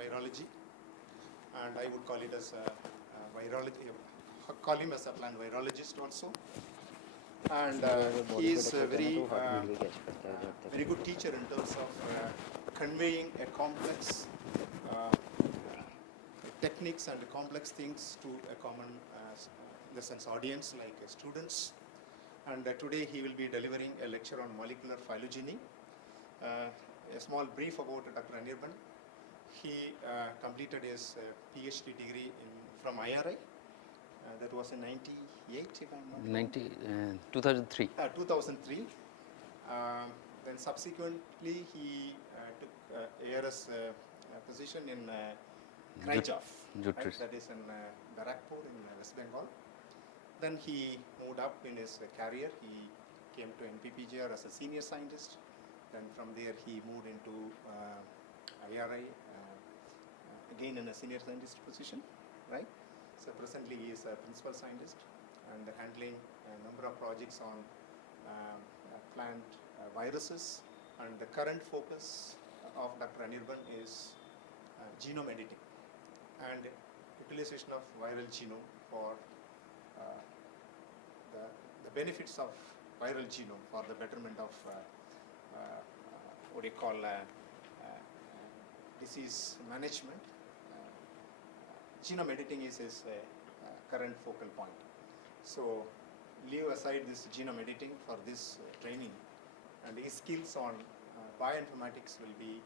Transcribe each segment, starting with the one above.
virology, and I would call it as a virology, call him as a plant virologist also. And he is a very good teacher in terms of conveying a complex techniques and complex things to a common, in the sense, audience like students. And today he will be delivering a lecture on molecular phylogeny. A small brief about Dr. Anirban. He completed his PhD degree from IRI. That was in 98, if I'm not wrong. 2003. 2003. Then subsequently he took ARS position in Kryjov, right? That is in Barakpur in West Bengal. Then he moved up in his career. He came to NPPGR as a senior scientist. Then from there he moved into IRI, again in a senior scientist position, right? So presently he is a principal scientist and handling a number of projects on plant viruses. And the current focus of Dr. Anirban is genome editing and utilization of viral genome for the benefits of viral genome for the betterment of what you call disease management. Genome editing is his current focal point. So leave aside this genome editing for this training, and his skills on bioinformatics will be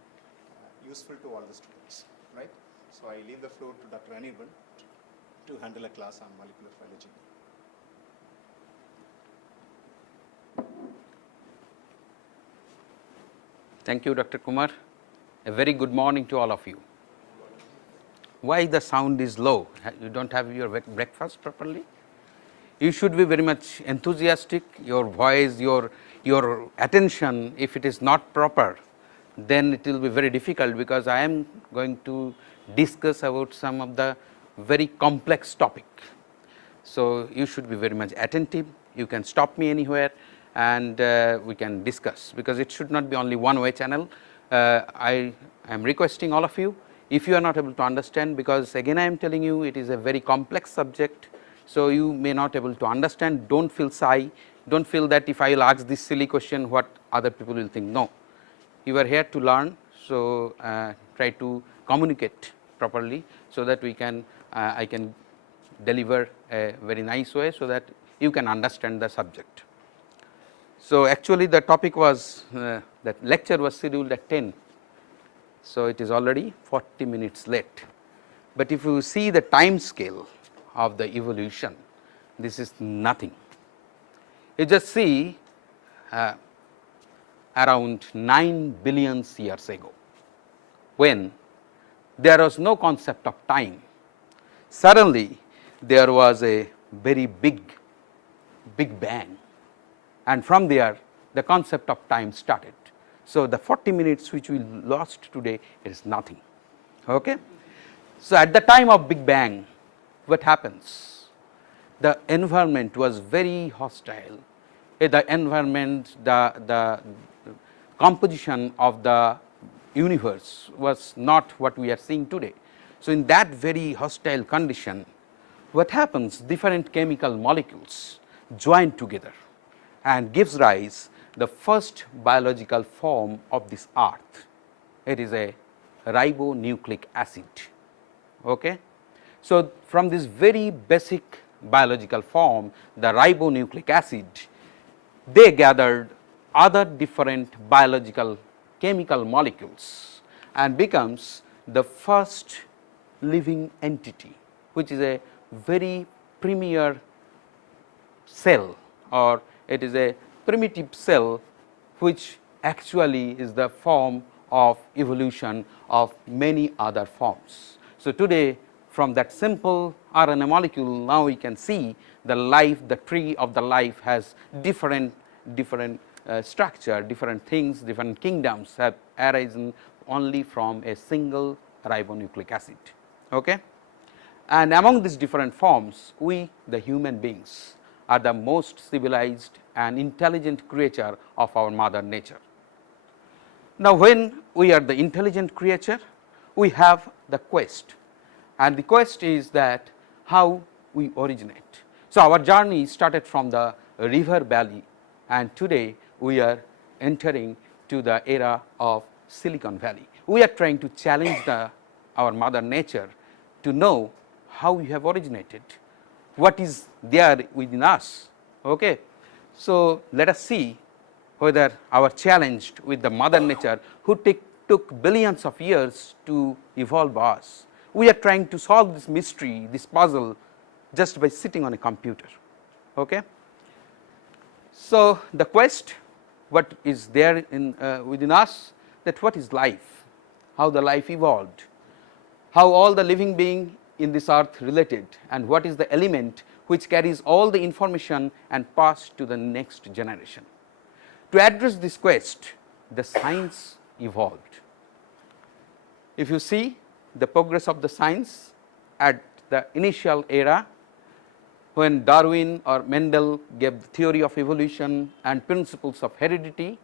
useful to all the students, right? So I leave the floor to Dr. Anirban to handle a class on molecular phylogeny. Thank you, Dr. Kumar. A very good morning to all of you. Why the sound is low? You don't have your breakfast properly? You should be very much enthusiastic. Your voice, your attention, if it is not proper, then it will be very difficult, because I am going to discuss about some of the very complex topic. So you should be very much attentive. You can stop me anywhere and we can discuss, because it should not be only one way channel. I am requesting all of you, if you are not able to understand, because again I am telling you it is a very complex subject, so you may not able to understand, don't feel shy, don't feel that if I will ask this silly question what other people will think. No, you are here to learn, so try to communicate properly, so that we can I can deliver a very nice way, so that you can understand the subject. So actually the topic was that lecture was scheduled at 10. So it is already 40 minutes late. But if you see the time scale of the evolution, this is nothing. You just see around 9 billion years ago, when there was no concept of time, suddenly there was a very big bang, and from there the concept of time started. So the 40 minutes which we lost today is nothing. Okay? So at the time of Big Bang, what happens? The environment was very hostile. The environment, the composition of the universe was not what we are seeing today. So in that very hostile condition, what happens? Different chemical molecules join together and gives rise the first biological form of this earth. It is a ribonucleic acid. Okay? So from this very basic biological form, the ribonucleic acid, they gathered other different biological chemical molecules and becomes the first living entity, which is a very premier cell, or it is a primitive cell which actually is the form of evolution of many other forms. So today, from that simple RNA molecule, now we can see the life, the tree of the life has different structure, different things, different kingdoms have arisen only from a single ribonucleic acid. Okay? And among these different forms, we, the human beings, are the most civilized and intelligent creature of our mother nature. Now when we are the intelligent creature, we have the quest, and the quest is that how we originate. So, our journey started from the river valley, and today we are entering to the era of Silicon Valley. We are trying to challenge our mother nature to know how we have originated, what is there within us. Okay. So, let us see whether our challenge with the mother nature who took billions of years to evolve us. We are trying to solve this mystery, this puzzle, just by sitting on a computer. Okay. So, the quest, what is there in within us, that what is life, how the life evolved, how all the living being in this earth related, and what is the element which carries all the information and passed to the next generation. To address this quest, the science evolved. If you see the progress of the science at the initial era, when Darwin or Mendel gave the theory of evolution and principles of heredity,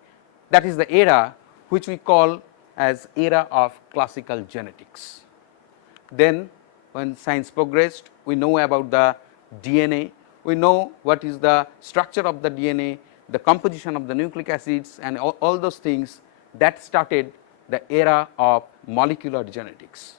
that is the era which we call as era of classical genetics. Then when science progressed, we know about the DNA, we know what is the structure of the DNA, the composition of the nucleic acids, and all those things. That started the era of molecular genetics.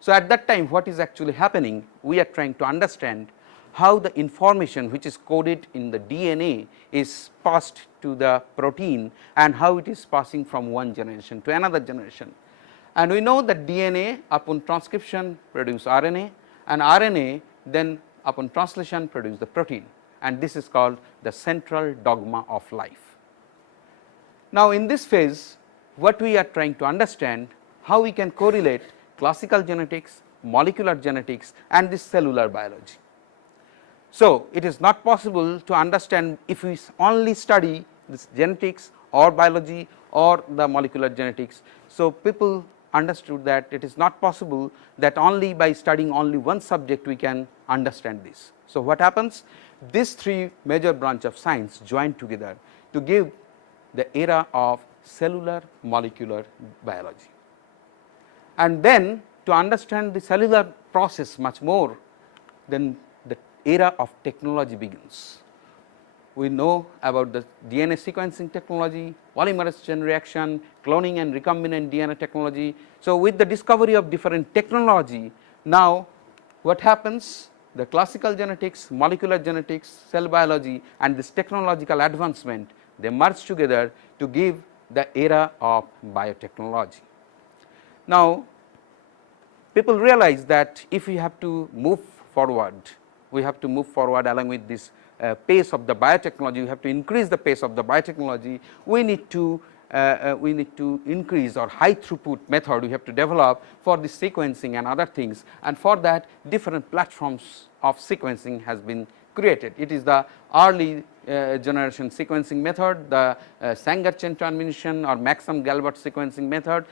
So, at that time what is actually happening, we are trying to understand how the information which is coded in the DNA is passed to the protein, and how it is passing from one generation to another generation. And we know that DNA upon transcription produce RNA, and RNA then upon translation produce the protein, and this is called the central dogma of life. Now, in this phase, what we are trying to understand, how we can correlate classical genetics, molecular genetics, and this cellular biology. So, it is not possible to understand if we only study this genetics or biology or the molecular genetics. So, people understood that it is not possible that only by studying only one subject we can understand this. So, what happens? These three major branch of science join together to give the era of cellular molecular biology. And then to understand the cellular process much more, then the era of technology begins. We know about the DNA sequencing technology, polymerase chain reaction, cloning and recombinant DNA technology. So, with the discovery of different technology, now what happens? The classical genetics, molecular genetics, cell biology, and this technological advancement, they merge together to give the era of biotechnology. Now, people realize that if we have to move forward, we have to move forward along with this pace of the biotechnology, we have to increase the pace of the biotechnology, we need to increase our high throughput method we have to develop for the sequencing and other things, and for that different platforms of sequencing has been created. It is the early generation sequencing method, the Sanger chain termination or Maxam Galbert sequencing method.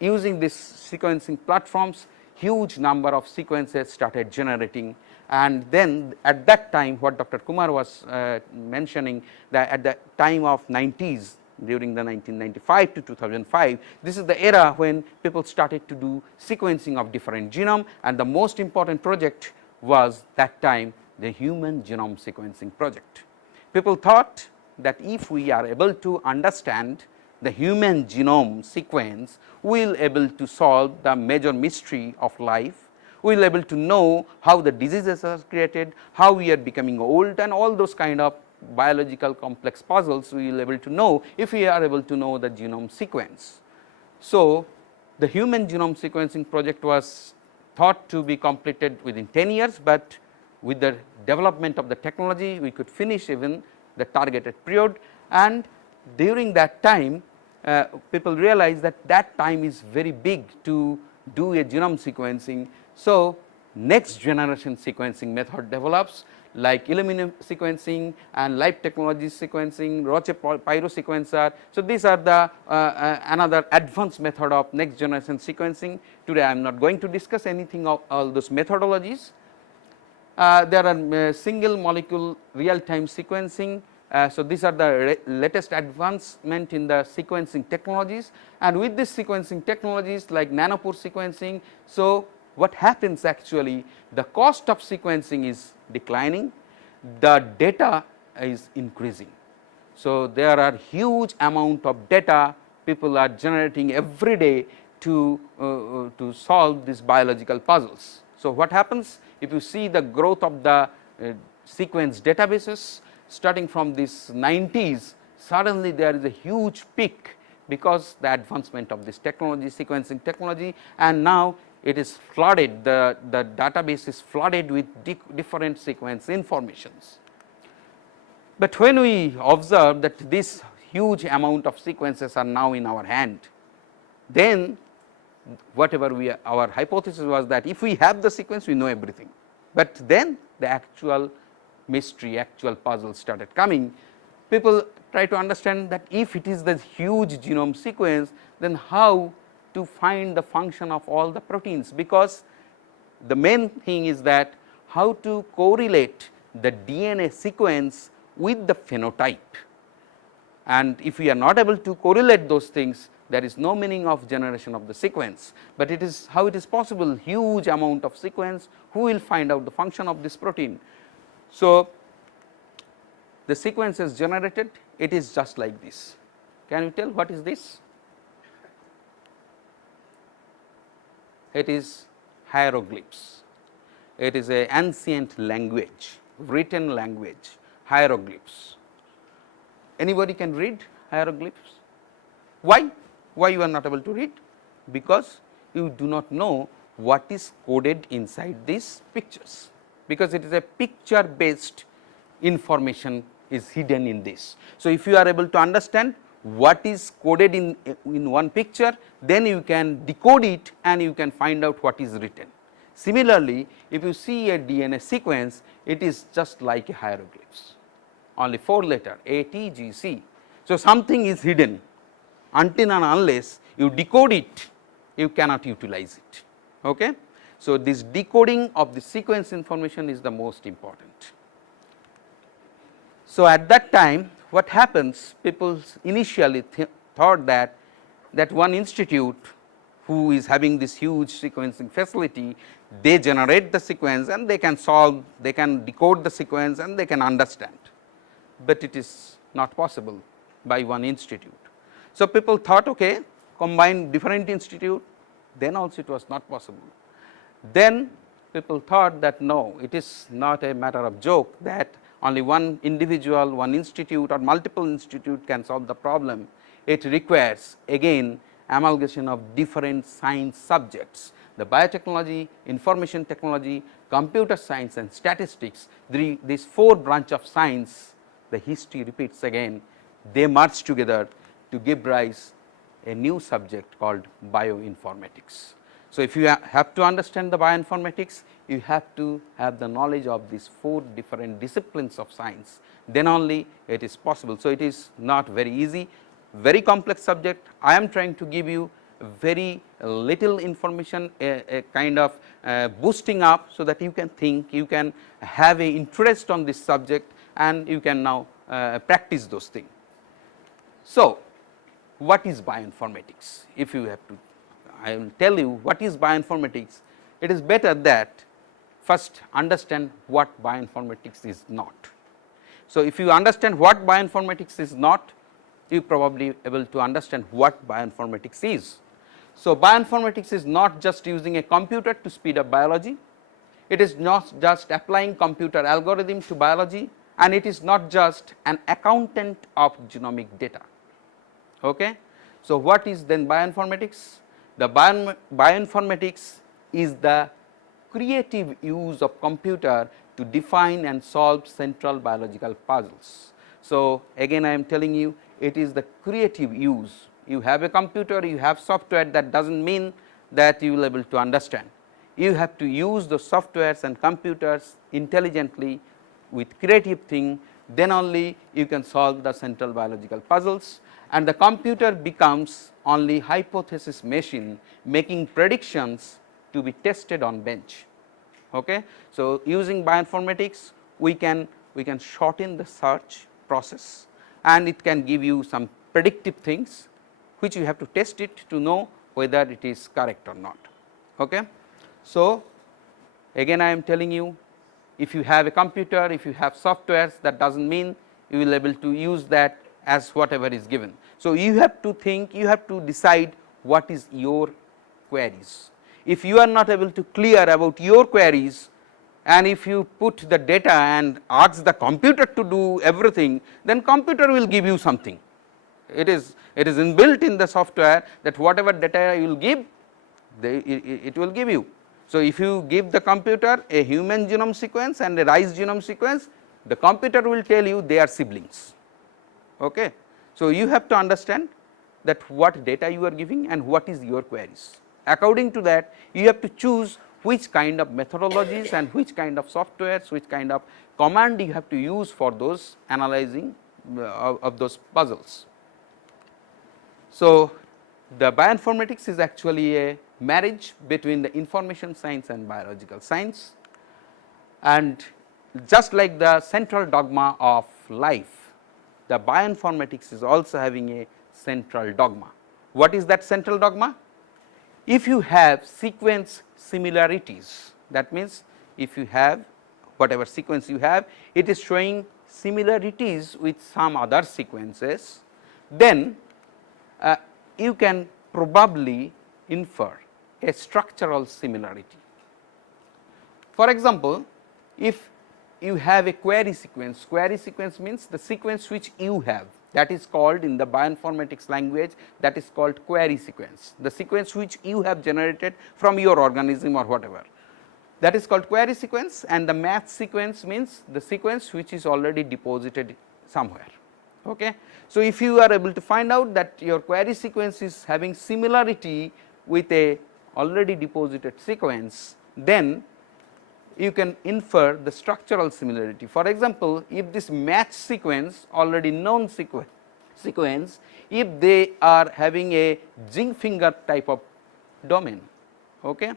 Using these sequencing platforms, huge number of sequences started generating, and then at that time what Dr. Kumar was mentioning, that at the time of 90s, during the 1995 to 2005, this is the era when people started to do sequencing of different genome, and the most important project was that time the human genome sequencing project. People thought that if we are able to understand the human genome sequence, we will able to solve the major mystery of life, we will able to know how the diseases are created, how we are becoming old, and all those kind of biological complex puzzles we will able to know if we are able to know the genome sequence. So, the human genome sequencing project was thought to be completed within 10 years, but with the development of the technology we could finish even the targeted period, and during that time people realized that that time is very big to do a genome sequencing. So, next generation sequencing method develops like Illumina sequencing and live technology sequencing, Roche pyro sequencer. So, these are the another advanced method of next generation sequencing. Today I am not going to discuss anything of all those methodologies. There are single molecule real time sequencing, So, these are the latest advancement in the sequencing technologies, and with this sequencing technologies like nanopore sequencing. So, what happens actually, the cost of sequencing is declining, the data is increasing. So, there are huge amount of data people are generating every day to solve these biological puzzles. So, what happens if you see the growth of the sequence databases starting from this 90s, suddenly there is a huge peak because the advancement of this technology, sequencing technology, and now it is flooded, the database is flooded with different sequence informations. But when we observe that this huge amount of sequences are now in our hand, then whatever our hypothesis was that if we have the sequence, we know everything, but then the actual mystery, actual puzzle started coming. People try to understand that if it is the huge genome sequence, then how to find the function of all the proteins, because the main thing is that how to correlate the DNA sequence with the phenotype, and if we are not able to correlate those things, there is no meaning of generation of the sequence. But it is how it is possible, huge amount of sequence, who will find out the function of this protein. So, the sequence is generated, it is just like this. Can you tell what is this? It is hieroglyphs. It is an ancient language, written language, hieroglyphs. Anybody can read hieroglyphs? Why? Why you are not able to read? Because you do not know what is coded inside these pictures, because it is a picture based information is hidden in this. So, if you are able to understand what is coded in one picture, then you can decode it and you can find out what is written. Similarly, if you see a DNA sequence, it is just like a hieroglyphs, only 4 letter A, T, G, C. So, something is hidden. Until and unless you decode it, you cannot utilize it. Okay? So, this decoding of the sequence information is the most important. So, at that time what happens, people initially thought that one institute who is having this huge sequencing facility, they generate the sequence and they can solve, they can decode the sequence and they can understand, but it is not possible by one institute. So, people thought, okay, combine different institute, then also it was not possible. Then people thought that no, it is not a matter of joke that only one individual, one institute or multiple institute can solve the problem. It requires again amalgamation of different science subjects, the biotechnology, information technology, computer science and statistics, these 4 branch of science, the history repeats again, they merge together to give rise a new subject called bioinformatics. So, if you have to understand the bioinformatics, you have to have the knowledge of these 4 different disciplines of science, then only it is possible. So, it is not very easy, very complex subject. I am trying to give you very little information, a kind of boosting up, so that you can think, you can have a interest on this subject and you can now practice those things. So, what is bioinformatics? If you have to, I will tell you what is bioinformatics. It is better that first understand what bioinformatics is not. So, if you understand what bioinformatics is not, you probably able to understand what bioinformatics is. So, bioinformatics is not just using a computer to speed up biology, it is not just applying computer algorithm to biology, and it is not just an accountant of genomic data. Okay? So, what is then bioinformatics? The bioinformatics is the creative use of computer to define and solve central biological puzzles. So, again I am telling you, it is the creative use. You have a computer, you have software, that does not mean that you will be able to understand. You have to use the softwares and computers intelligently with creative thing, then only you can solve the central biological puzzles, and the computer becomes only hypothesis machine making predictions to be tested on bench. Okay? So, using bioinformatics we can shorten the search, process, and it can give you some predictive things which you have to test it to know whether it is correct or not. Okay. So, again I am telling you, if you have a computer, if you have softwares, that does not mean you will able to use that as whatever is given. So, you have to think, you have to decide what is your queries. If you are not able to clear about your queries, and if you put the data and ask the computer to do everything, then computer will give you something. It is inbuilt in the software that whatever data you will give, it will give you. So, if you give the computer a human genome sequence and a rice genome sequence, the computer will tell you they are siblings. Okay. So, you have to understand that what data you are giving and what is your queries. According to that, you have to choose which kind of methodologies and which kind of softwares, which kind of command you have to use for those analyzing of those puzzles. So, the bioinformatics is actually a marriage between the information science and biological science, and just like the central dogma of life, the bioinformatics is also having a central dogma. What is that central dogma? If you have sequence similarities, that means if you have whatever sequence you have, it is showing similarities with some other sequences, then you can probably infer a structural similarity. For example, if you have a query sequence means the sequence which you have, that is called in the bioinformatics language, that is called query sequence, the sequence which you have generated from your organism or whatever, that is called query sequence, and the match sequence means the sequence which is already deposited somewhere. Okay. So, if you are able to find out that your query sequence is having similarity with a already deposited sequence, then you can infer the structural similarity. For example, if this match sequence, already known sequence, if they are having a zinc finger type of domain, okay,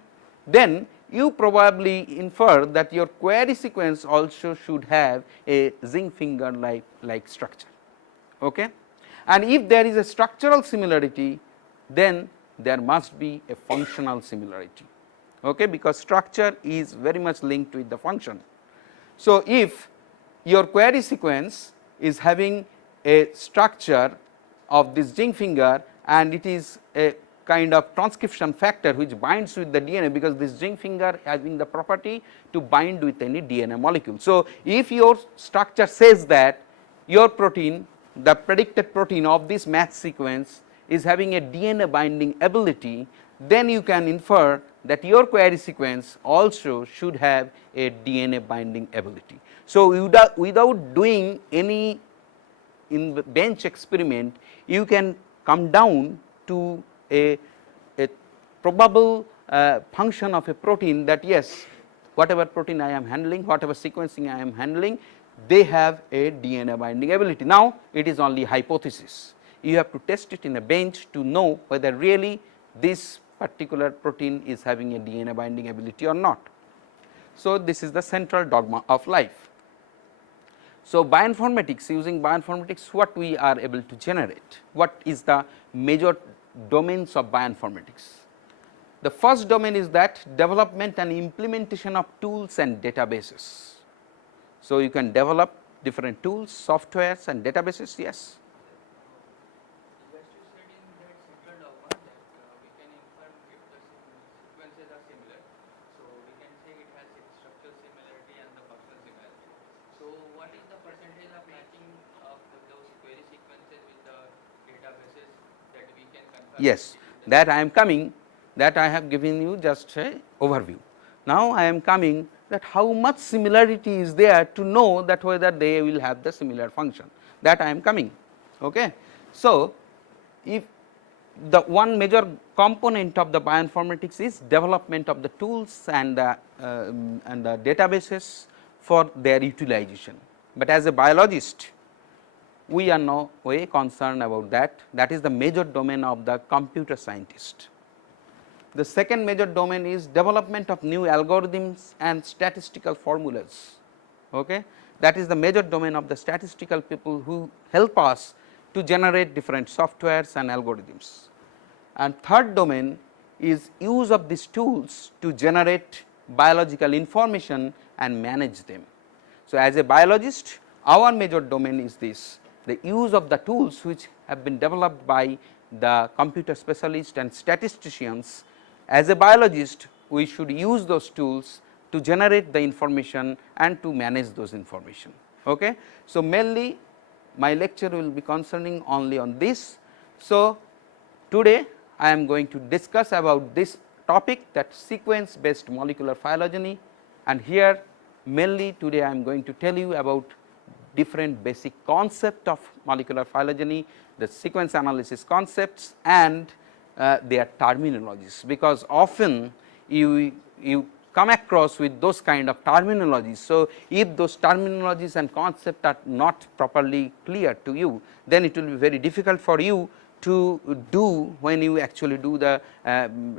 then you probably infer that your query sequence also should have a zinc finger like structure. Okay. And if there is a structural similarity, then there must be a functional similarity. Okay, because structure is very much linked with the function. So, if your query sequence is having a structure of this zinc finger and it is a kind of transcription factor which binds with the DNA, because this zinc finger having the property to bind with any DNA molecule. So, if your structure says that your protein, the predicted protein of this match sequence is having a DNA binding ability, then you can infer that your query sequence also should have a DNA binding ability. So, without doing any bench experiment, you can come down to a probable function of a protein that yes, whatever protein I am handling, whatever sequencing I am handling, they have a DNA binding ability. Now, it is only hypothesis. You have to test it in a bench to know whether really this particular protein is having a DNA binding ability or not. So, this is the central dogma of life. So, bioinformatics, using bioinformatics, what we are able to generate? What is the major domains of bioinformatics? The first domain is that development and implementation of tools and databases. So, you can develop different tools, softwares and databases, yes. Yes, that I am coming, that I have given you just a overview. Now, I am coming that how much similarity is there to know that whether they will have the similar function, that I am coming. Okay. So, if the one major component of the bioinformatics is development of the tools and the databases for their utilization, but as a biologist, we are no way concerned about that. That is the major domain of the computer scientist. The second major domain is development of new algorithms and statistical formulas. Okay. that is the major domain of the statistical people who help us to generate different softwares and algorithms. And third domain is use of these tools to generate biological information and manage them. So, as a biologist, our major domain is this, the use of the tools which have been developed by the computer specialists and statisticians. As a biologist, we should use those tools to generate the information and to manage those information. Okay. So, mainly my lecture will be concerning only on this. So, today I am going to discuss about this topic, that sequence based molecular phylogeny, and here mainly today I am going to tell you about different basic concept of molecular phylogeny, the sequence analysis concepts and their terminologies, because often you come across with those kind of terminologies. So, if those terminologies and concepts are not properly clear to you, then it will be very difficult for you to do when you actually do the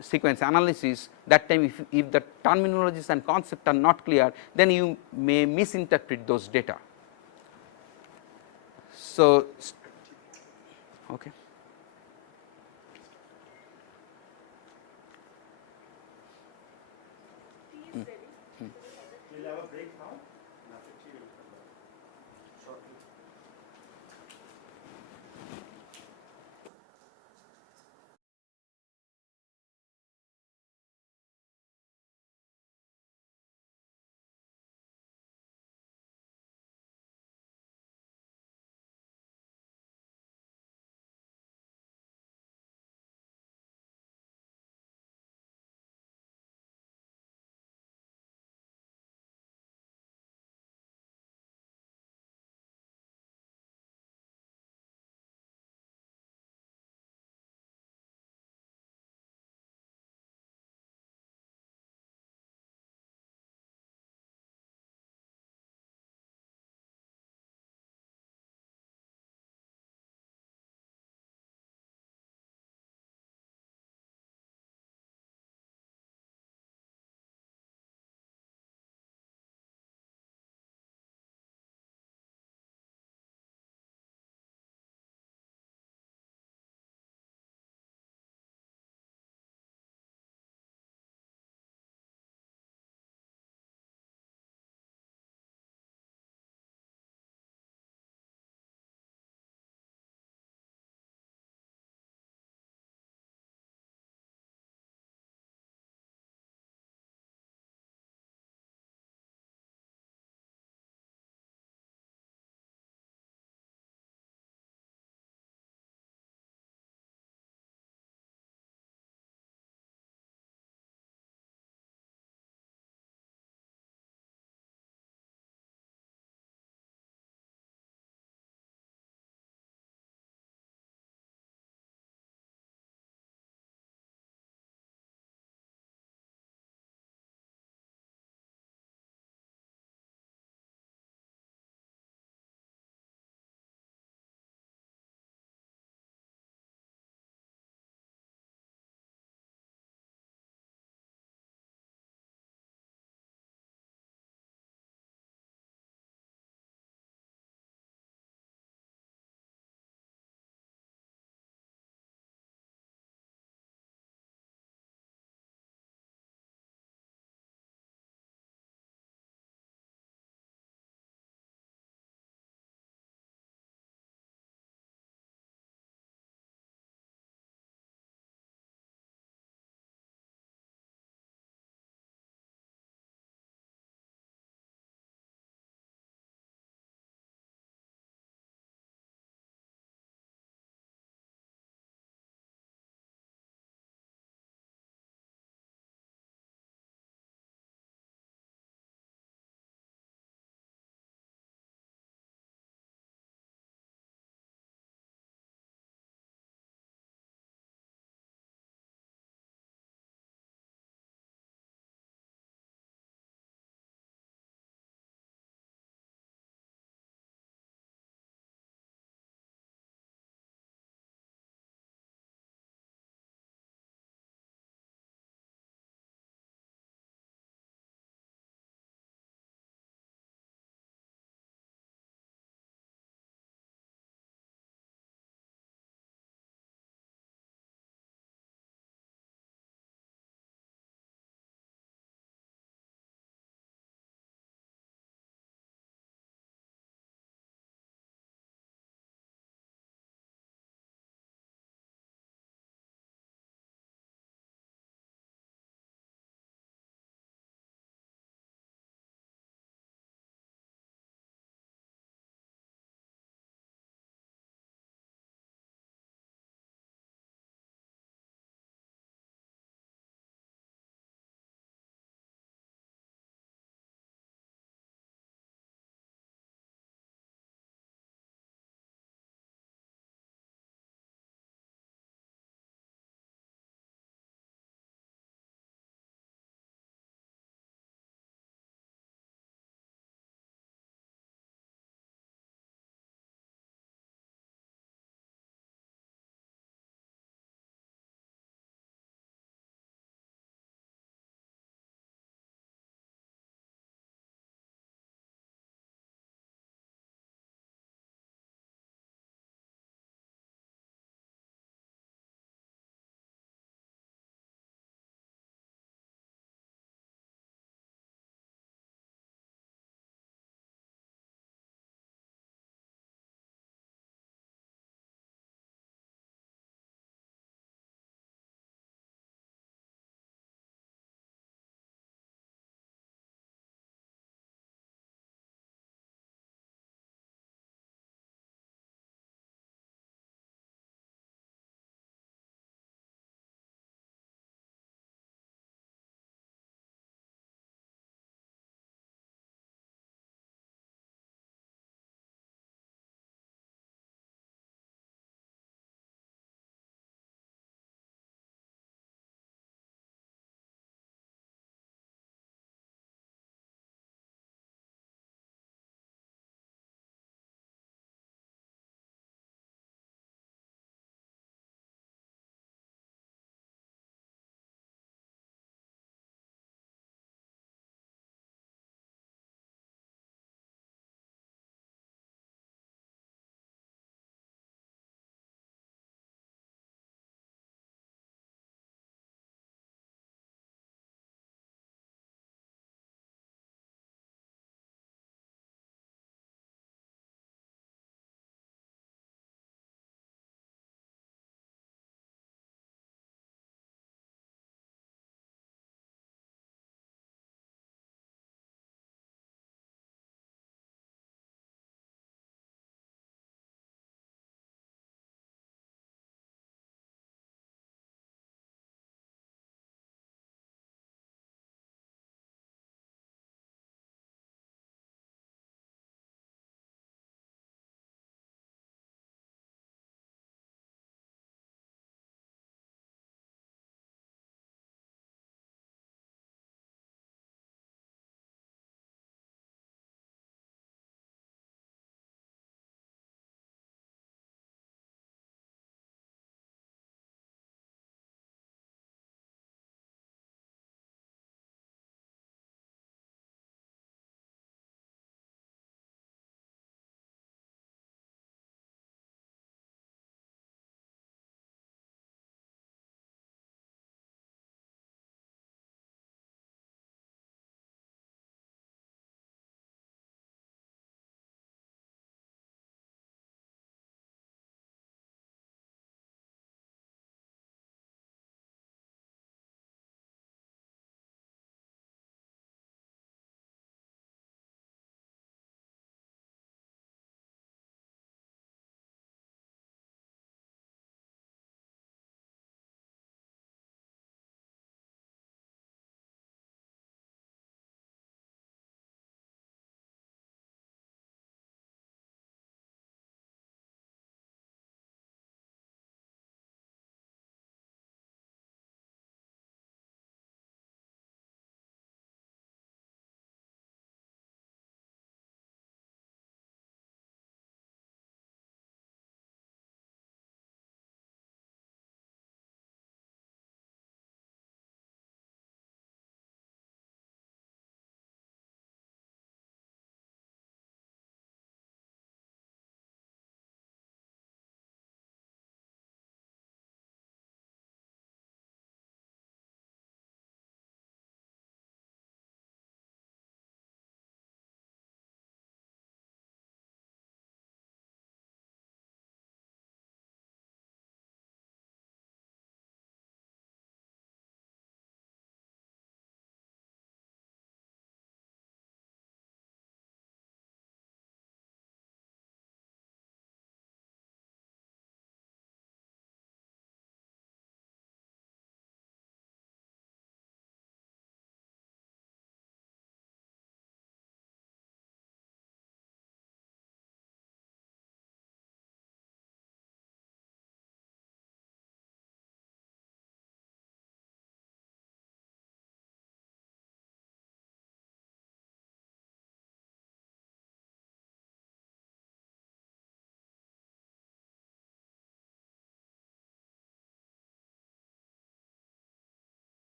sequence analysis. That time if the terminologies and concepts are not clear, then you may misinterpret those data. So, okay. We'll have a break now. After tea, we'll come back shortly.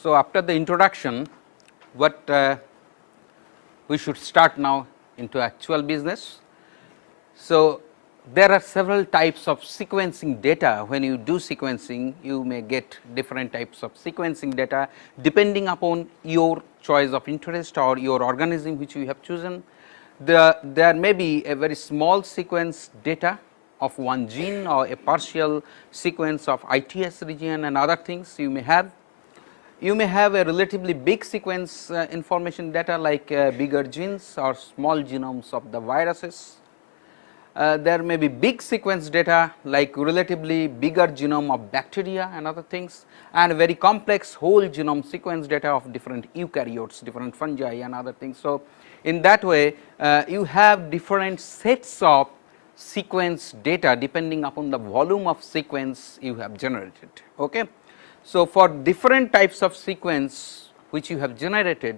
So, after the introduction, what we should start now into actual business. So, there are several types of sequencing data. When you do sequencing, you may get different types of sequencing data depending upon your choice of interest or your organism which you have chosen. There may be a very small sequence data of one gene or a partial sequence of ITS region and other things you may have. You may have a relatively big sequence information data like bigger genes or small genomes of the viruses. There may be big sequence data like relatively bigger genome of bacteria and other things, and very complex whole genome sequence data of different eukaryotes, different fungi and other things. So, in that way you have different sets of sequence data depending upon the volume of sequence you have generated. Okay. So, for different types of sequence which you have generated,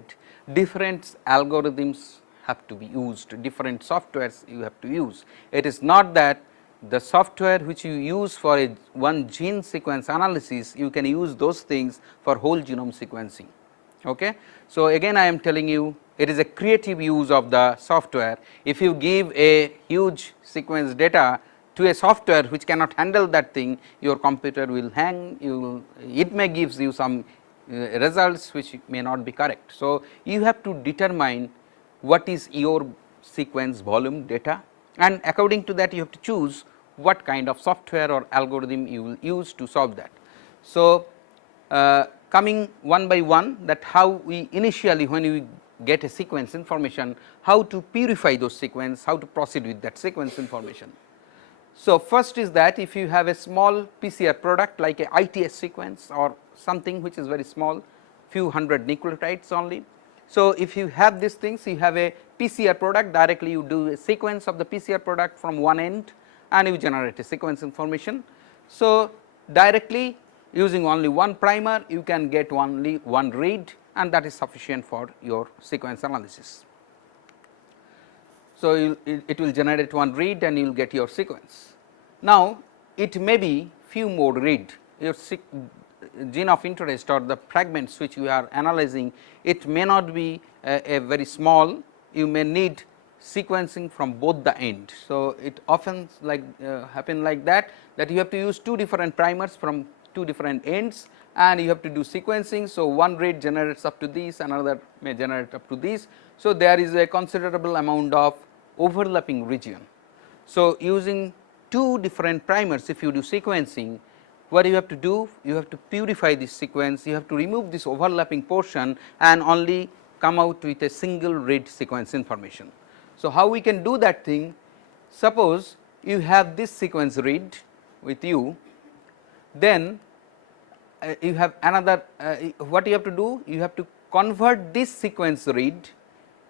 different algorithms have to be used, different softwares you have to use. It is not that the software which you use for a one gene sequence analysis, you can use those things for whole genome sequencing. Okay. So, again I am telling you, it is a creative use of the software. If you give a huge sequence data to a software which cannot handle that thing, your computer will hang, it may gives you some results which may not be correct. So, you have to determine what is your sequence volume data, and according to that you have to choose what kind of software or algorithm you will use to solve that. So, coming one by one, that how we initially when we get a sequence information, how to purify those sequence, how to proceed with that sequence information. So, first is that if you have a small PCR product like a ITS sequence or something which is very small, few hundred nucleotides only. So, if you have these things, you have a PCR product, directly you do a sequence of the PCR product from one end and you generate a sequence information. So, directly using only one primer, you can get only one read, and that is sufficient for your sequence analysis. So, it will generate one read and you will get your sequence. Now, it may be few more read, your gene of interest or the fragments which you are analyzing, it may not be a very small, you may need sequencing from both the ends. So, it often happen like that you have to use two different primers from two different ends and you have to do sequencing. So, one read generates up to this, another may generate up to this. So, there is a considerable amount of overlapping region. So, using two different primers, if you do sequencing, what you have to do? You have to purify this sequence, you have to remove this overlapping portion and only come out with a single read sequence information. So, how we can do that thing? Suppose you have this sequence read with you, then you have another, what you have to do? You have to convert this sequence read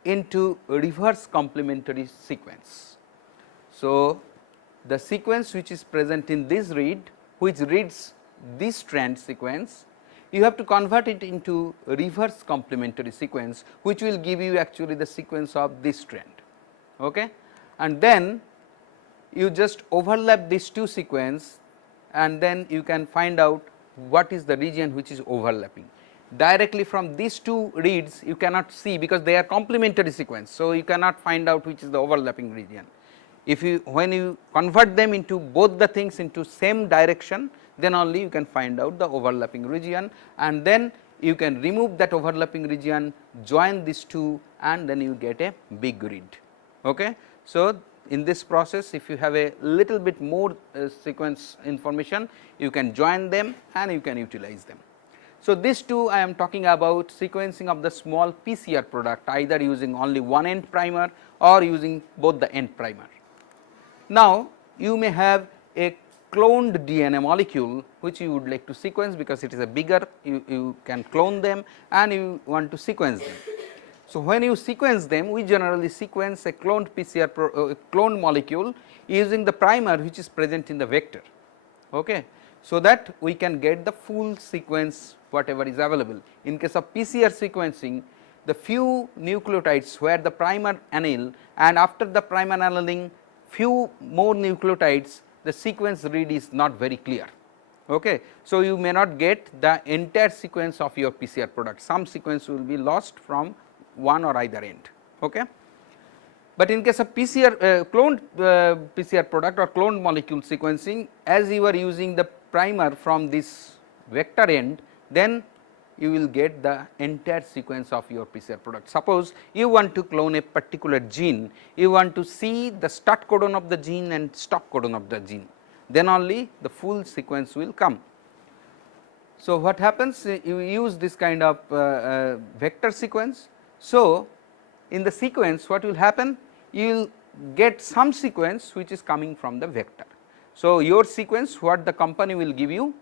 into reverse complementary sequence. So, the sequence which is present in this read, which reads this strand sequence, you have to convert it into reverse complementary sequence, which will give you actually the sequence of this strand. Okay? And then you just overlap these two sequence and then you can find out what is the region which is overlapping. Directly from these two reads you cannot see because they are complementary sequence. So, you cannot find out which is the overlapping region. If you when you convert them into both the things into same direction, then only you can find out the overlapping region, and then you can remove that overlapping region, join these two, and then you get a big read. Okay. So, in this process, if you have a little bit more sequence information, you can join them and you can utilize them. So, these two I am talking about sequencing of the small PCR product, either using only one end primer or using both the end primer. Now, you may have a cloned DNA molecule which you would like to sequence because it is a bigger, you can clone them and you want to sequence them. So, when you sequence them, we generally sequence a cloned PCR cloned molecule using the primer which is present in the vector. Okay. So, that we can get the full sequence whatever is available. In case of PCR sequencing, the few nucleotides where the primer anneal, and after the primer annealing few more nucleotides, the sequence read is not very clear. Okay. So, you may not get the entire sequence of your PCR product, some sequence will be lost from one or either end. Okay. But in case of PCR cloned PCR product or cloned molecule sequencing, as you are using the primer from this vector end, then you will get the entire sequence of your PCR product. Suppose you want to clone a particular gene, you want to see the start codon of the gene and stop codon of the gene, then only the full sequence will come. So, what happens, you use this kind of vector sequence. So, in the sequence what will happen, you will get some sequence which is coming from the vector. So, your sequence what the company will give you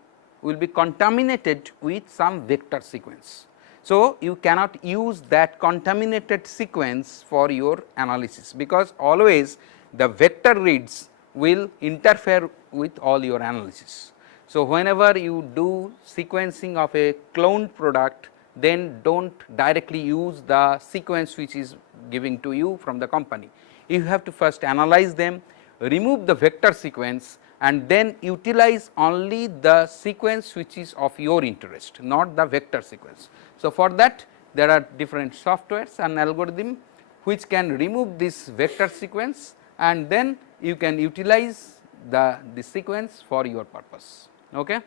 will be contaminated with some vector sequence. So, you cannot use that contaminated sequence for your analysis, because always the vector reads will interfere with all your analysis. So, whenever you do sequencing of a cloned product, then do not directly use the sequence which is giving to you from the company. You have to first analyze them, remove the vector sequence, and then utilize only the sequence which is of your interest, not the vector sequence. So, for that there are different softwares and algorithm which can remove this vector sequence, and then you can utilize the sequence for your purpose. Okay.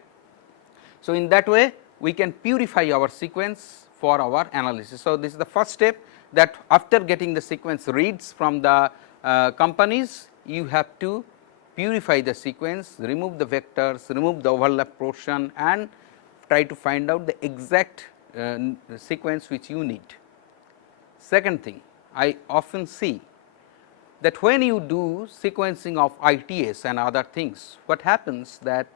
So, in that way we can purify our sequence for our analysis. So, this is the first step, that after getting the sequence reads from the companies, you have to purify the sequence, remove the vectors, remove the overlap portion, and try to find out the exact sequence which you need. Second thing, I often see that when you do sequencing of ITS and other things, what happens that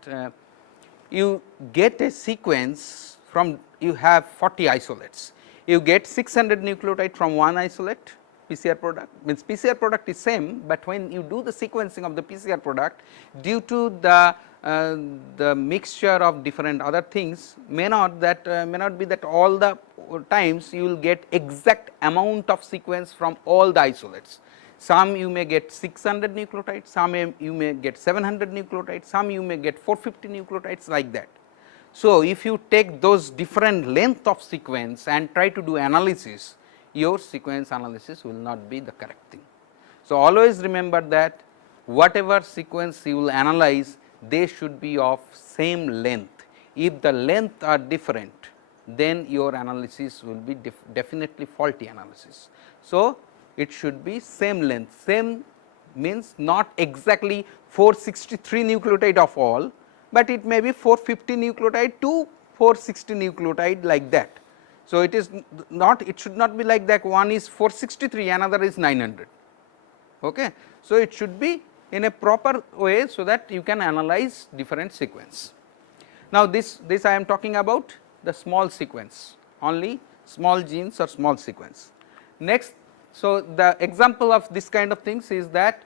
you get a sequence from, you have 40 isolates, you get 600 nucleotide from one isolate PCR product, means PCR product is same, but when you do the sequencing of the PCR product, due to the mixture of different other things, may not be that all the times you will get exact amount of sequence from all the isolates. Some you may get 600 nucleotides, some you may get 700 nucleotides, some you may get 450 nucleotides, like that. So, if you take those different length of sequence and try to do analysis, your sequence analysis will not be the correct thing. So, always remember that whatever sequence you will analyze, they should be of same length. If the length are different, then your analysis will be definitely faulty analysis. So, it should be same length, same means not exactly 463 nucleotide of all, but it may be 450 nucleotide to 460 nucleotide, like that. So, it is not, it should not be like that one is 463, another is 900. Okay. So, it should be in a proper way, so that you can analyze different sequence. Now, this I am talking about the small sequence, only small genes or small sequence. Next, so the example of this kind of things is that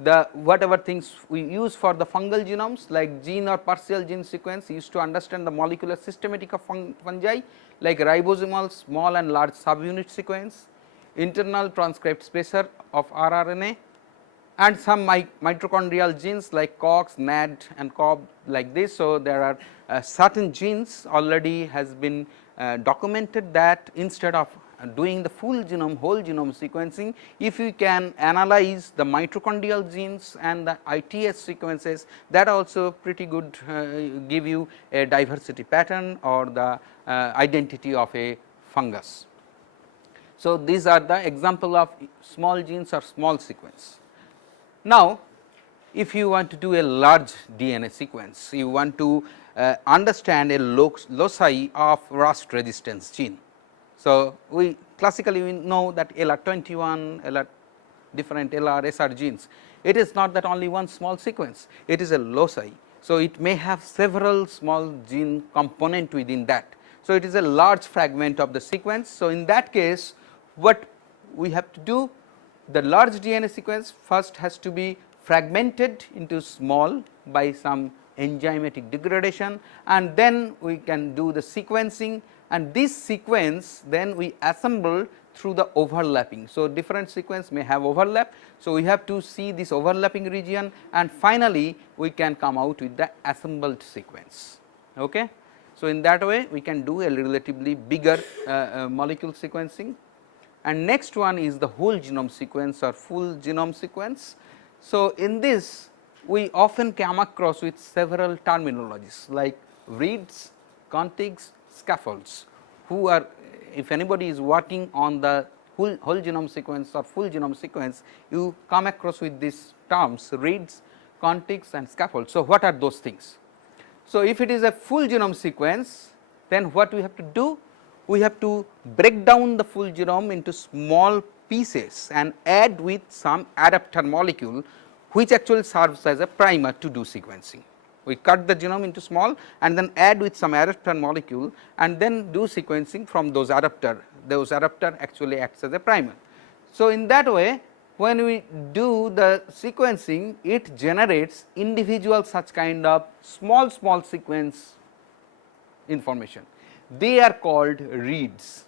the whatever things we use for the fungal genomes, like gene or partial gene sequence used to understand the molecular systematic of fungi, like ribosomal small and large subunit sequence, internal transcript spacer of rRNA, and some mitochondrial genes like COX, NAD and COB, like this. So, there are certain genes already has been documented that instead of doing the full genome, whole genome sequencing, if you can analyze the mitochondrial genes and the ITS sequences, that also pretty good give you a diversity pattern or the identity of a fungus. So, these are the example of small genes or small sequence. Now, if you want to do a large DNA sequence, you want to understand a loci of rust resistance gene. So, we classically we know that LR21, different LR, SR genes, it is not that only one small sequence, it is a loci. So, it may have several small gene component within that. So, it is a large fragment of the sequence. So, in that case what we have to do, the large DNA sequence first has to be fragmented into small by some enzymatic degradation, and then we can do the sequencing, and this sequence then we assemble through the overlapping. So, different sequence may have overlap. So, we have to see this overlapping region, and finally, we can come out with the assembled sequence. Okay. So, in that way we can do a relatively bigger molecule sequencing. And next one is the whole genome sequence or full genome sequence. So, in this we often come across with several terminologies like reads, contigs, scaffolds. Who are, if anybody is working on the whole genome sequence or full genome sequence, you come across with these terms reads, contigs and scaffolds. So, what are those things? So, if it is a full genome sequence, then what we have to do? We have to break down the full genome into small pieces and add with some adapter molecule, which actually serves as a primer to do sequencing. We cut the genome into small and then add with some adapter molecule and then do sequencing from those adapter. Those adapter actually acts as a primer. So, in that way, when we do the sequencing, it generates individual such kind of small sequence information. They are called reads.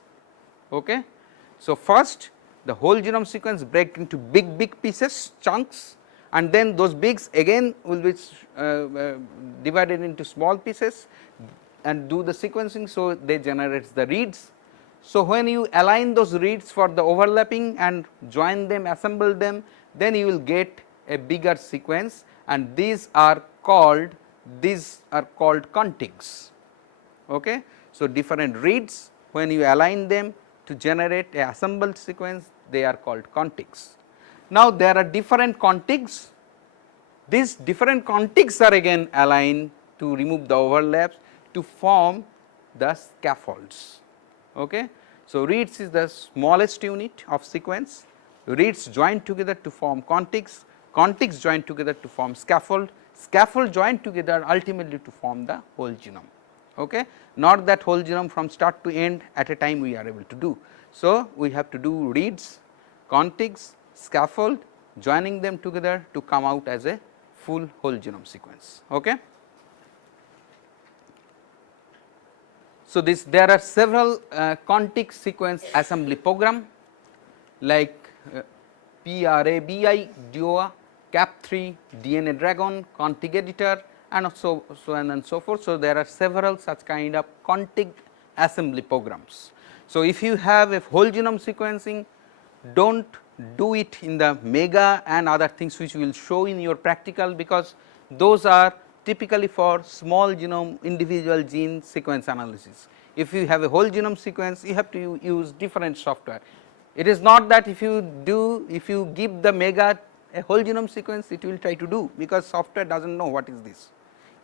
Okay. So, first the whole genome sequence break into big pieces, chunks, and then those bigs again will be divided into small pieces and do the sequencing. So, they generates the reads. So, when you align those reads for the overlapping and join them, assemble them, then you will get a bigger sequence, and these are called contigs. Okay. So, different reads, when you align them to generate a assembled sequence, they are called contigs. Now, there are different contigs. These different contigs are again aligned to remove the overlaps to form the scaffolds. Okay. So, reads is the smallest unit of sequence, reads join together to form contigs, contigs join together to form scaffold, scaffold join together ultimately to form the whole genome. Okay. Not that whole genome from start to end at a time we are able to do. So, we have to do reads, contigs, scaffold, joining them together to come out as a full whole genome sequence. Okay. So, there are several contig sequence assembly program like PRABI, DOA, Cap3, DNA Dragon, contig editor, and so on and so forth. So, there are several such kind of contig assembly programs. So, if you have a whole genome sequencing, do not do it in the mega and other things which we will show in your practical, because those are typically for small genome individual gene sequence analysis. If you have a whole genome sequence, you have to use different software. It is not that if you give the mega a whole genome sequence, it will try to do, because software does not know what is this.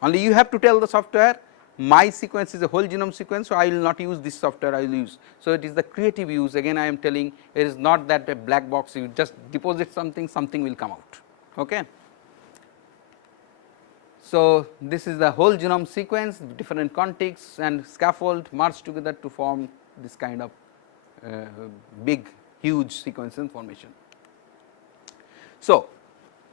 Only you have to tell the software, my sequence is a whole genome sequence, so I will not use this software, I will use. So, it is the creative use, again I am telling, it is not that a black box, you just deposit something, something will come out. Okay. So, this is the whole genome sequence, different contigs and scaffold merged together to form this kind of big huge sequence information. So,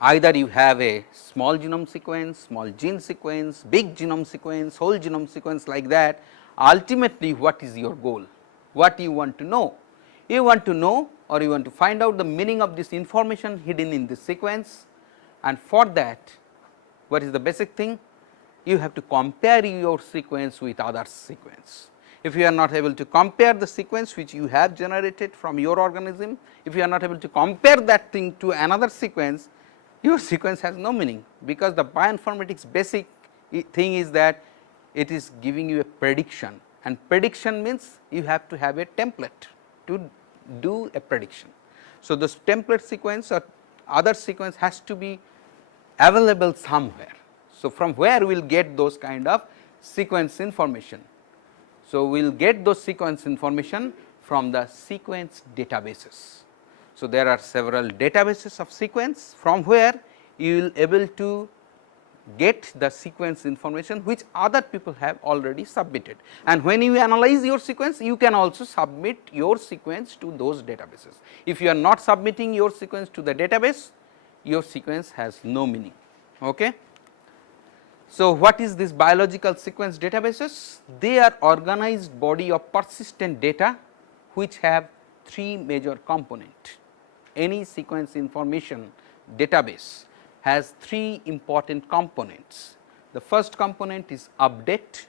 either you have a small genome sequence, small gene sequence, big genome sequence, whole genome sequence like that. Ultimately, what is your goal? What you want to know? You want to know, or you want to find out the meaning of this information hidden in this sequence, and for that, what is the basic thing? You have to compare your sequence with other sequence. If you are not able to compare the sequence which you have generated from your organism, if you are not able to compare that thing to another sequence, your sequence has no meaning, because the bioinformatics basic thing is that it is giving you a prediction, and prediction means you have to have a template to do a prediction. So, this template sequence or other sequence has to be available somewhere. So, from where we will get those kind of sequence information? So, we will get those sequence information from the sequence databases. So, there are several databases of sequence from where you will able to get the sequence information which other people have already submitted, and when you analyze your sequence, you can also submit your sequence to those databases. If you are not submitting your sequence to the database, your sequence has no meaning. Okay. So, what is this biological sequence databases? They are organized body of persistent data which have three major components. Any sequence information database has three important components. The first component is update,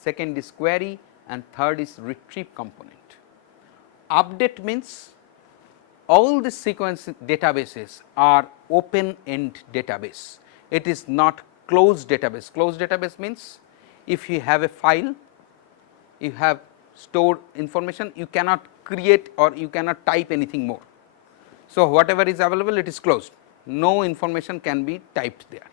second is query, and third is retrieve component. Update means all the sequence databases are open end database. It is not closed database. Closed database means if you have a file, you have stored information, you cannot create or you cannot type anything more. So, whatever is available, it is closed, no information can be typed there,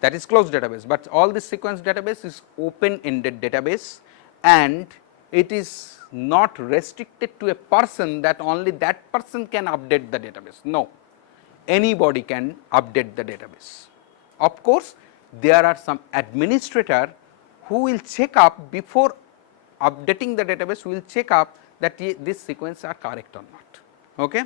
that is closed database. But all this sequence database is open ended database, and it is not restricted to a person that only that person can update the database. No, anybody can update the database. Of course, there are some administrator who will check up before updating the database, who will check up that this sequence are correct or not. Okay.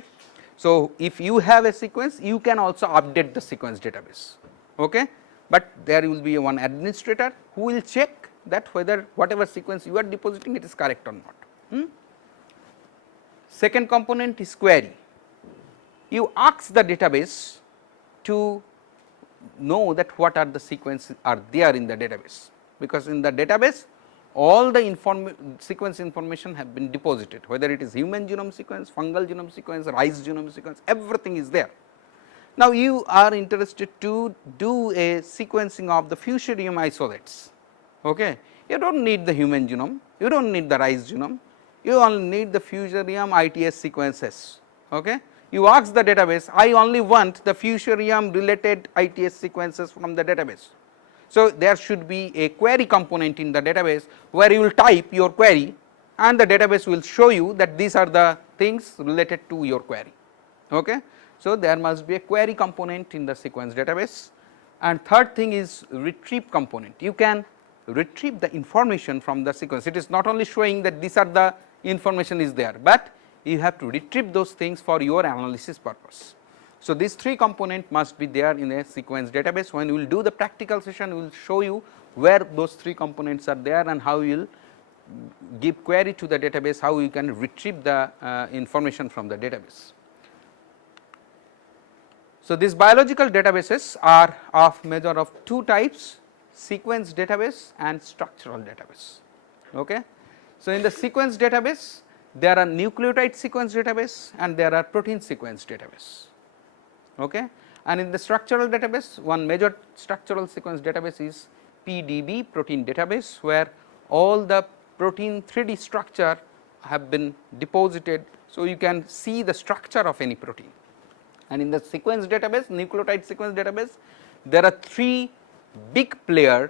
So, if you have a sequence, you can also update the sequence database, okay. But there will be one administrator who will check that whether whatever sequence you are depositing, it is correct or not. Second component is query. You ask the database to know that what are the sequences are there in the database, because in the database all the sequence information have been deposited, whether it is human genome sequence, fungal genome sequence, rice genome sequence, everything is there. Now, you are interested to do a sequencing of the fusarium isolates. Okay. You do not need the human genome, you do not need the rice genome, you only need the fusarium ITS sequences. Okay. You ask the database, I only want the fusarium related ITS sequences from the database. So, there should be a query component in the database where you will type your query and the database will show you that these are the things related to your query. Okay. So, there must be a query component in the sequence database. And third thing is retrieve component. You can retrieve the information from the sequence. It is not only showing that these are the information is there, but you have to retrieve those things for your analysis purpose. So, these three components must be there in a sequence database. When we will do the practical session, we will show you where those three components are there and how you will give query to the database, how you can retrieve the information from the database. So, these biological databases are of measure of two types, sequence database and structural database. Okay. So, in the sequence database, there are nucleotide sequence database and there are protein sequence database. Okay. And in the structural database, one major structural sequence database is PDB, protein database, where all the protein 3D structure have been deposited. So, you can see the structure of any protein. And in the sequence database, nucleotide sequence database, there are three big databases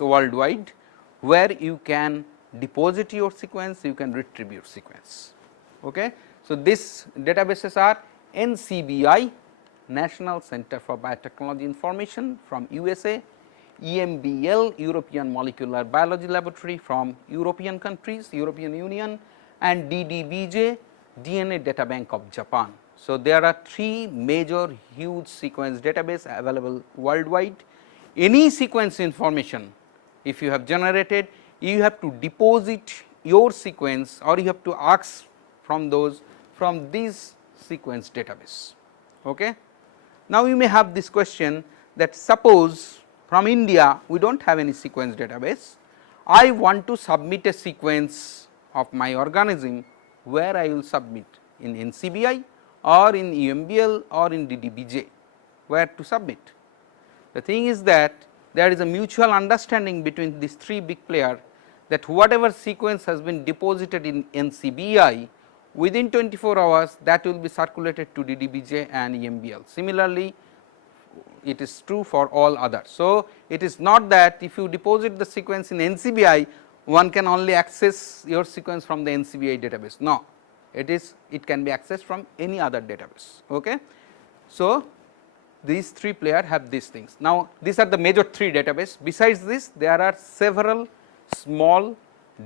worldwide where you can deposit your sequence, you can retrieve your sequence. Okay. So, these databases are NCBI, National Center for Biotechnology Information from USA, EMBL, European Molecular Biology Laboratory from European countries, European Union, and DDBJ, DNA Data Bank of Japan. So, there are three major huge sequence database available worldwide. Any sequence information, if you have generated, you have to deposit your sequence or you have to ask from these sequence database. Okay. Now, you may have this question that suppose from India we do not have any sequence database, I want to submit a sequence of my organism, where I will submit, in NCBI or in EMBL or in DDBJ, where to submit. The thing is that there is a mutual understanding between these three big players that whatever sequence has been deposited in NCBI, within 24 hours that will be circulated to DDBJ and EMBL. Similarly, it is true for all others. So, it is not that if you deposit the sequence in NCBI, one can only access your sequence from the NCBI database. No, it can be accessed from any other database. Okay. So, these three players have these things. Now, these are the major three databases. Besides this, there are several small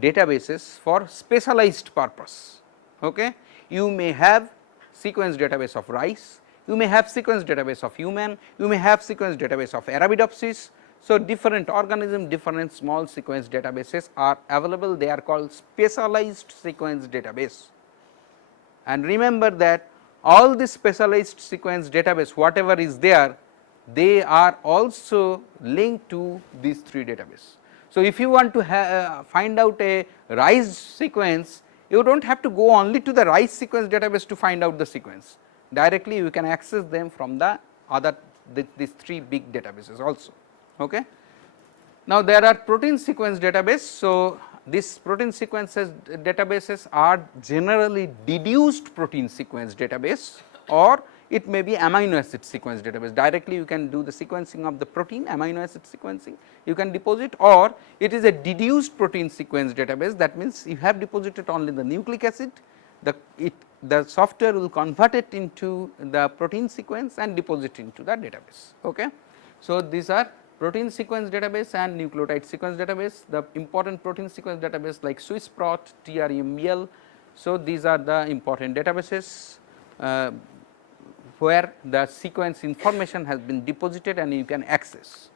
databases for specialized purpose. Okay. You may have sequence database of rice, you may have sequence database of human, you may have sequence database of Arabidopsis. So, different organism, different small sequence databases are available, they are called specialized sequence database. And remember that all this specialized sequence database, whatever is there, they are also linked to these 3 databases. So, if you want to find out a RISE sequence, you do not have to go only to the RISE sequence database to find out the sequence. Directly you can access them from the other these 3 big databases also. Okay. Now, there are protein sequence database. So, these protein sequences databases are generally deduced protein sequence database, or it may be amino acid sequence database. Directly you can do the sequencing of the protein, amino acid sequencing you can deposit, or it is a deduced protein sequence database. That means, you have deposited only the nucleic acid, the software will convert it into the protein sequence and deposit into the database. Okay. So, these are protein sequence database and nucleotide sequence database. The important protein sequence database like SwissProt, TREMBL. So, these are the important databases where the sequence information has been deposited and you can access.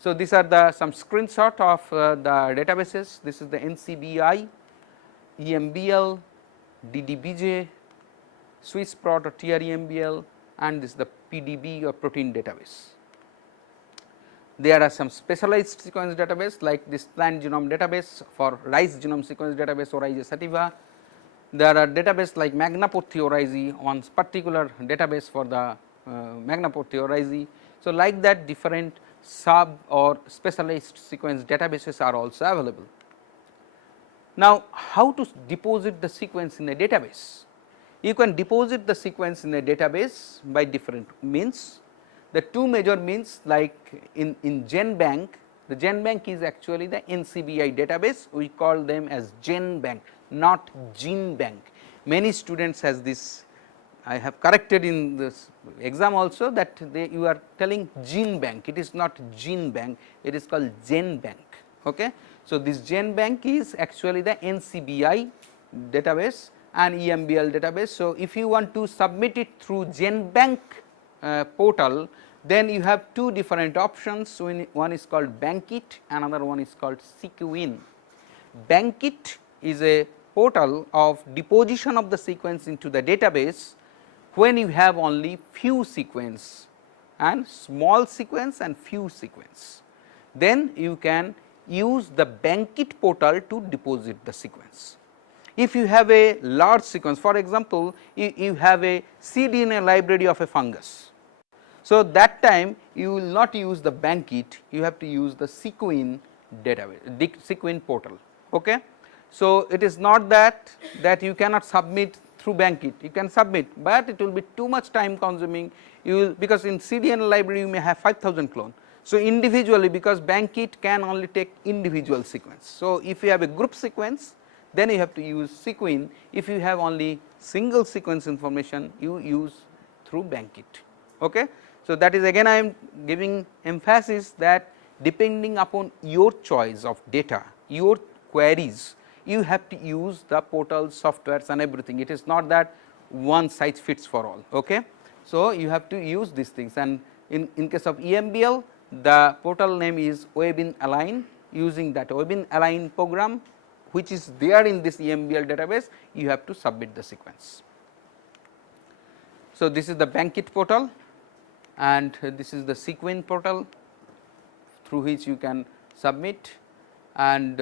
So, these are the some screenshot of the databases. This is the NCBI, EMBL, DDBJ, SwissProt or TREMBL, and this is the PDB or protein database. There are some specialized sequence database like this plant genome database for rice genome sequence database Oryzae sativa. There are database like Magnaporthy oryzae, one particular database for the Magnaporthy oryzae. So, like that different sub or specialized sequence databases are also available. Now, how to deposit the sequence in a database? You can deposit the sequence in a database by different means. The 2 major means, like in GenBank, the GenBank is actually the NCBI database, we call them as GenBank, not GeneBank. Many students has this, I have corrected in this exam also, that you are telling GeneBank, it is not GeneBank, it is called GenBank. Okay. So, this GenBank is actually the NCBI database and EMBL database. So, if you want to submit it through GenBank portal, then you have 2 different options. One is called Bankit, another one is called sequn. Bankit is a portal of deposition of the sequence into the database when you have only few sequence and small sequence and few sequence. Then you can use the Bankit portal to deposit the sequence. If you have a large sequence, for example, you have a cDNA library of a fungus. So, that time you will not use the Bankit, you have to use the sequn database, sequn portal. Okay. So, it is not that you cannot submit through Bankit, you can submit, but it will be too much time consuming. You will, because in cDNA library you may have 5,000 clone. So, individually, because Bankit can only take individual sequence. So, if you have a group sequence, then you have to use sequn. If you have only single sequence information, you use through Bankit. Okay. So, that is again I am giving emphasis that depending upon your choice of data, your queries, you have to use the portal softwares and everything. It is not that one size fits for all. Okay. So, you have to use these things, and in case of EMBL, the portal name is WebInAlign. Using that WebInAlign program, which is there in this EMBL database, you have to submit the sequence. So, this is the Bankit portal, and this is the sequn portal through which you can submit, and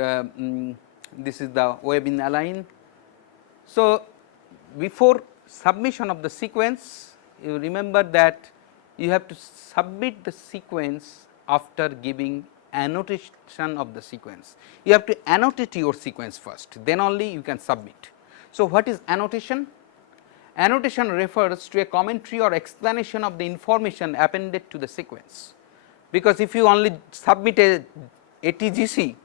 this is the WebInAlign. So, before submission of the sequence, you remember that you have to submit the sequence after giving annotation of the sequence. You have to annotate your sequence first, then only you can submit. So, what is annotation? Annotation refers to a commentary or explanation of the information appended to the sequence, because if you only submit a ATGC,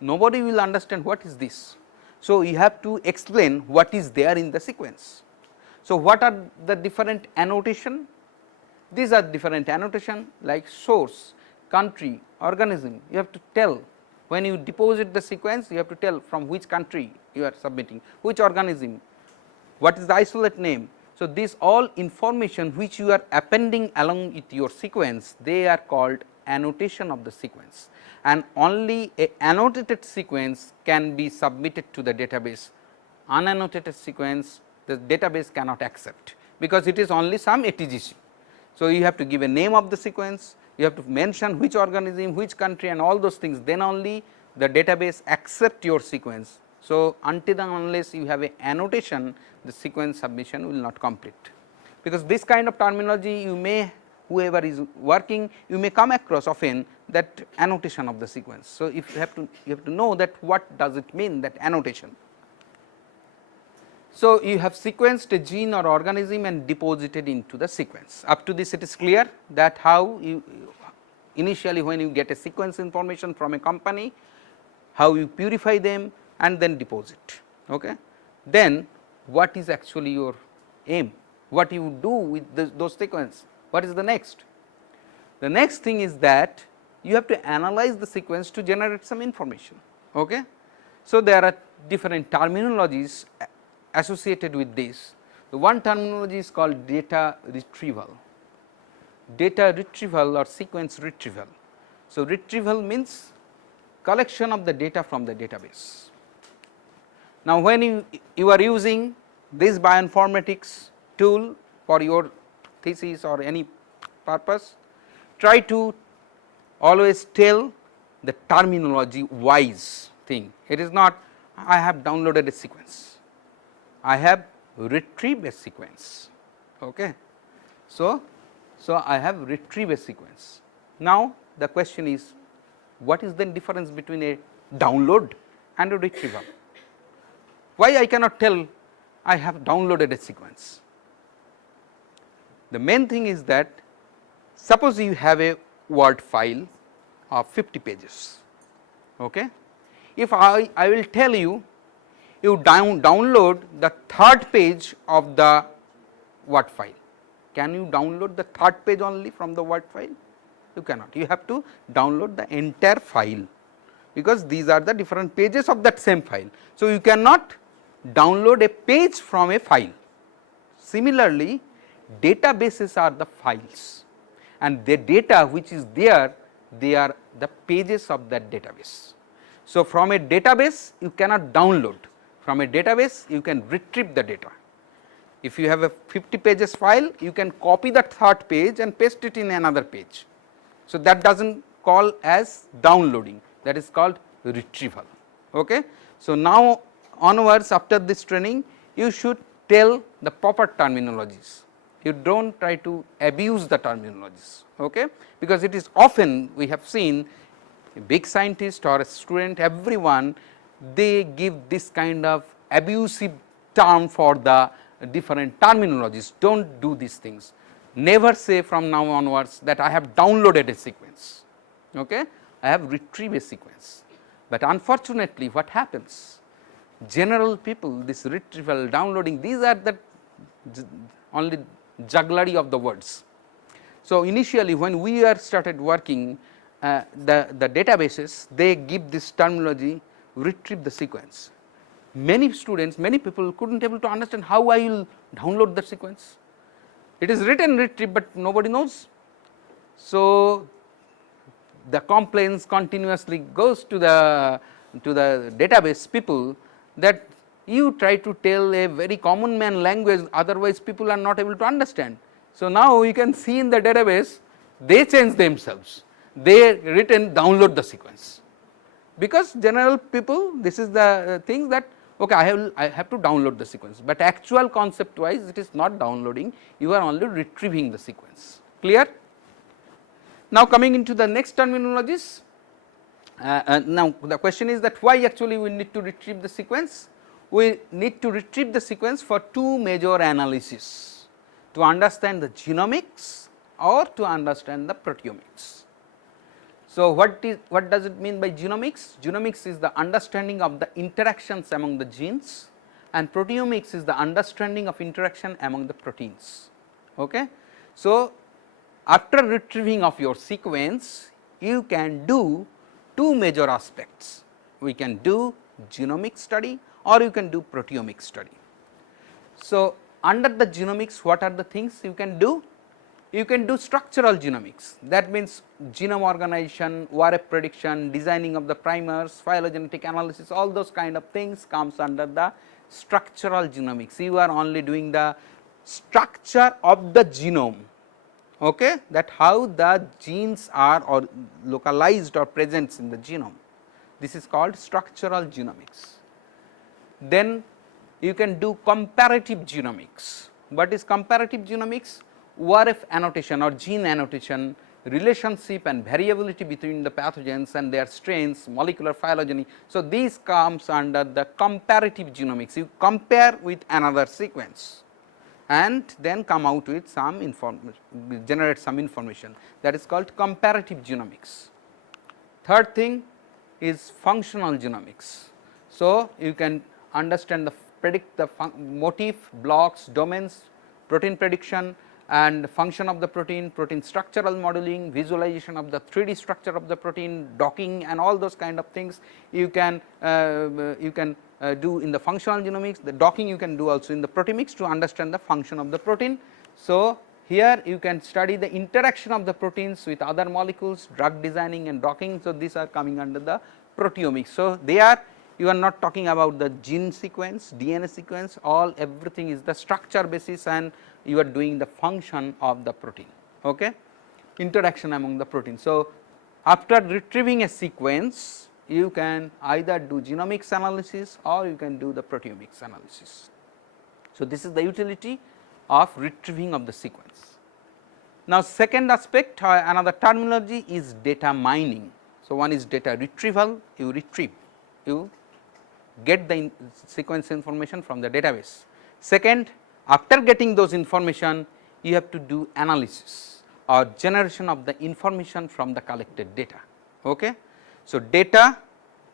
nobody will understand what is this. So, you have to explain what is there in the sequence. So, what are the different annotation? These are different annotation like source, country, organism. You have to tell when you deposit the sequence, you have to tell from which country you are submitting, which organism, what is the isolate name. So, this all information which you are appending along with your sequence, they are called annotation of the sequence, and only a annotated sequence can be submitted to the database. Unannotated sequence the database cannot accept, because it is only some ATGC. So, you have to give a name of the sequence, you have to mention which organism, which country and all those things, then only the database accept your sequence. So, until and unless you have a annotation, the sequence submission will not complete, because this kind of terminology you may, whoever is working, you may come across often that annotation of the sequence. So, if you have to know that what does it mean, that annotation. So, you have sequenced a gene or organism and deposited into the sequence. Up to this it is clear that how you initially when you get a sequence information from a company, how you purify them and then deposit. Okay. Then what is actually your aim, what you do with those sequence, what is the next? The next thing is that you have to analyze the sequence to generate some information. Okay. So, there are different terminologies associated with this. The one terminology is called data retrieval, or sequence retrieval. So, retrieval means collection of the data from the database. Now, when you are using this bioinformatics tool for your thesis or any purpose, try to always tell the terminology wise thing. It is not I have downloaded a sequence, I have retrieved a sequence. Okay. So, I have retrieved a sequence. Now, the question is, what is the difference between a download and a retrieval? Why I cannot tell I have downloaded a sequence? The main thing is that suppose you have a Word file of 50 pages. Okay. If I will tell you, you download the third page of the Word file. Can you download the third page only from the Word file? You cannot. You have to download the entire file, because these are the different pages of that same file. So, you cannot download a page from a file. Similarly, databases are the files, and the data which is there, they are the pages of that database. So, from a database you cannot download, from a database you can retrieve the data. If you have a 50 pages file, you can copy the third page and paste it in another page. So, that does not call as downloading, that is called retrieval. Okay. So, now onwards after this training, you should tell the proper terminologies. You do not try to abuse the terminologies, okay, because it is often we have seen a big scientist or a student, everyone they give this kind of abusive term for the different terminologies. Do not do these things. Never say from now onwards that I have downloaded a sequence, okay, I have retrieved a sequence. But unfortunately what happens, general people, this retrieval, downloading, these are the only jugglery of the words. So, initially when we are started working the databases, they give this terminology retrieve the sequence. Many students, many people could not able to understand how I will download the sequence. It is written retrieve, but nobody knows. So, the complaints continuously goes to the database people that you try to tell a very common man language, otherwise people are not able to understand. So, now you can see in the database they change themselves, they written download the sequence, because general people, this is the thing that okay, I have to download the sequence, but actual concept wise it is not downloading, you are only retrieving the sequence. Clear? Now, coming into the next terminologies, now the question is that why actually we need to retrieve the sequence? We need to retrieve the sequence for two major analyses, to understand the genomics or to understand the proteomics. So, what does it mean by genomics? Genomics is the understanding of the interactions among the genes, and proteomics is the understanding of interaction among the proteins. Okay? So, after retrieving of your sequence, you can do two major aspects. We can do genomic study or you can do proteomic study. So, under the genomics, what are the things you can do? You can do structural genomics, that means genome organization, ORF prediction, designing of the primers, phylogenetic analysis, all those kind of things comes under the structural genomics. You are only doing the structure of the genome okay, that how the genes are or localized or present in the genome. This is called structural genomics. Then you can do comparative genomics. What is comparative genomics? ORF annotation or gene annotation, relationship and variability between the pathogens and their strains, molecular phylogeny. So, these comes under the comparative genomics. You compare with another sequence and then come out with some information, generate some information, that is called comparative genomics. Third thing is functional genomics. So, you can understand the predict the motif, blocks, domains, protein prediction and function of the protein, protein structural modeling, visualization of the 3D structure of the protein, docking and all those kind of things you can do in the functional genomics. The docking you can do also in the proteomics to understand the function of the protein. So, here you can study the interaction of the proteins with other molecules, drug designing and docking. So, these are coming under the proteomics. So, they are, you are not talking about the gene sequence, DNA sequence, all everything is the structure basis and you are doing the function of the protein, okay, interaction among the proteins. So, after retrieving a sequence you can either do genomics analysis or you can do the proteomics analysis. So, this is the utility of retrieving of the sequence. Now, second aspect another terminology is data mining. So, one is data retrieval, you retrieve, you get the sequence information from the database. Second, after getting those information you have to do analysis or generation of the information from the collected data. Okay. So, data,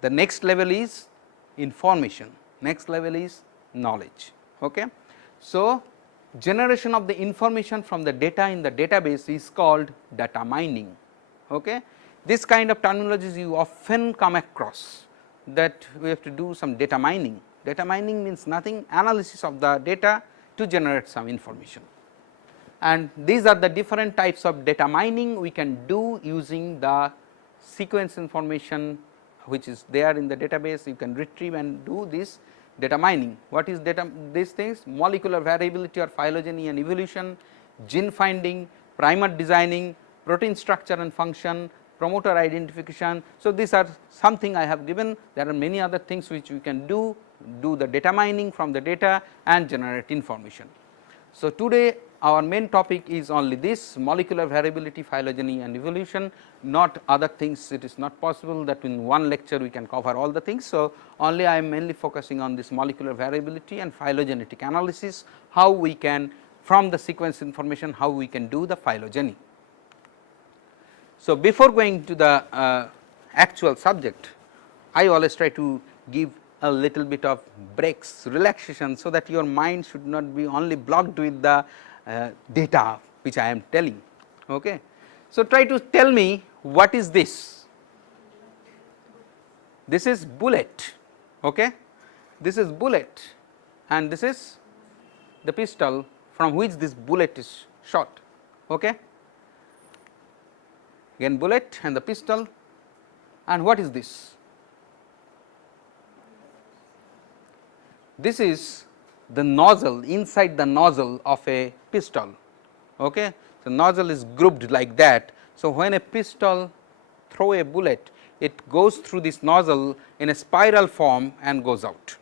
the next level is information, next level is knowledge. Okay. So, generation of the information from the data in the database is called data mining. Okay. This kind of terminologies you often come across, that we have to do some data mining. Data mining means nothing, analysis of the data to generate some information. And these are the different types of data mining we can do using the sequence information which is there in the database. You can retrieve and do this data mining. What is data? These things: molecular variability or phylogeny and evolution, gene finding, primer designing, protein structure and function, promoter identification. So, these are something I have given. There are many other things which we can do the data mining from the data and generate information. So, today our main topic is only this: molecular variability, phylogeny and evolution, not other things. It is not possible that in one lecture we can cover all the things. So, only I am mainly focusing on this molecular variability and phylogenetic analysis, how we can, from the sequence information, how we can do the phylogeny. So, before going to the actual subject, I always try to give a little bit of breaks, relaxation, so that your mind should not be only blocked with the data which I am telling. Okay. So, try to tell me what is this? This is bullet. Okay. This is bullet and this is the pistol from which this bullet is shot. Okay. Again bullet and the pistol, and what is this? This is the nozzle, inside the nozzle of a pistol. Okay. The nozzle is grouped like that. So, when a pistol throw a bullet, it goes through this nozzle in a spiral form and goes out,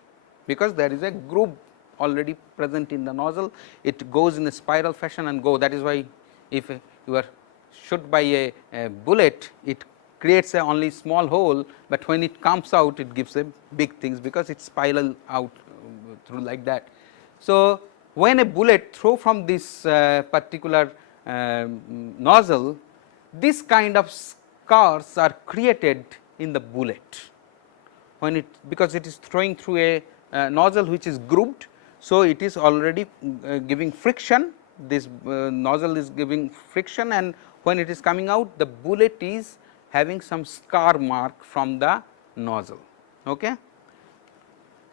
because there is a groove already present in the nozzle. It goes in a spiral fashion and go. That is why if you are shot by a bullet, it creates a only small hole, but when it comes out it gives a big things, because it spiral out through like that. So, when a bullet throw from this particular nozzle, this kind of scars are created in the bullet, when it, because it is throwing through a nozzle which is grouped. So, it is already giving friction, this nozzle is giving friction, and when it is coming out, the bullet is having some scar mark from the nozzle. Okay.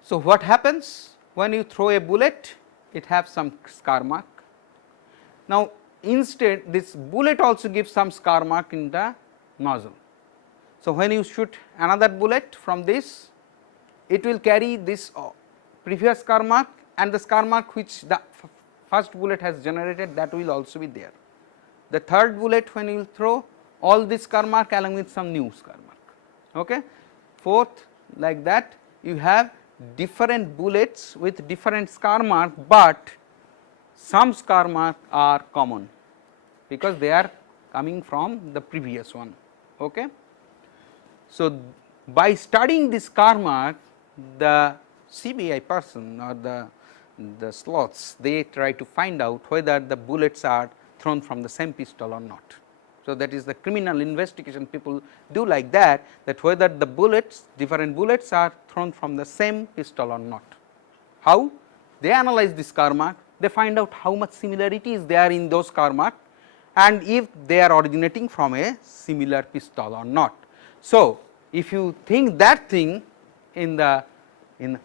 So, what happens when you throw a bullet? It has some scar mark. Now, instead this bullet also gives some scar mark in the nozzle. So, when you shoot another bullet from this, it will carry this previous scar mark, and the scar mark which the first bullet has generated, that will also be there. the third bullet when you will throw all this scar mark along with some new scar mark. Okay. Fourth, like that you have different bullets with different scar mark, but some scar mark are common because they are coming from the previous one. Okay. So, by studying this scar mark, the CBI person or the sloths, they try to find out whether the bullets are thrown from the same pistol or not. So, that is the criminal investigation people do like that, that whether the bullets, different bullets are thrown from the same pistol or not. How? They analyze this scar mark, they find out how much similarity is there in those scar mark and if they are originating from a similar pistol or not. So, if you think that thing in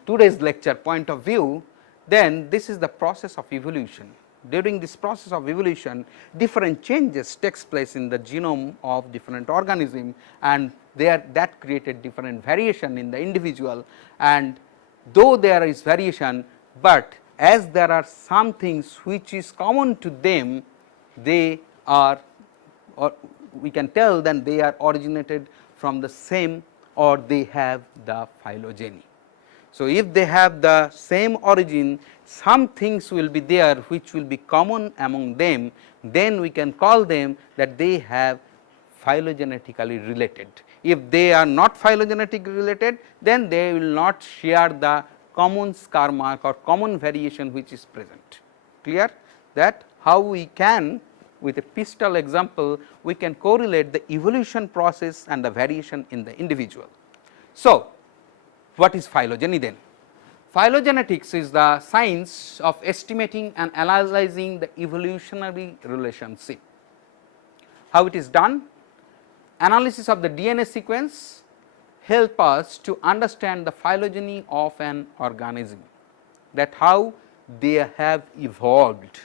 today's lecture point of view, then this is the process of evolution. During this process of evolution, different changes takes place in the genome of different organism, and that created different variation in the individual, and though there is variation, but as there are some things which is common to them, they are, or we can tell that they are originated from the same, or they have the phylogeny. So, if they have the same origin, some things will be there which will be common among them, then we can call them that they have phylogenetically related. If they are not phylogenetically related, then they will not share the common scar mark or common variation which is present. Clear that how we can, with a pistol example, we can correlate the evolution process and the variation in the individual. So, what is phylogeny then? Phylogenetics is the science of estimating and analyzing the evolutionary relationship. How it is done? Analysis of the DNA sequence help us to understand the phylogeny of an organism, that how they have evolved.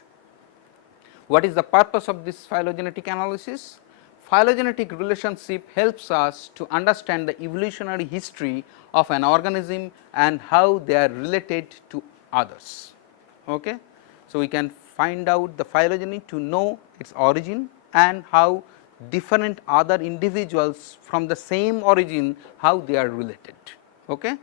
What is the purpose of this phylogenetic analysis? Phylogenetic relationship helps us to understand the evolutionary history of an organism and how they are related to others. Okay? So, we can find out the phylogeny to know its origin and how different other individuals from the same origin, how they are related. Okay?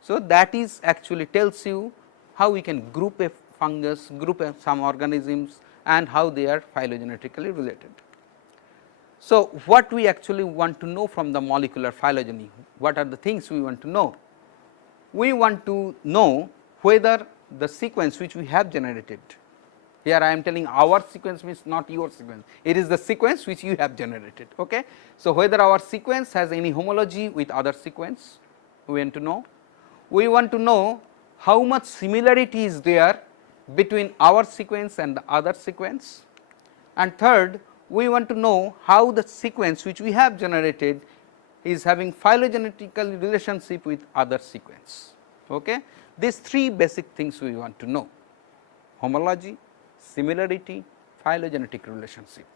So, that is actually tells you how we can group a fungus, group some organisms, and how they are phylogenetically related. So, what we actually want to know from the molecular phylogeny? What are the things we want to know? We want to know whether the sequence which we have generated, here I am telling our sequence means not your sequence, it is the sequence which you have generated. Okay? So, whether our sequence has any homology with other sequence, we want to know. We want to know how much similarity is there between our sequence and the other sequence, and third, we want to know how the sequence which we have generated is having phylogenetical relationship with other sequence. Okay? These three basic things we want to know: homology, similarity, phylogenetic relationship.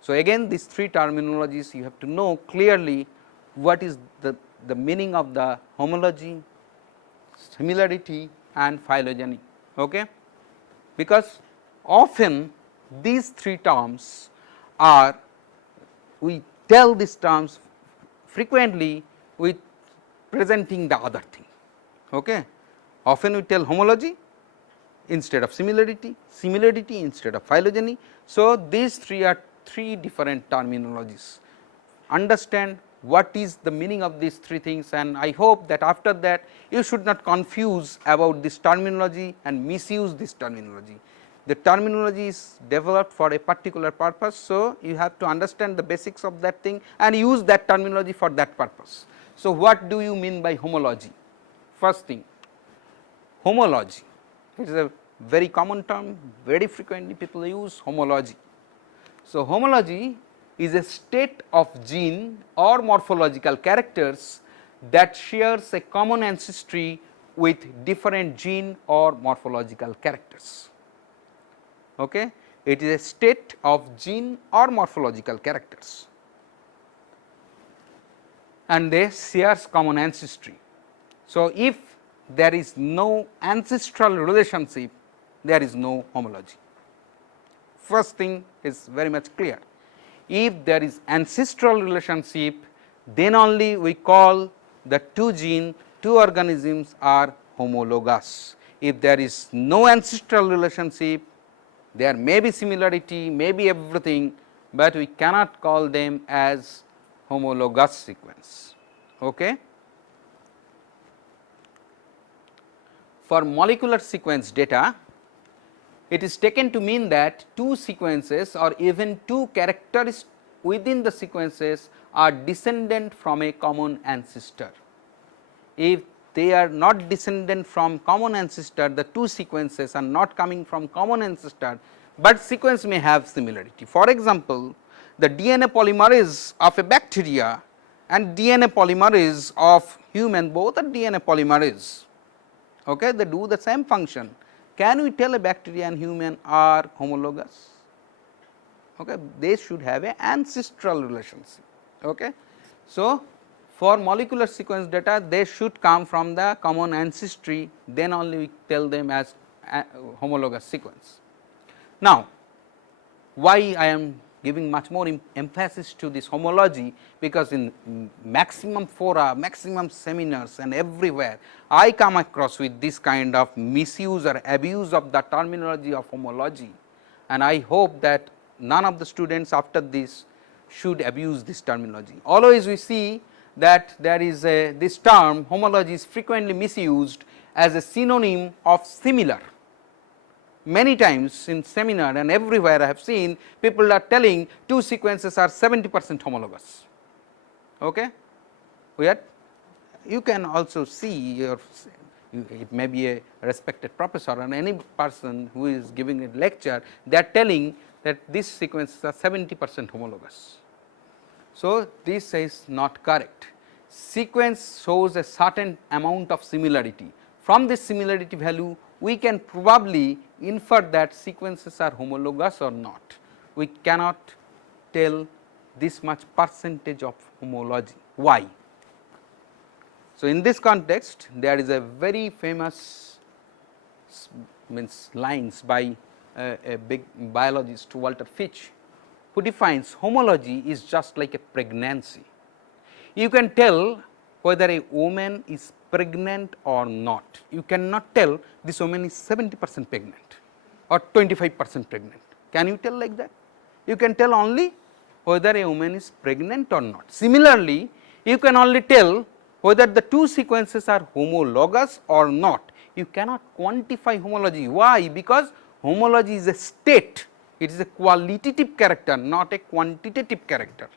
So, again these three terminologies you have to know clearly what is the meaning of the homology, similarity and phylogeny. Okay? Because often these three terms are, we tell these terms frequently with presenting the other thing. Okay? Often we tell homology instead of similarity, similarity instead of phylogeny. So, these three are three different terminologies. Understand what is the meaning of these three things, and I hope that after that you should not confuse about this terminology and misuse this terminology. The terminology is developed for a particular purpose. So, you have to understand the basics of that thing and use that terminology for that purpose. So, what do you mean by homology? First thing, homology, it is a very common term, very frequently people use homology. So, homology is a state of gene or morphological characters that shares a common ancestry with different gene or morphological characters. Okay? It is a state of gene or morphological characters, and they share common ancestry. So, if there is no ancestral relationship, there is no homology. first thing is very much clear. If there is ancestral relationship, then only we call the two organisms are homologous. If there is no ancestral relationship, there may be similarity, may be everything, but we cannot call them as homologous sequence. Okay. For molecular sequence data, it is taken to mean that two sequences or even two characters within the sequences are descendant from a common ancestor. If they are not descendant from common ancestor, the two sequences are not coming from common ancestor, but sequence may have similarity. For example, the DNA polymerase of a bacteria and DNA polymerase of human, both are DNA polymerase. Okay, they do the same function. Can we tell a bacteria and human are homologous? Okay, they should have an ancestral relationship. Okay. So, for molecular sequence data, they should come from the common ancestry, then only we tell them as homologous sequence. Now, why I am giving much more emphasis to this homology, because in maximum fora, maximum seminars and everywhere, I come across with this kind of misuse or abuse of the terminology of homology, and I hope that none of the students after this should abuse this terminology. Always we see that there is this term homology is frequently misused as a synonym of similar. Many times in seminar and everywhere I have seen people are telling two sequences are 70% homologous. Okay? Yet you can also see it may be a respected professor or any person who is giving a lecture, they are telling that these sequences are 70% homologous. So, this is not correct. Sequence shows a certain amount of similarity. From this similarity value, we can probably infer that sequences are homologous or not. We cannot tell this much percentage of homology. Why? So, in this context, there is a very famous lines by a big biologist, Walter Fitch, who defines homology is just like a pregnancy. You can tell whether a woman is pregnant or not. You cannot tell this woman is 70% pregnant or 25% pregnant. Can you tell like that? You can tell only whether a woman is pregnant or not. Similarly, you can only tell whether the two sequences are homologous or not. You cannot quantify homology. Why? Because homology is a state, it is a qualitative character, not a quantitative character.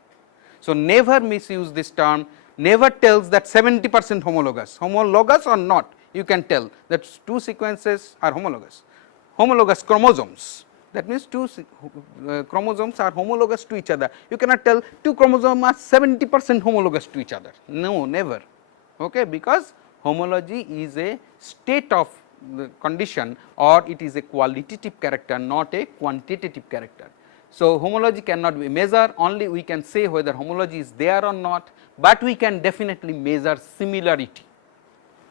So, never misuse this term, never tells that 70% homologous. Homologous or not, you can tell that two sequences are homologous. Homologous chromosomes, that means two chromosomes are homologous to each other. You cannot tell two chromosomes are 70% homologous to each other. No, never. Okay, because homology is a state of the condition, or it is a qualitative character, not a quantitative character. So, homology cannot be measured, only we can say whether homology is there or not, but we can definitely measure similarity.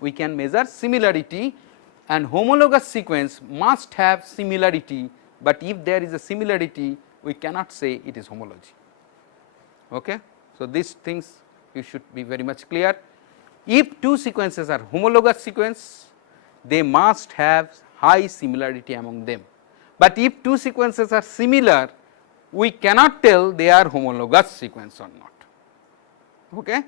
We can measure similarity, and homologous sequence must have similarity, but if there is a similarity, we cannot say it is homology. Okay? So, these things you should be very much clear. If two sequences are homologous sequence, they must have high similarity among them, but if two sequences are similar, we cannot tell they are homologous sequence or not. Okay?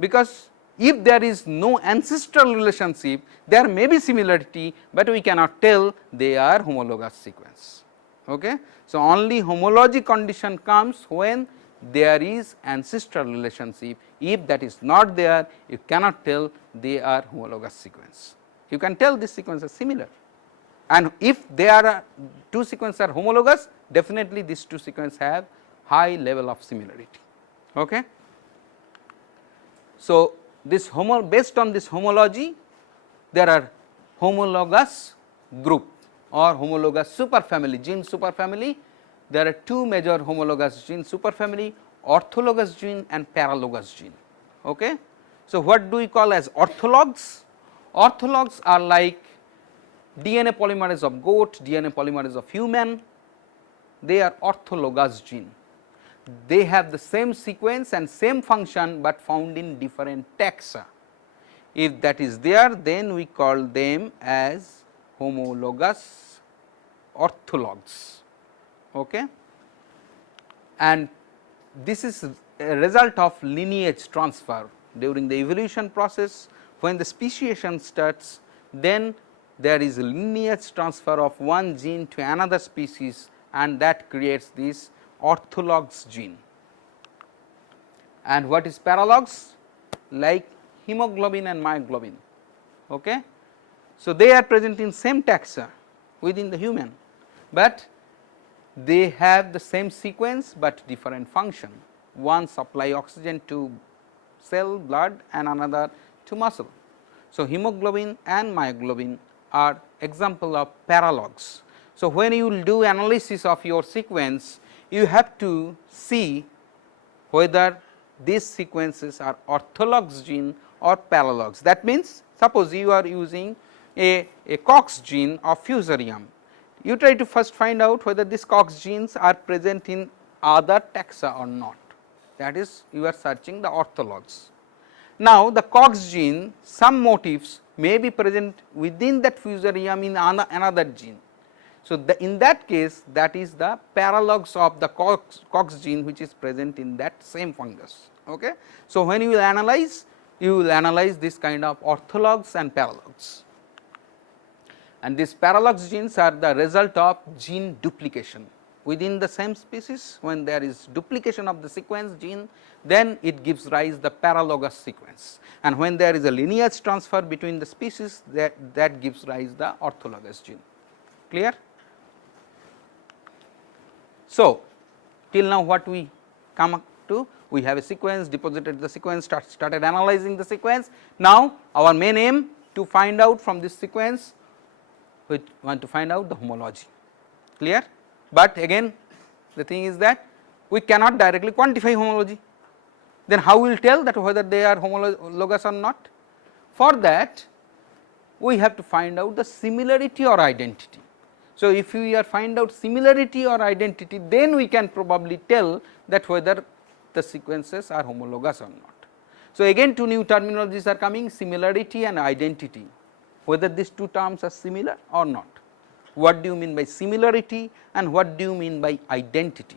Because if there is no ancestral relationship, there may be similarity, but we cannot tell they are homologous sequence. Okay? So, only homology condition comes when there is ancestral relationship. If that is not there, you cannot tell they are homologous sequence. You can tell this sequence is similar, and if they are two sequences are homologous, definitely these two sequences have high level of similarity. Okay? So, this based on this homology, there are homologous group or homologous superfamily, gene superfamily. There are two major homologous gene superfamily, orthologous gene and paralogous gene. Okay? So, what do we call as orthologs? Orthologs are like DNA polymerase of goat, DNA polymerase of human, they are orthologous gene. They have the same sequence and same function, but found in different taxa. If that is there, then we call them as homologous orthologs. Okay? And this is a result of lineage transfer. During the evolution process, when the speciation starts, then there is a lineage transfer of one gene to another species, and that creates this orthologs gene. And what is paralogs? Like hemoglobin and myoglobin. Okay? So, they are present in same taxa within the human, but they have the same sequence, but different function. One supply oxygen to cell, blood, and another to muscle. So, hemoglobin and myoglobin are example of paralogs. So, when you will do analysis of your sequence, you have to see whether these sequences are orthologs gene or paralogs. That means, suppose you are using a COX gene of Fusarium, you try to first find out whether these COX genes are present in other taxa or not. That is, you are searching the orthologs. Now, the COX gene, some motifs may be present within that Fusarium in another gene. So, in that case, that is the paralogs of the COX gene which is present in that same fungus. Okay? So, when you will analyze this kind of orthologs and paralogs. And these paralogs genes are the result of gene duplication within the same species. When there is duplication of the sequence gene, then it gives rise the paralogous sequence, and when there is a lineage transfer between the species, that gives rise the orthologous gene. Clear? So, till now what we come up to, we have a sequence, deposited the sequence, started analyzing the sequence. Now, our main aim to find out from this sequence, we want to find out the homology. Clear? But again, the thing is that we cannot directly quantify homology. Then how we will tell that whether they are homologous or not? For that, we have to find out the similarity or identity. So, if we find out similarity or identity, then we can probably tell that whether the sequences are homologous or not. So, again two new terminologies are coming, similarity and identity, whether these two terms are similar or not. What do you mean by similarity and what do you mean by identity?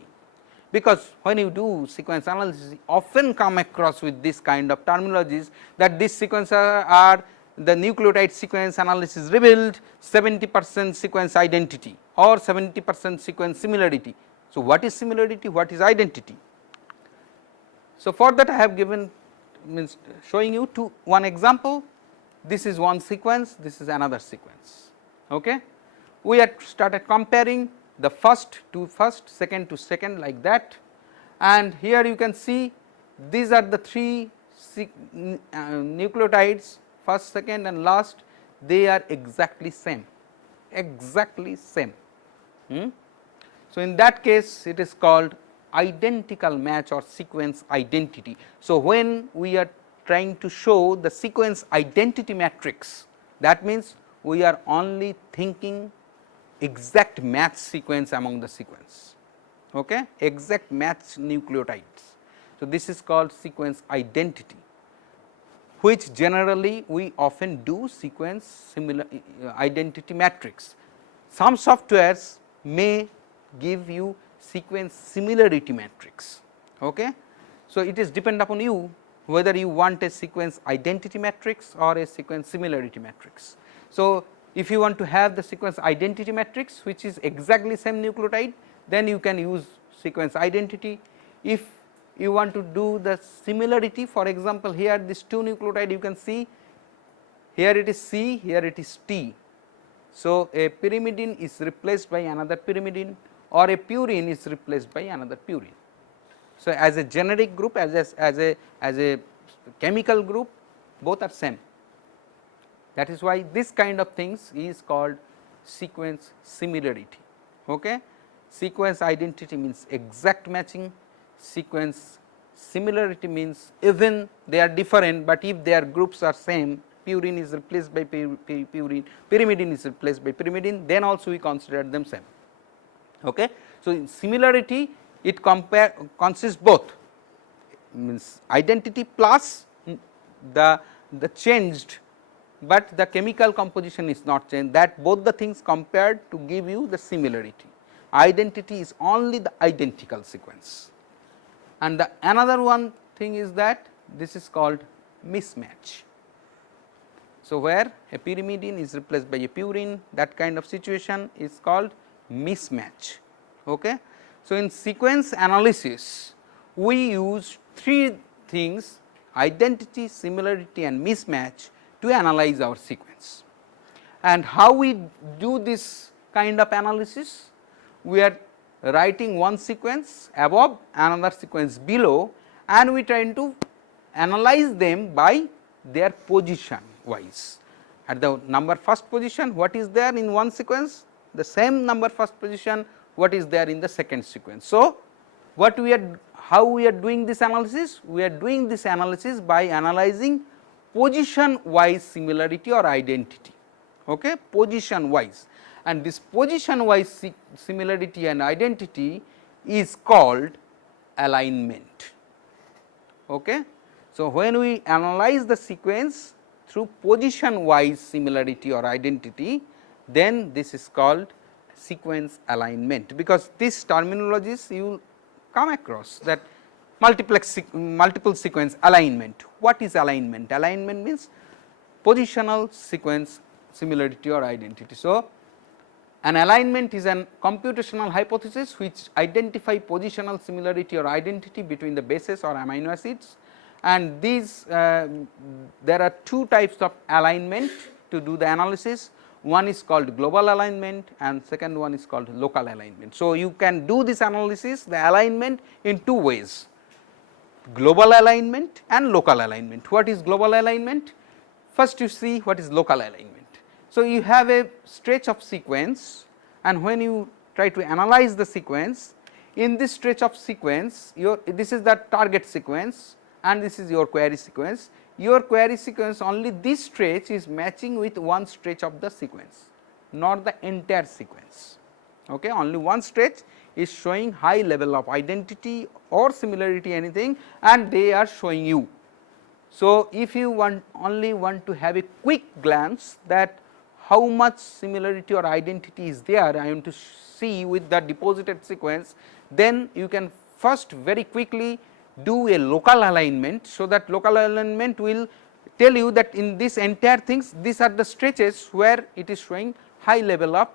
Because when you do sequence analysis, you often come across with this kind of terminologies, that this sequence are the nucleotide sequence analysis revealed 70% sequence identity or 70% sequence similarity. So, what is similarity, what is identity? So, for that I have given showing you one example. This is one sequence, this is another sequence. Okay? We had started comparing the first to first, second to second, like that, and here you can see these are the three nucleotides, first, second and last, they are exactly same. So, in that case it is called identical match or sequence identity. So, when we are trying to show the sequence identity matrix, that means we are only thinking exact match sequence among the sequence, okay? Exact match nucleotides. So, this is called sequence identity, which generally we often do sequence identity matrix. Some softwares may give you sequence similarity matrix. Okay? So, it is depend upon you whether you want a sequence identity matrix or a sequence similarity matrix. So, if you want to have the sequence identity matrix which is exactly same nucleotide, then you can use sequence identity. If you want to do the similarity, for example, here this two nucleotide you can see, here it is C, here it is T. So, a pyrimidine is replaced by another pyrimidine or a purine is replaced by another purine. So, as a generic group, as a chemical group, both are same. That is why this kind of things is called sequence similarity. Okay? Sequence identity means exact matching, sequence similarity means even they are different, but if their groups are same, purine is replaced by purine, pyrimidine is replaced by pyrimidine, then also we consider them same. Okay? So, in similarity it consists both, means identity plus the changed, but the chemical composition is not changed, that both the things compared to give you the similarity. Identity is only the identical sequence, and the another one thing is that this is called mismatch. So, where a pyrimidine is replaced by a purine, that kind of situation is called mismatch. Okay. So, in sequence analysis we use three things: identity, similarity and mismatch to analyze our sequence. And how we do this kind of analysis? We are writing one sequence above, another sequence below, and we try to analyze them by their position wise. At the number first position, what is there in one sequence? The same number first position, what is there in the second sequence. So, what we are, how we are doing this analysis? We are doing this analysis by analyzing position wise similarity or identity, okay, position wise, and this position wise similarity and identity is called alignment. Okay. So, when we analyze the sequence through position wise similarity or identity, then this is called sequence alignment, because this terminologies you will come across, that multiple sequence alignment. What is alignment? Alignment means positional sequence similarity or identity. So, an alignment is an computational hypothesis which identify positional similarity or identity between the bases or amino acids, and these there are two types of alignment to do the analysis. One is called global alignment and second one is called local alignment. So, you can do this analysis, the alignment, in two ways: global alignment and local alignment. What is global alignment? First you see what is local alignment. So, you have a stretch of sequence, and when you try to analyze the sequence, in this stretch of sequence, this is the target sequence and this is your query sequence. Your query sequence, only this stretch is matching with one stretch of the sequence, not the entire sequence. Okay. Only one stretch is showing high level of identity or similarity, anything, and they are showing you. So, if you only want to have a quick glance that how much similarity or identity is there, I am to see with the deposited sequence, then you can first very quickly do a local alignment. So, that local alignment will tell you that in this entire things, these are the stretches where it is showing high level of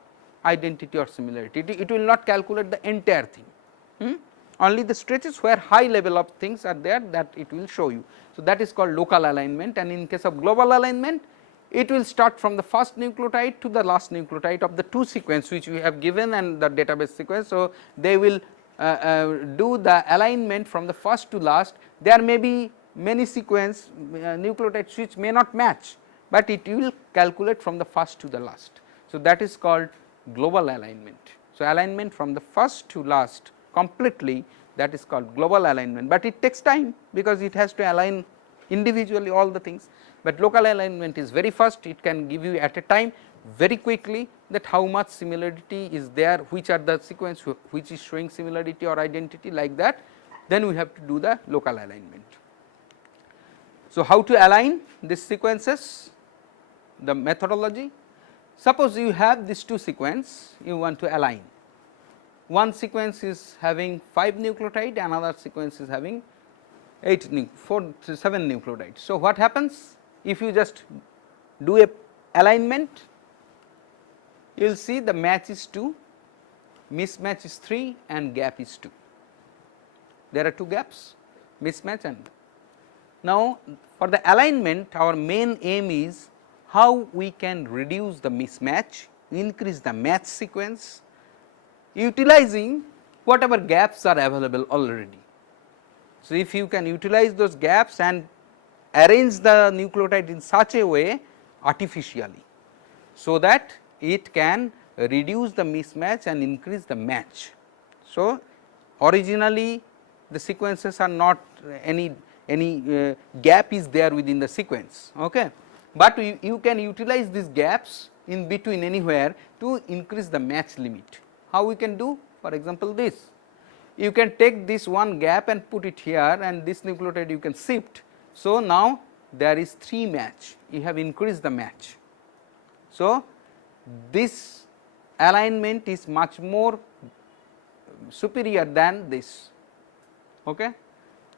identity or similarity. It will not calculate the entire thing, only the stretches where high level of things are there, that it will show you. So, that is called local alignment, and in case of global alignment, it will start from the first nucleotide to the last nucleotide of the two sequence which we have given and the database sequence. So, they will do the alignment from the first to last. There may be many sequence nucleotides which may not match, but it will calculate from the first to the last. So, that is called global alignment. So, alignment from the first to last completely, that is called global alignment, but it takes time because it has to align individually all the things, but local alignment is very fast. It can give you at a time very quickly that how much similarity is there, which are the sequence which is showing similarity or identity, like that. Then we have to do the local alignment. So, how to align these sequences? The methodology: suppose you have these two sequences, you want to align. One sequence is having 5 nucleotide, another sequence is having 7 nucleotides. So, what happens if you just do a alignment? You will see the match is 2, mismatch is 3 and gap is 2. There are 2 gaps, mismatch and. Now, for the alignment, our main aim is how we can reduce the mismatch, increase the match sequence, utilizing whatever gaps are available already. So, if you can utilize those gaps and arrange the nucleotide in such a way artificially, so that it can reduce the mismatch and increase the match. So, originally the sequences are not any gap is there within the sequence, okay, but you can utilize these gaps in between anywhere to increase the match limit. How we can do? for example this. You can take this one gap and put it here, and this nucleotide you can shift. So, now there is 3 match, you have increased the match. So, this alignment is much more superior than this. Okay.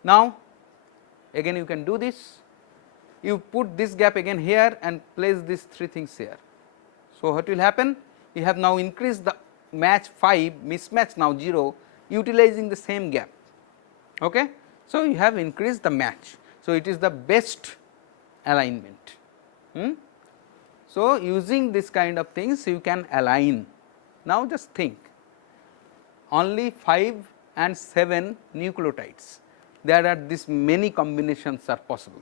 Now, again you can do this, you put this gap again here and place these 3 things here. So, what will happen? You have now increased the match 5, mismatch now 0, utilizing the same gap. Okay. So, you have increased the match. So, it is the best alignment. So, using this kind of things you can align. Now, just think, only 5 and 7 nucleotides, there are this many combinations are possible.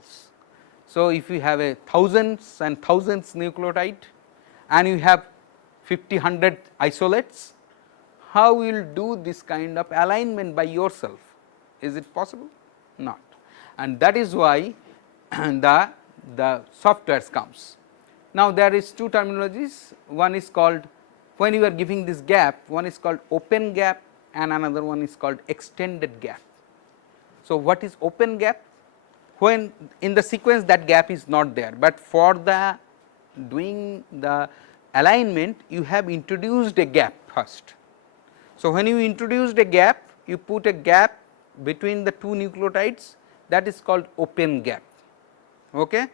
So, if you have a thousands and thousands nucleotide and you have 50, 100 isolates, how will you do this kind of alignment by yourself? Is it possible? Not. And that is why the softwares comes. Now, there is 2 terminologies, one is called, when you are giving this gap, one is called open gap and another one is called extended gap. So, what is open gap? When in the sequence that gap is not there, but for the doing the alignment you have introduced a gap first. So, when you introduced a gap, you put a gap between the 2 nucleotides, that is called open gap. Okay.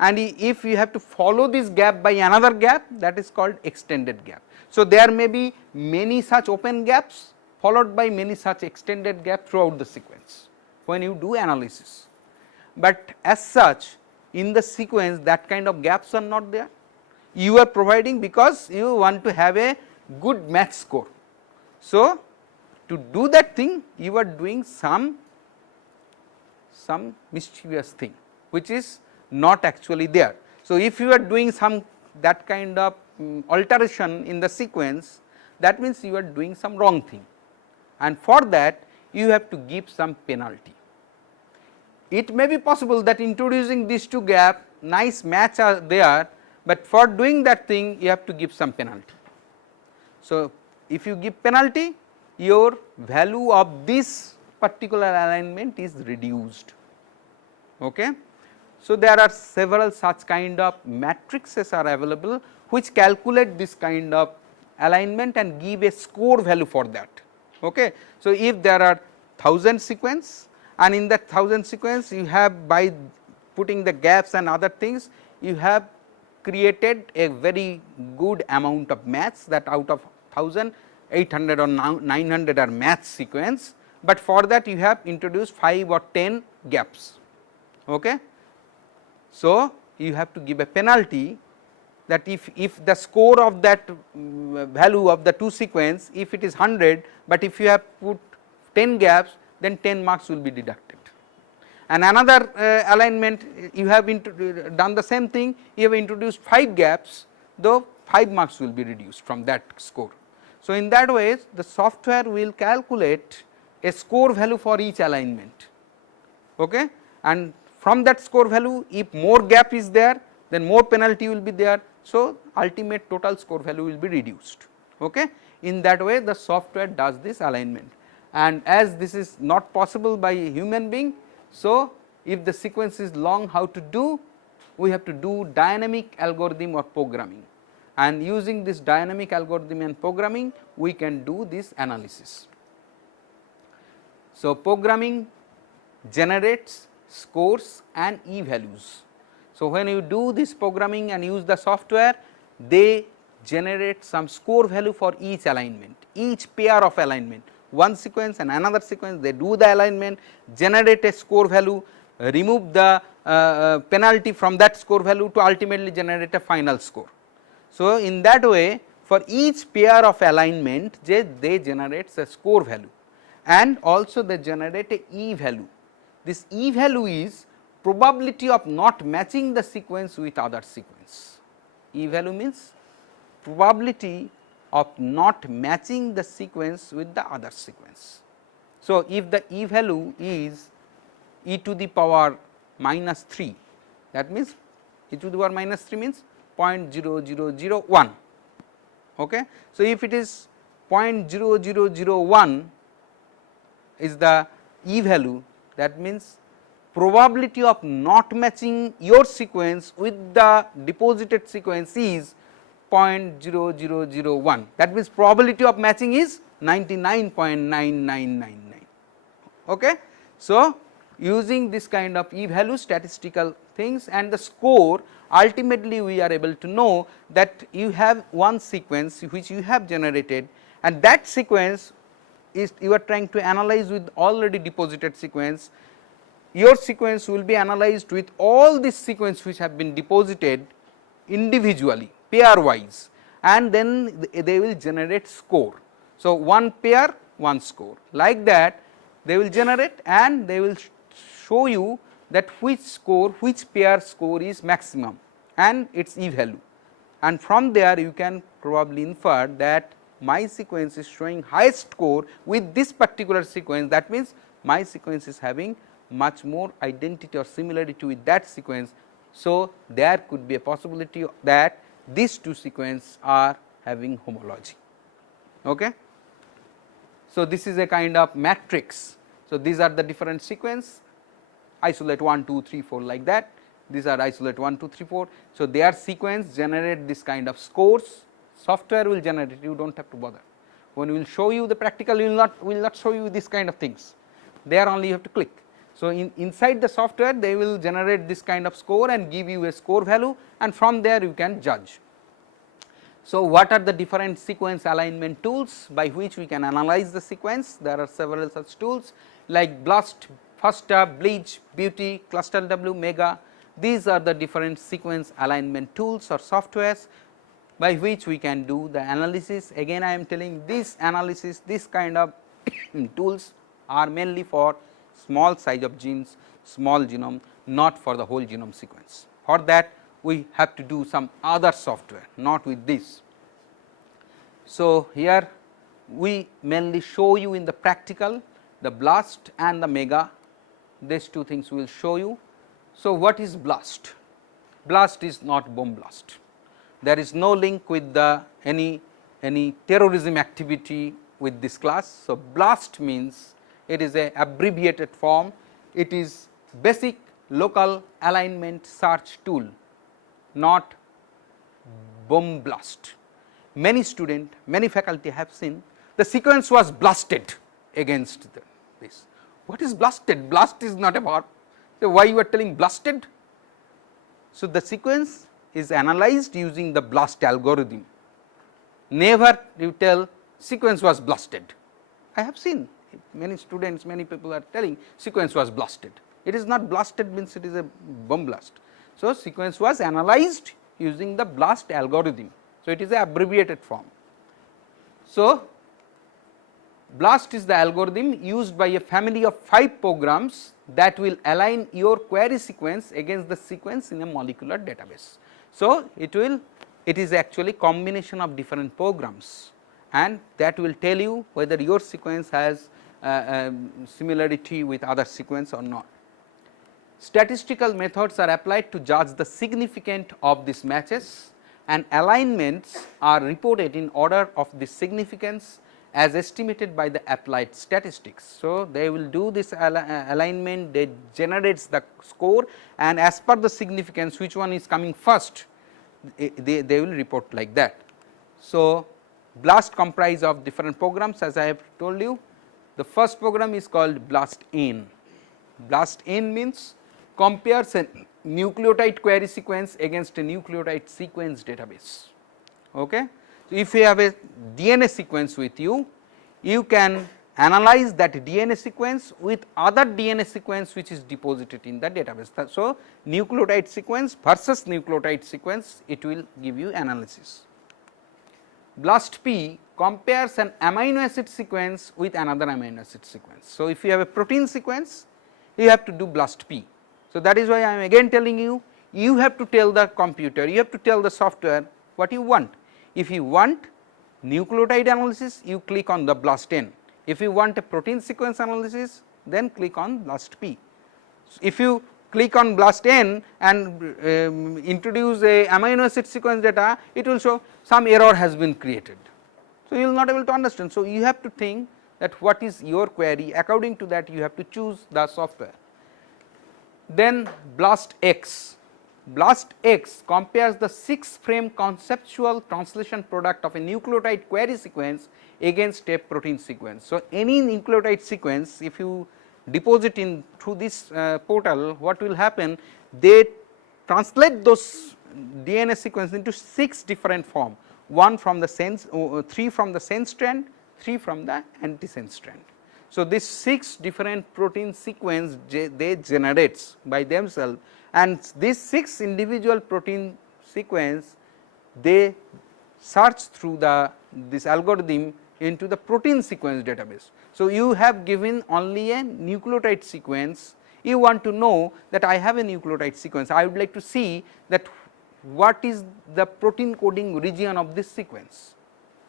And if you have to follow this gap by another gap, that is called extended gap. So, there may be many such open gaps followed by many such extended gaps throughout the sequence when you do analysis. But as such, in the sequence that kind of gaps are not there. You are providing because you want to have a good match score. So, to do that thing you are doing some mischievous thing which is not actually there. So, if you are doing some that kind of alteration in the sequence, that means you are doing some wrong thing, and for that you have to give some penalty. It may be possible that introducing these 2 gaps, nice match are there, but for doing that thing you have to give some penalty. So, if you give penalty, your value of this particular alignment is reduced. Okay. So, there are several such kind of matrices are available which calculate this kind of alignment and give a score value for that. Okay. So, if there are 1000 sequence and in that 1000 sequence you have, by putting the gaps and other things, you have created a very good amount of match, that out of 1000, 800 or 900 are match sequence, but for that you have introduced 5 or 10 gaps. Okay. So, you have to give a penalty, that if the score of that value of the 2 sequence, if it is 100, but if you have put 10 gaps, then 10 marks will be deducted. And another alignment, you have done the same thing, you have introduced 5 gaps, though 5 marks will be reduced from that score. So, in that way the software will calculate a score value for each alignment. Okay. And from that score value, if more gap is there, then more penalty will be there. So, ultimate total score value will be reduced. Okay. In that way the software does this alignment, and as this is not possible by a human being. So, if the sequence is long, how to do? We have to do dynamic algorithm or programming, and using this dynamic algorithm and programming we can do this analysis. So, programming generates scores and e values. So, when you do this programming and use the software, they generate some score value for each alignment, each pair of alignment, one sequence and another sequence, they do the alignment, generate a score value, remove the penalty from that score value to ultimately generate a final score. So, in that way for each pair of alignment they generate a score value, and also they generate a e value. This e value is probability of not matching the sequence with other sequence. E value means probability of not matching the sequence with the other sequence. So, if the e value is e to the power minus 3, that means e to the power minus 3 means 0.0001. Okay. So, if it is 0.0001 is the E value, that means probability of not matching your sequence with the deposited sequence is 0.0001, that means probability of matching is 99.9999. Okay. So, using this kind of E value statistical things and the score, ultimately we are able to know that you have one sequence which you have generated, and that sequence is you are trying to analyze with already deposited sequence. Your sequence will be analyzed with all these sequence which have been deposited individually, pair wise, and then they will generate score. So, one pair one score, like that they will generate and they will show you that which score, which pair score is maximum and its E value, and from there you can probably infer that my sequence is showing highest score with this particular sequence. That means my sequence is having much more identity or similarity with that sequence. So, there could be a possibility that these two sequences are having homology. Okay. So, this is a kind of matrix. So, these are the different sequence, isolate 1, 2, 3, 4 like that, these are isolate 1, 2, 3, 4. So, their sequence generate this kind of scores, software will generate it, you do not have to bother. When we will show you the practical, we will not show you this kind of things, there only you have to click. So, inside the software they will generate this kind of score and give you a score value, and from there you can judge. So, what are the different sequence alignment tools by which we can analyze the sequence? There are several such tools like BLAST, FASTA, Bleach, Beauty, ClustalW, Mega. These are the different sequence alignment tools or softwares by which we can do the analysis. Again I am telling this analysis, this kind of tools are mainly for small size of genes, small genome, not for the whole genome sequence. For that we have to do some other software, not with this. So, here we mainly show you in the practical the BLAST and the Mega, these two things we will show you. So, what is BLAST? BLAST is not bomb blast. There is no link with the any terrorism activity with this class. So, BLAST means it is a abbreviated form, it is basic local alignment search tool, not bomb blast. Many student, many faculty have seen the sequence was blasted against this. What is blasted? Blast is not a verb. So, why you are telling blasted? So, the sequence is analyzed using the BLAST algorithm. Never you tell sequence was blasted. I have seen many students, many people are telling sequence was blasted. It is not blasted, means it is a bomb blast. So, sequence was analyzed using the BLAST algorithm. So, it is a abbreviated form. So, BLAST is the algorithm used by a family of 5 programs that will align your query sequence against the sequence in a molecular database. So, it is actually combination of different programs, and that will tell you whether your sequence has similarity with other sequence or not. Statistical methods are applied to judge the significance of these matches, and alignments are reported in order of this significance as estimated by the applied statistics. So, they will do this alignment, they generates the score, and as per the significance which one is coming first, they will report like that. So, BLAST comprise of different programs, as I have told you. The first program is called BLAST-N. BLAST-N means compares a nucleotide query sequence against a nucleotide sequence database. Okay. So, if you have a DNA sequence with you, you can analyze that DNA sequence with other DNA sequence which is deposited in the database. So, nucleotide sequence versus nucleotide sequence, it will give you analysis. BLAST-P compares an amino acid sequence with another amino acid sequence. So, if you have a protein sequence, you have to do BLAST-P. So, that is why I am again telling you, you have to tell the computer, you have to tell the software what you want. If you want nucleotide analysis, you click on the BLAST-N. If you want a protein sequence analysis, then click on BLAST-P. If you click on BLAST-N and introduce a amino acid sequence data, it will show some error has been created. So, you will not able to understand. So, you have to think that what is your query, according to that you have to choose the software. Then BLAST X. BLAST X compares the 6 frame conceptual translation product of a nucleotide query sequence against a protein sequence. So, any nucleotide sequence, if you deposit in through this portal, what will happen, they translate those DNA sequence into 6 different form, 1 from the sense, 3 from the sense strand, 3 from the antisense strand. So, this 6 different protein sequence they generates by themselves, and these 6 individual protein sequence they search through this algorithm into the protein sequence database. So, you have given only a nucleotide sequence, you want to know that I have a nucleotide sequence, I would like to see that what is the protein coding region of this sequence,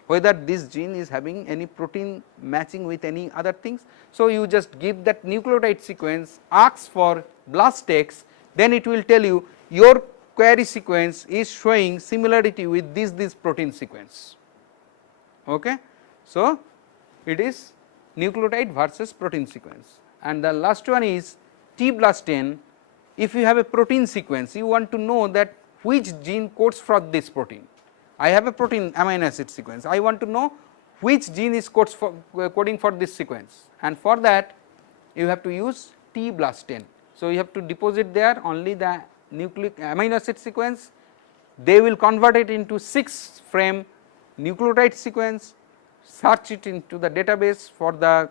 whether this gene is having any protein matching with any other things. So, you just give that nucleotide sequence, ask for BLAST X, then it will tell you your query sequence is showing similarity with this protein sequence. Okay. So, it is nucleotide versus protein sequence. And the last one is T-BLAST-N. If you have a protein sequence, you want to know that which gene codes for this protein. I have a protein amino acid sequence, I want to know which gene is coding for this sequence, and for that you have to use T-BLAST-N. So, you have to deposit there only the nucleic amino acid sequence, they will convert it into 6 frame nucleotide sequence, search it into the database for the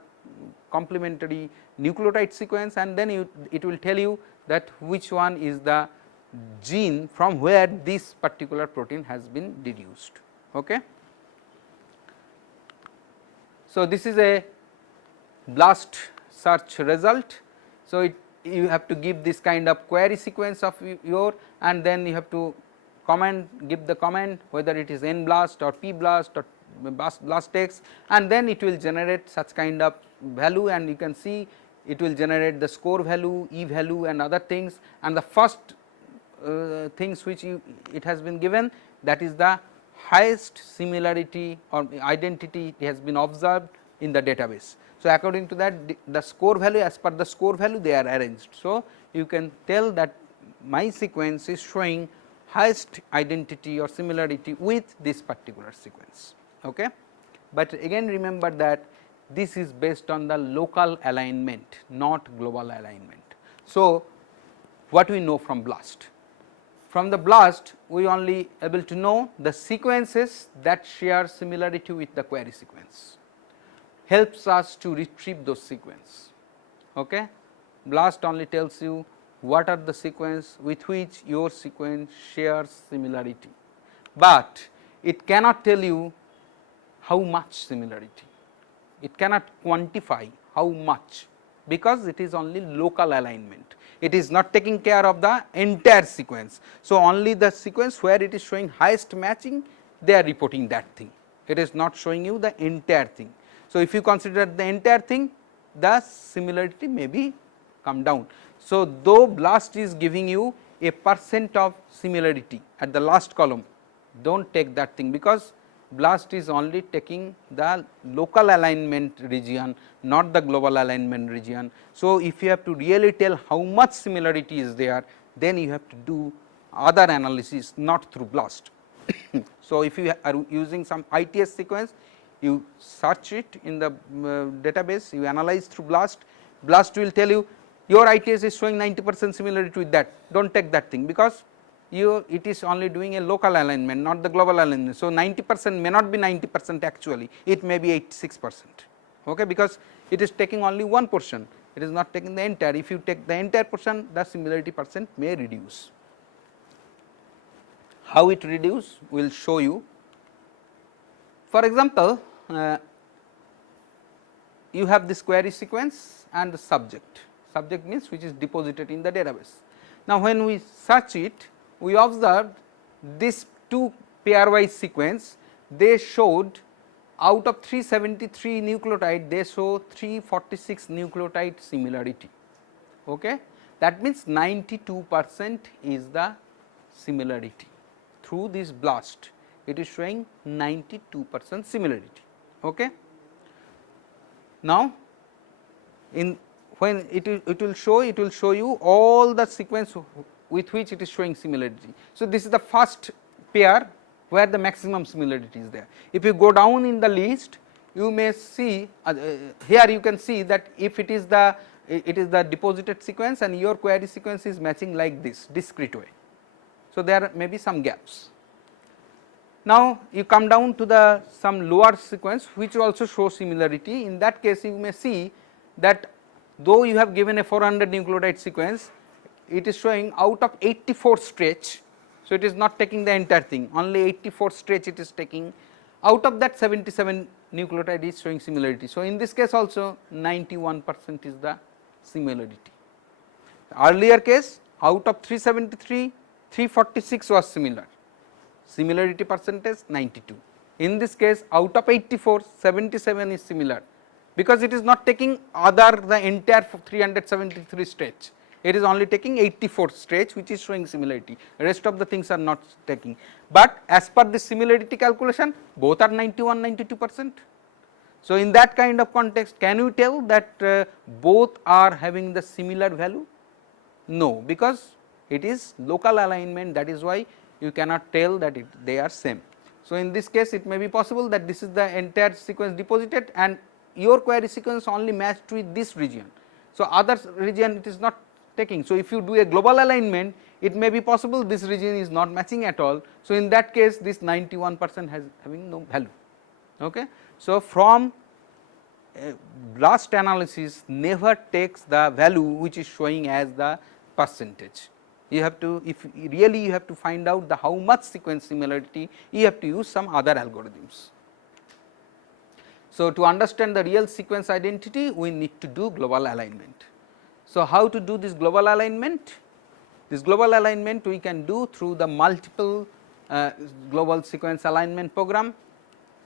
complementary nucleotide sequence, and then it will tell you that which one is the gene from where this particular protein has been deduced. Okay. So, this is a BLAST search result. So, you have to give this kind of query sequence of your, and then you have to give the comment whether it is NBLAST or PBLAST or BLAST X, and then it will generate such kind of value, and you can see it will generate the score value, E value and other things, and the first things which it has been given, that is the highest similarity or identity has been observed in the database. So, according to that the score value, as per the score value they are arranged. So, you can tell that my sequence is showing highest identity or similarity with this particular sequence. Okay. But again remember that this is based on the local alignment, not global alignment. So, what we know from BLAST? From the BLAST we only able to know the sequences that share similarity with the query sequence, helps us to retrieve those sequence. Okay. BLAST only tells you what are the sequence with which your sequence shares similarity, but it cannot tell you how much similarity, it cannot quantify how much, because it is only local alignment, it is not taking care of the entire sequence. So, only the sequence where it is showing highest matching they are reporting that thing, it is not showing you the entire thing. So, if you consider the entire thing, the similarity may be come down. So, though BLAST is giving you a percent of similarity at the last column, do not take that thing, because BLAST is only taking the local alignment region, not the global alignment region. So, if you have to really tell how much similarity is there, then you have to do other analysis, not through BLAST. So, if you are using some ITS sequence, you search it in the database, you analyze through BLAST, BLAST will tell you your ITS is showing 90% similarity with that, do not take that thing, because it is only doing a local alignment, not the global alignment. So, 90% may not be 90% actually, it may be 86%, okay, because it is taking only one portion, it is not taking the entire. If you take the entire portion, the similarity percent may reduce. How it reduce, we will show you. For example, you have this query sequence and the subject means which is deposited in the database. Now, when we search it, we observed this 2 pairwise sequence, they showed out of 373 nucleotide, they show 346 nucleotide similarity. Okay? That means 92% is the similarity through this BLAST. it is showing 92% similarity. Okay. Now, in when it will show you all the sequence with which it is showing similarity. So, this is the first pair where the maximum similarity is there. If you go down in the list, you may see here you can see that if it is the deposited sequence and your query sequence is matching like this discrete way. So, there may be some gaps. Now, you come down to the some lower sequence which also shows similarity. In that case, you may see that though you have given a 400 nucleotide sequence, it is showing out of 84 stretch. So, it is not taking the entire thing, only 84 stretch it is taking. Out of that 77 nucleotide is showing similarity. So, in this case also 91% is the similarity. The earlier case, out of 373, 346 was similar, similarity percentage 92. In this case, out of 84, 77 is similar, because it is not taking the entire 373 stretch. It is only taking 84 stretch, which is showing similarity, rest of the things are not taking. But as per the similarity calculation, both are 91, 92%. So, in that kind of context, can you tell that both are having the similar value? No, because it is local alignment, that is why you cannot tell that they are same. So, in this case, it may be possible that this is the entire sequence deposited and your query sequence only matched with this region. So, other region it is not taking. So, if you do a global alignment, it may be possible this region is not matching at all. So, in that case, this 91% has having no value. Okay. So, from blast analysis never takes the value which is showing as the percentage. You have to, if really you have to find out the how much sequence similarity, you have to use some other algorithms. So, to understand the real sequence identity, we need to do global alignment. So, how to do this global alignment? This global alignment we can do through the multiple global sequence alignment program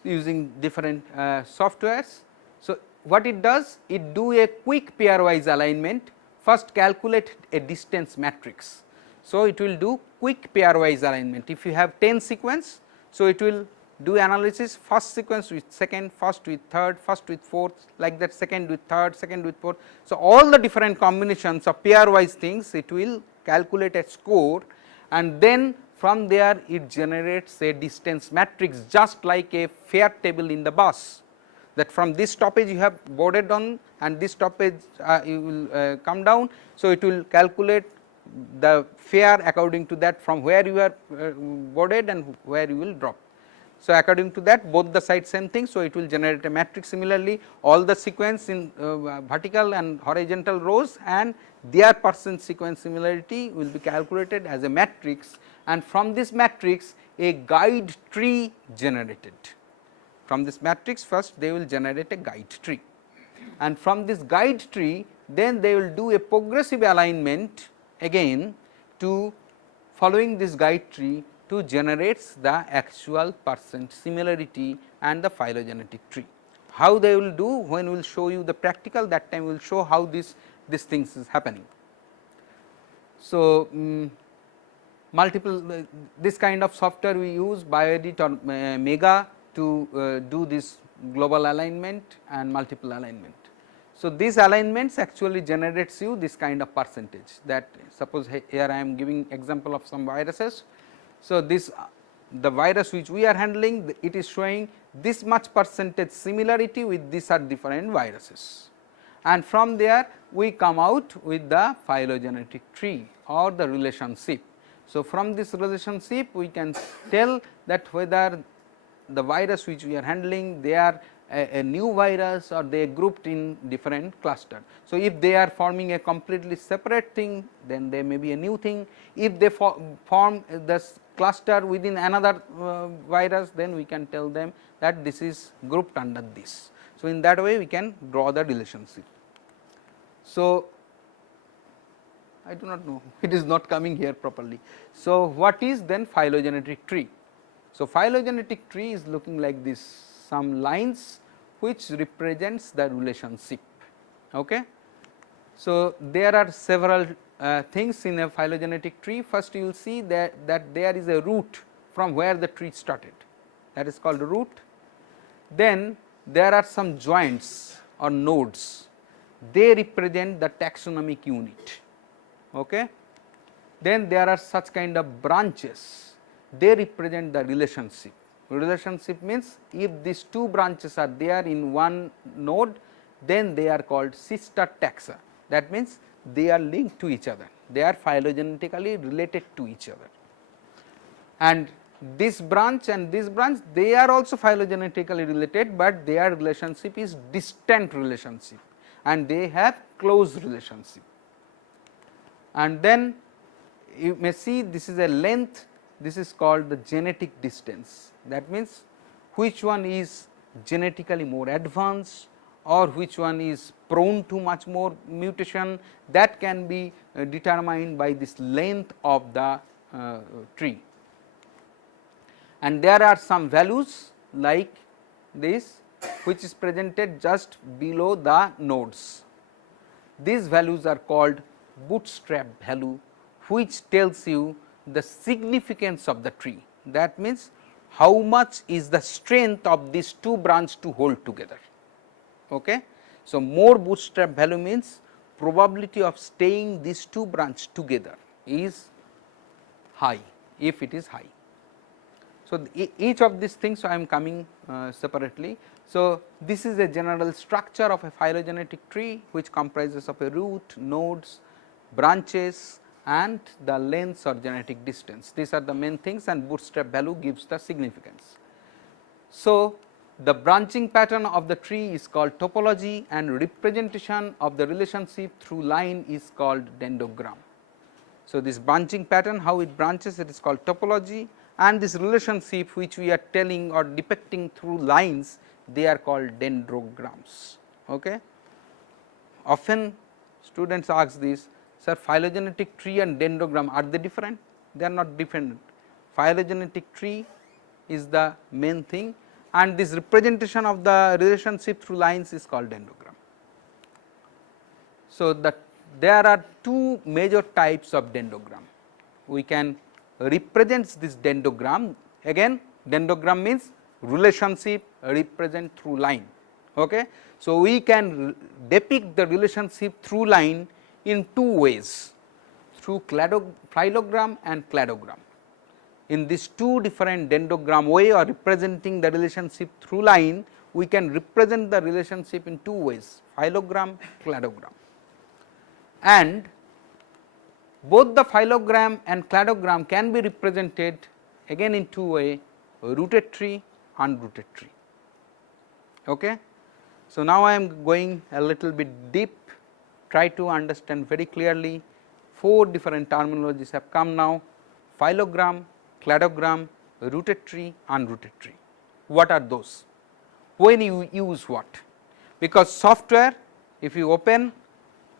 using different softwares. So, what it does? It do a quick pairwise alignment, first calculate a distance matrix. So, it will do quick pairwise alignment. If you have 10 sequence, so it will do analysis first sequence with second, first with third, first with fourth, like that, second with third, second with fourth. So, all the different combinations of pairwise things, it will calculate a score, and then from there it generates a distance matrix just like a fare table in the bus, that from this stoppage you have boarded on and this stoppage you will come down. So, it will calculate the fare according to that from where you are boarded and where you will drop. So, according to that both the sides same thing. So, it will generate a matrix. Similarly, all the sequence in vertical and horizontal rows and their percent sequence similarity will be calculated as a matrix, and from this matrix a guide tree generated. From this matrix first they will generate a guide tree, and from this guide tree then they will do a progressive alignment again to following this guide tree to generates the actual percent similarity and the phylogenetic tree. How they will do, when we will show you the practical, that time we will show how this things is happening. So, multiple this kind of software we use BioEdit or Mega to do this global alignment and multiple alignment. So, these alignments actually generates you this kind of percentage, that suppose here I am giving example of some viruses. So, this the virus which we are handling, it is showing this much percentage similarity with these are different viruses, and from there we come out with the phylogenetic tree or the relationship. So, from this relationship we can tell that whether the virus which we are handling, they are a new virus or they are grouped in different cluster. So, if they are forming a completely separate thing, then they may be a new thing. If they form this cluster within another virus, then we can tell them that this is grouped under this. So, in that way we can draw the relationship. So, I do not know, it is not coming here properly. So, what is then phylogenetic tree? So, phylogenetic tree is looking like this, some lines which represents the relationship. Okay. So, there are several things in a phylogenetic tree. First you will see that there is a root from where the tree started. that is called root. Then there are some joints or nodes, they represent the taxonomic unit. Okay. Then there are such kind of branches, they represent the relationship. Relationship means if these two branches are there in one node, then they are called sister taxa. That means they are linked to each other, they are phylogenetically related to each other. And this branch and this branch, they are also phylogenetically related, but their relationship is distant relationship and they have close relationship. And then you may see this is a length, this is called the genetic distance. That means which one is genetically more advanced or which one is prone to much more mutation, that can be determined by this length of the tree. And there are some values like this, which is presented just below the nodes. These values are called bootstrap value, which tells you the significance of the tree. That means how much is the strength of these two branches to hold together. Okay. So, more bootstrap value means probability of staying these two branches together is high, if it is high. So, each of these things I am coming separately. So, this is a general structure of a phylogenetic tree, which comprises of a root, nodes, branches and the lengths or genetic distance. These are the main things, and bootstrap value gives the significance. So, the branching pattern of the tree is called topology, and representation of the relationship through line is called dendrogram. So, this branching pattern, how it branches, it is called topology, and this relationship which we are telling or depicting through lines, they are called dendrograms. Okay. Often students ask this, sir, phylogenetic tree and dendrogram, are they different? They are not different. Phylogenetic tree is the main thing, and this representation of the relationship through lines is called dendrogram. So, there are two major types of dendrogram. We can represent this dendrogram, again dendrogram means relationship represent through line. Okay. So, we can depict the relationship through line in two ways, through phylogram and cladogram. In these two different dendrogram way or representing the relationship through line, we can represent the relationship in two ways, phylogram, cladogram. And both the phylogram and cladogram can be represented again in two ways, rooted tree, unrooted tree. Okay. So, now I am going a little bit deep, try to understand very clearly. Four different terminologies have come now: phylogram, cladogram, rooted tree, unrooted tree. What are those? When you use what? Because software, if you open,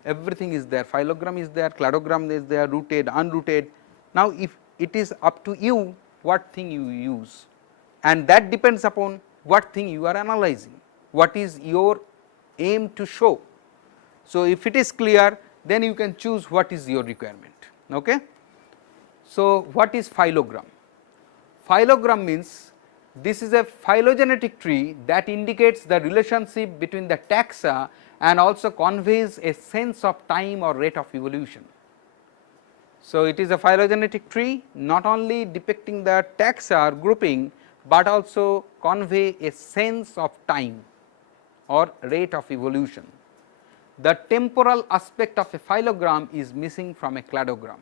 everything is there, phylogram is there, cladogram is there, rooted, unrooted. Now, if it is up to you what thing you use, and that depends upon what thing you are analyzing, what is your aim to show. So, if it is clear, then you can choose what is your requirement. Okay. So, what is phylogram? Phylogram means this is a phylogenetic tree that indicates the relationship between the taxa and also conveys a sense of time or rate of evolution. So, it is a phylogenetic tree not only depicting the taxa or grouping, but also convey a sense of time or rate of evolution. The temporal aspect of a phylogram is missing from a cladogram.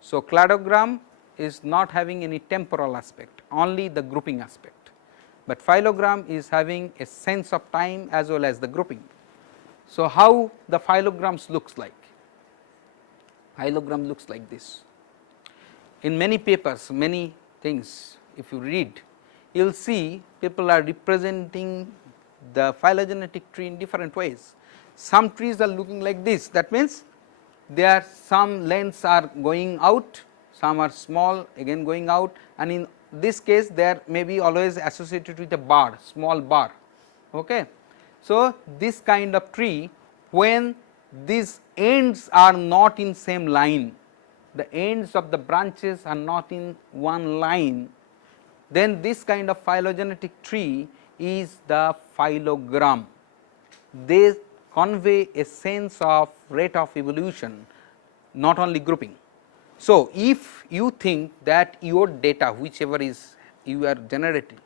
So, cladogram is not having any temporal aspect, only the grouping aspect, but phylogram is having a sense of time as well as the grouping. So, how the phylograms looks like? Phylogram looks like this. In many papers, many things, if you read, you will see people are representing the phylogenetic tree in different ways. Some trees are looking like this, that means there some lengths are going out, some are small again going out, and in this case there may be always associated with a bar, small bar. Okay. So, this kind of tree, when these ends are not in same line, the ends of the branches are not in one line, then this kind of phylogenetic tree is the phylogram. They convey a sense of rate of evolution, not only grouping. So, if you think that your data whichever is you are generating,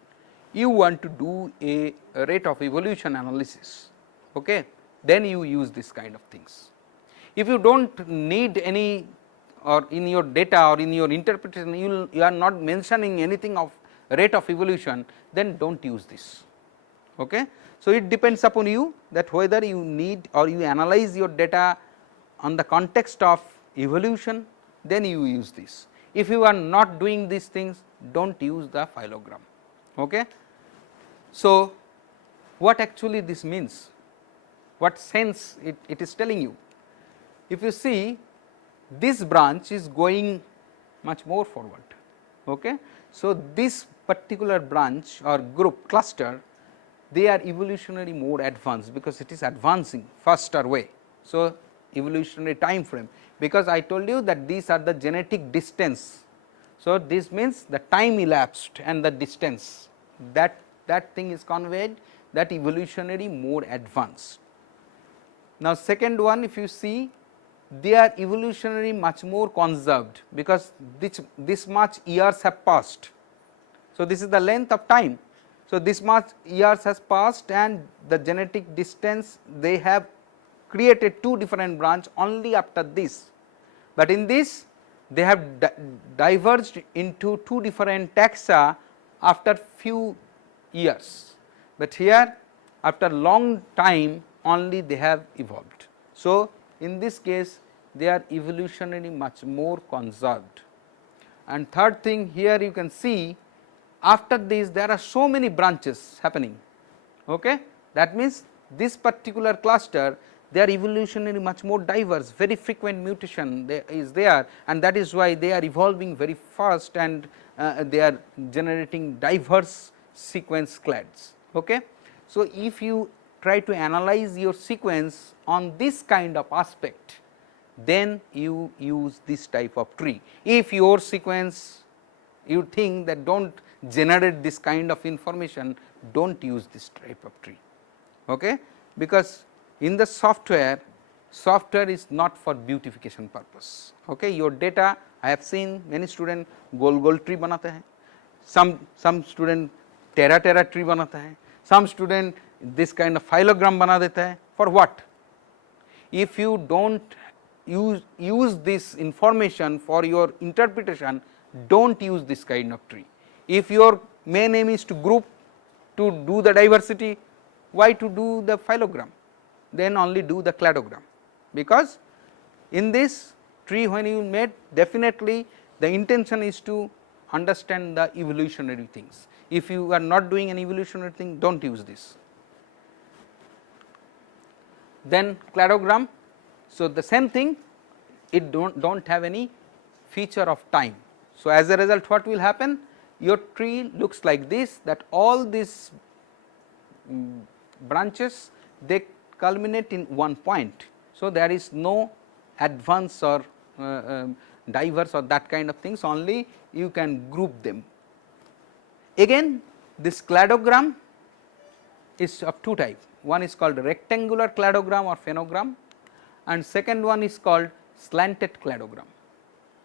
you want to do a rate of evolution analysis, okay, then you use this kind of things. If you do not need any, or in your data or in your interpretation you are not mentioning anything of rate of evolution, then do not use this. Okay. So, it depends upon you that whether you need or you analyze your data on the context of evolution, then you use this. If you are not doing these things, do not use the phylogram. Okay. So, what actually this means? What sense it is telling you? If you see, this branch is going much more forward. Okay. So, this particular branch or group cluster, they are evolutionary more advanced because it is advancing faster way. So, evolutionary time frame, because I told you that these are the genetic distance. So, this means the time elapsed and the distance, that thing is conveyed, that evolutionary more advanced. Now, second one, if you see, they are evolutionary much more conserved because this much years have passed. So, this is the length of time. So, this much years has passed and the genetic distance, they have created two different branch only after this, but in this they have diverged into two different taxa after few years, but here after long time only they have evolved. So, in this case they are evolutionary much more conserved. And third thing, here you can see after this there are so many branches happening. Okay? That means this particular cluster, they are evolutionary much more diverse, very frequent mutation is there, and that is why they are evolving very fast and they are generating diverse sequence clades. Okay? So, if you try to analyze your sequence on this kind of aspect, then you use this type of tree. If your sequence you think that do not generate this kind of information, do not use this type of tree. Okay? Because in the software is not for beautification purpose. Okay? Your data, I have seen many student goal tree बनाते हैं, some student terra tree बनाता है, some student this kind of phylogram बना देता है. For what? If you do not use this information for your interpretation, do not use this kind of tree. If your main aim is to group, to do the diversity, why to do the phylogram? Then only do the cladogram, because in this tree when you made, definitely the intention is to understand the evolutionary things. If you are not doing an evolutionary thing, do not use this. Then cladogram. So, the same thing, it do not have any feature of time. So, as a result what will happen, your tree looks like this, that all these branches, they culminate in one point. So, there is no advance or diverse or that kind of things, only you can group them. Again this cladogram is of two types, one is called rectangular cladogram or phenogram, and second one is called slanted cladogram.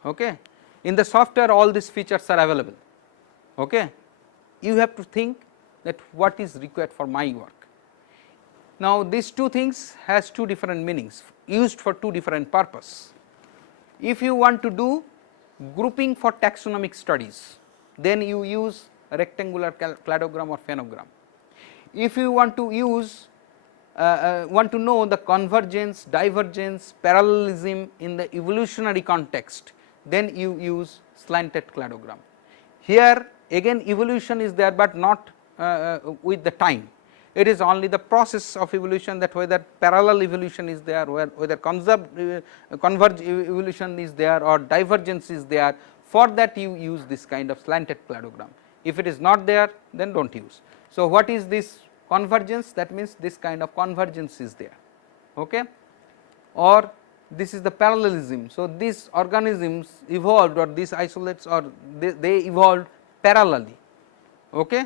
Okay. In the software all these features are available. Okay. You have to think that what is required for my work. Now, these two things has two different meanings, used for two different purposes. If you want to do grouping for taxonomic studies, then you use rectangular cladogram or phenogram. If you want to use want to know the convergence, divergence, parallelism in the evolutionary context, then you use slanted cladogram. Here again evolution is there, but not with the time. It is only the process of evolution, that whether parallel evolution is there, whether converge evolution is there or divergence is there. For that you use this kind of slanted cladogram. If it is not there, then do not use. So, what is this convergence? That means this kind of convergence is there. Okay? Or this is the parallelism. So, these organisms evolved, or these isolates, or they evolved parallelly. Okay.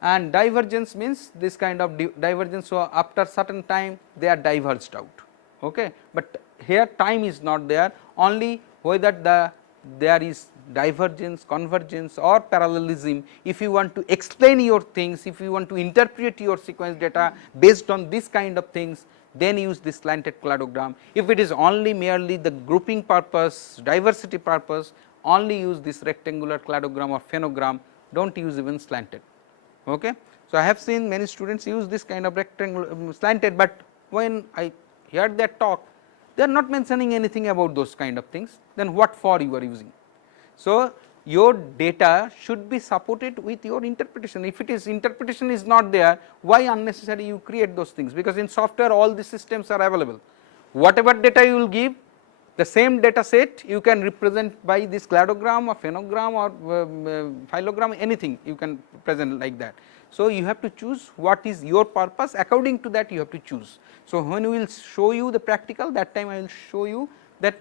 And divergence means this kind of divergence. So, after certain time they are diverged out, okay. But here time is not there, only whether there is divergence, convergence or parallelism. If you want to explain your things, if you want to interpret your sequence data based on this kind of things, then use this slanted cladogram. If it is only merely the grouping purpose, diversity purpose, only use this rectangular cladogram or phenogram, do not use even slanted. Okay. So, I have seen many students use this kind of rectangle slanted, but when I heard that talk, they are not mentioning anything about those kind of things, then what for you are using. So, your data should be supported with your interpretation. If it is interpretation is not there, why unnecessary you create those things, because in software all the systems are available. Whatever data you will give, the same data set you can represent by this cladogram or phenogram or phylogram, anything you can present like that. So, you have to choose what is your purpose, according to that you have to choose. So, when we will show you the practical, that time I will show you that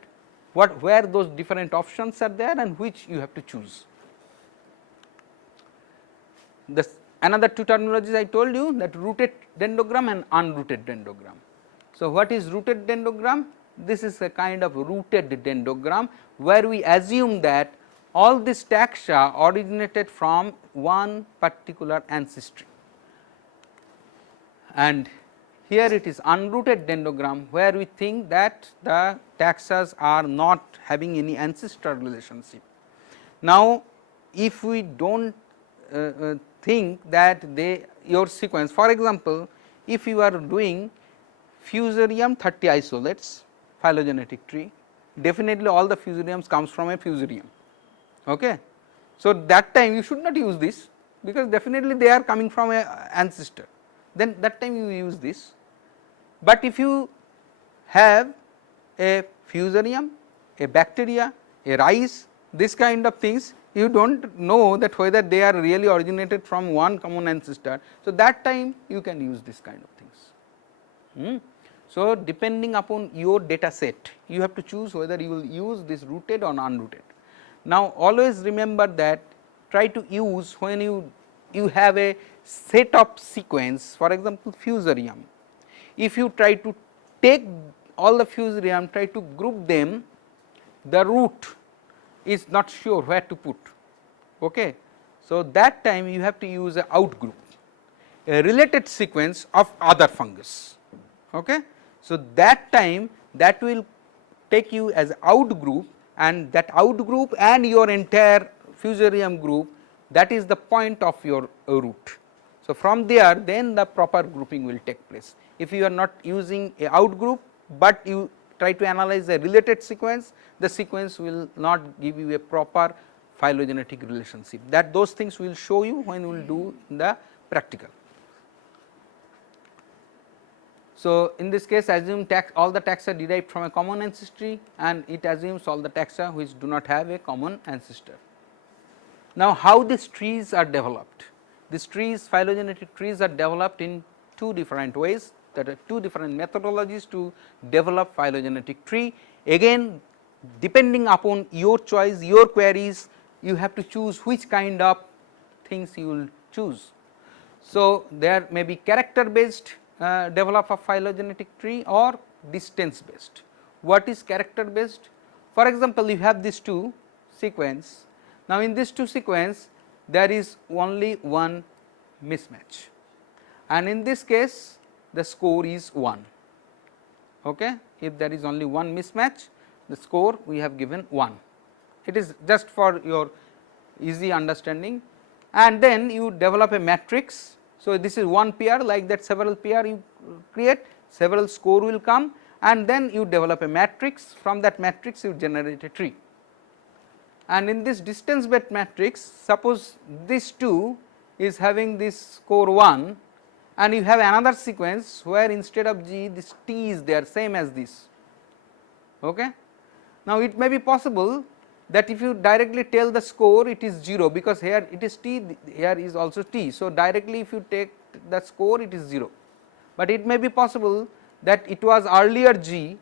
where those different options are there and which you have to choose. Another two terminologies I told you, that rooted dendrogram and unrooted dendrogram. So, what is rooted dendrogram? This is a kind of rooted dendrogram where we assume that all these taxa originated from one particular ancestry, and here it is unrooted dendrogram where we think that the taxas are not having any ancestral relationship. Now, if we do not think that your sequence, for example, if you are doing fusarium 30 isolates phylogenetic tree, definitely all the fusariums comes from a fusarium. Okay. So, that time you should not use this, because definitely they are coming from a ancestor, then that time you use this. But if you have a fusarium, a bacteria, a rice, this kind of things, you do not know that whether they are really originated from one common ancestor. So, that time you can use this kind of things. So, depending upon your data set, you have to choose whether you will use this rooted or unrooted. Now, always remember that try to use when you have a set of sequence, for example, fusarium. If you try to take all the fusarium, try to group them, the root is not sure where to put. Okay. So, that time you have to use a outgroup, a related sequence of other fungus. Okay. So, that time that will take you as outgroup, and that outgroup and your entire fusarium group, that is the point of your root. So, from there then the proper grouping will take place. If you are not using a outgroup, but you try to analyze a related sequence, the sequence will not give you a proper phylogenetic relationship. That those things we will show you when we will do the practical. So, in this case assume all the taxa derived from a common ancestry, and it assumes all the taxa which do not have a common ancestor. Now, how these trees are developed? These trees, phylogenetic trees, are developed in two different ways. There are two different methodologies to develop phylogenetic tree. Again, depending upon your choice, your queries, you have to choose which kind of things you will choose. So, there may be character based develop a phylogenetic tree or distance based. What is character based? For example, you have these two sequence. Now, in these two sequence there is only one mismatch, and in this case the score is 1. Okay. If there is only one mismatch, the score we have given 1. It is just for your easy understanding, and then you develop a matrix. So, this is one pair, like that several pair you create, several score will come, and then you develop a matrix. From that matrix you generate a tree. And in this distance based matrix, suppose this 2 is having this score 1, and you have another sequence where instead of G this T is there, same as this. Okay. Now, it may be possible that if you directly tell the score, it is 0, because here it is T, here is also T. So, directly if you take the score, it is 0, but it may be possible that it was earlier G,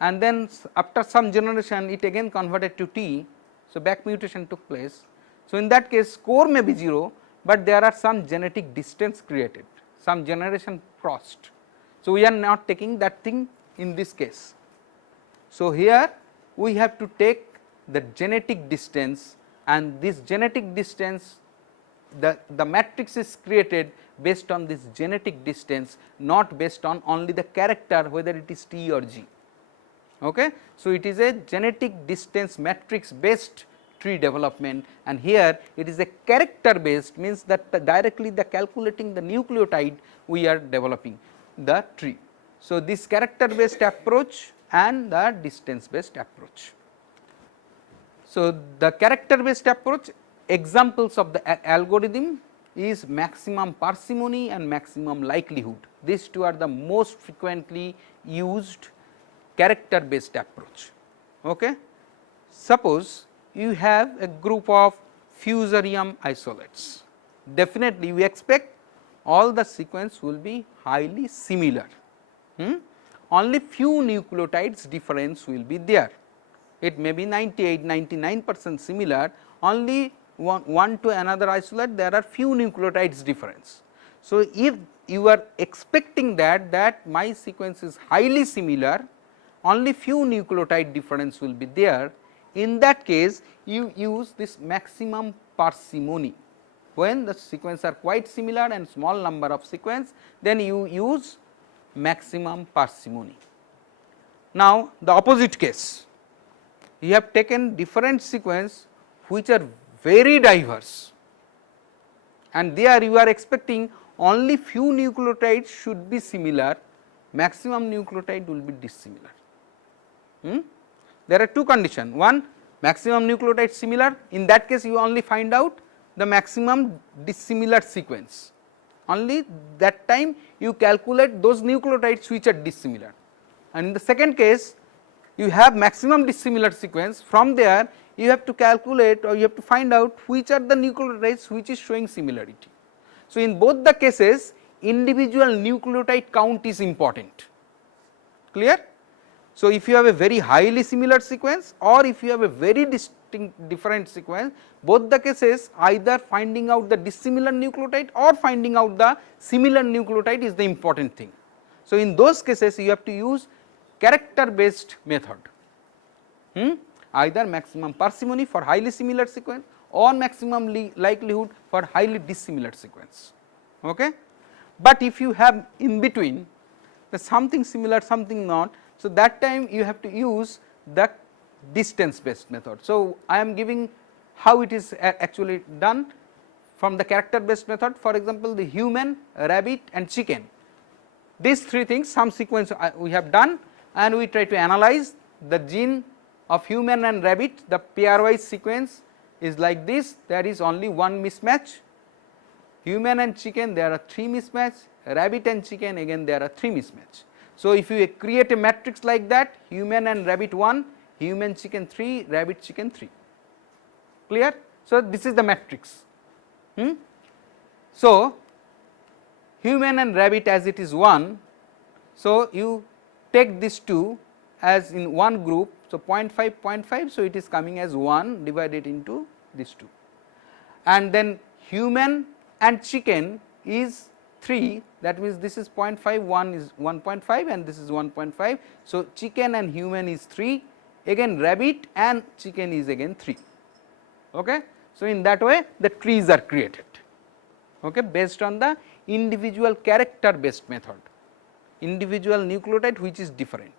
and then after some generation it again converted to T. So, back mutation took place. So, in that case score may be 0, but there are some genetic distance created, some generation crossed. So, we are not taking that thing in this case. So, here we have to take the genetic distance, and this genetic distance, the matrix is created based on this genetic distance, not based on only the character whether it is T or G. Okay. So, it is a genetic distance matrix based tree development, and here it is a character based, means that directly the calculating the nucleotide we are developing the tree. So, this character based approach and the distance based approach. So, the character based approach, examples of the algorithm is maximum parsimony and maximum likelihood. These two are the most frequently used character based approach. Okay. Suppose you have a group of fusarium isolates, definitely we expect all the sequence will be highly similar. Only few nucleotides difference will be there. It may be 98-99% similar, only one to another isolate there are few nucleotides difference. So, if you are expecting that my sequence is highly similar, only few nucleotide difference will be there, in that case you use this maximum parsimony. When the sequence are quite similar and small number of sequence, then you use maximum parsimony. Now, the opposite case, you have taken different sequence which are very diverse, and there you are expecting only few nucleotides should be similar, maximum nucleotide will be dissimilar. There are two conditions. One, maximum nucleotide similar, in that case you only find out the maximum dissimilar sequence, only that time you calculate those nucleotides which are dissimilar. And in the second case, you have maximum dissimilar sequence, from there you have to calculate or you have to find out which are the nucleotides which is showing similarity. So, in both the cases individual nucleotide count is important, clear. So, if you have a very highly similar sequence or if you have a very distinct different sequence, both the cases either finding out the dissimilar nucleotide or finding out the similar nucleotide is the important thing. So, in those cases you have to use character based method, either maximum parsimony for highly similar sequence or maximum likelihood for highly dissimilar sequence. Okay. But if you have in between the something similar something not, so that time you have to use the distance based method. So, I am giving how it is actually done from the character based method. For example, the human, rabbit and chicken, these three things some sequence we have done, and we try to analyze the gene of human and rabbit. The pairwise sequence is like this, there is only one mismatch. Human and chicken there are 3 mismatch, rabbit and chicken again there are 3 mismatch. So, if you create a matrix like that, human and rabbit 1, human chicken 3, rabbit chicken 3, clear. So, this is the matrix. So, human and rabbit as it is 1, so you take these two as in one group, so 0.5, 0.5, so it is coming as 1 divided into these two, and then human and chicken is 3, that means this is 0.5, 1 is 1.5 and this is 1.5. So, chicken and human is 3, again rabbit and chicken is again 3. Okay. So, in that way the trees are created, okay, based on the individual character based method, individual nucleotide which is different.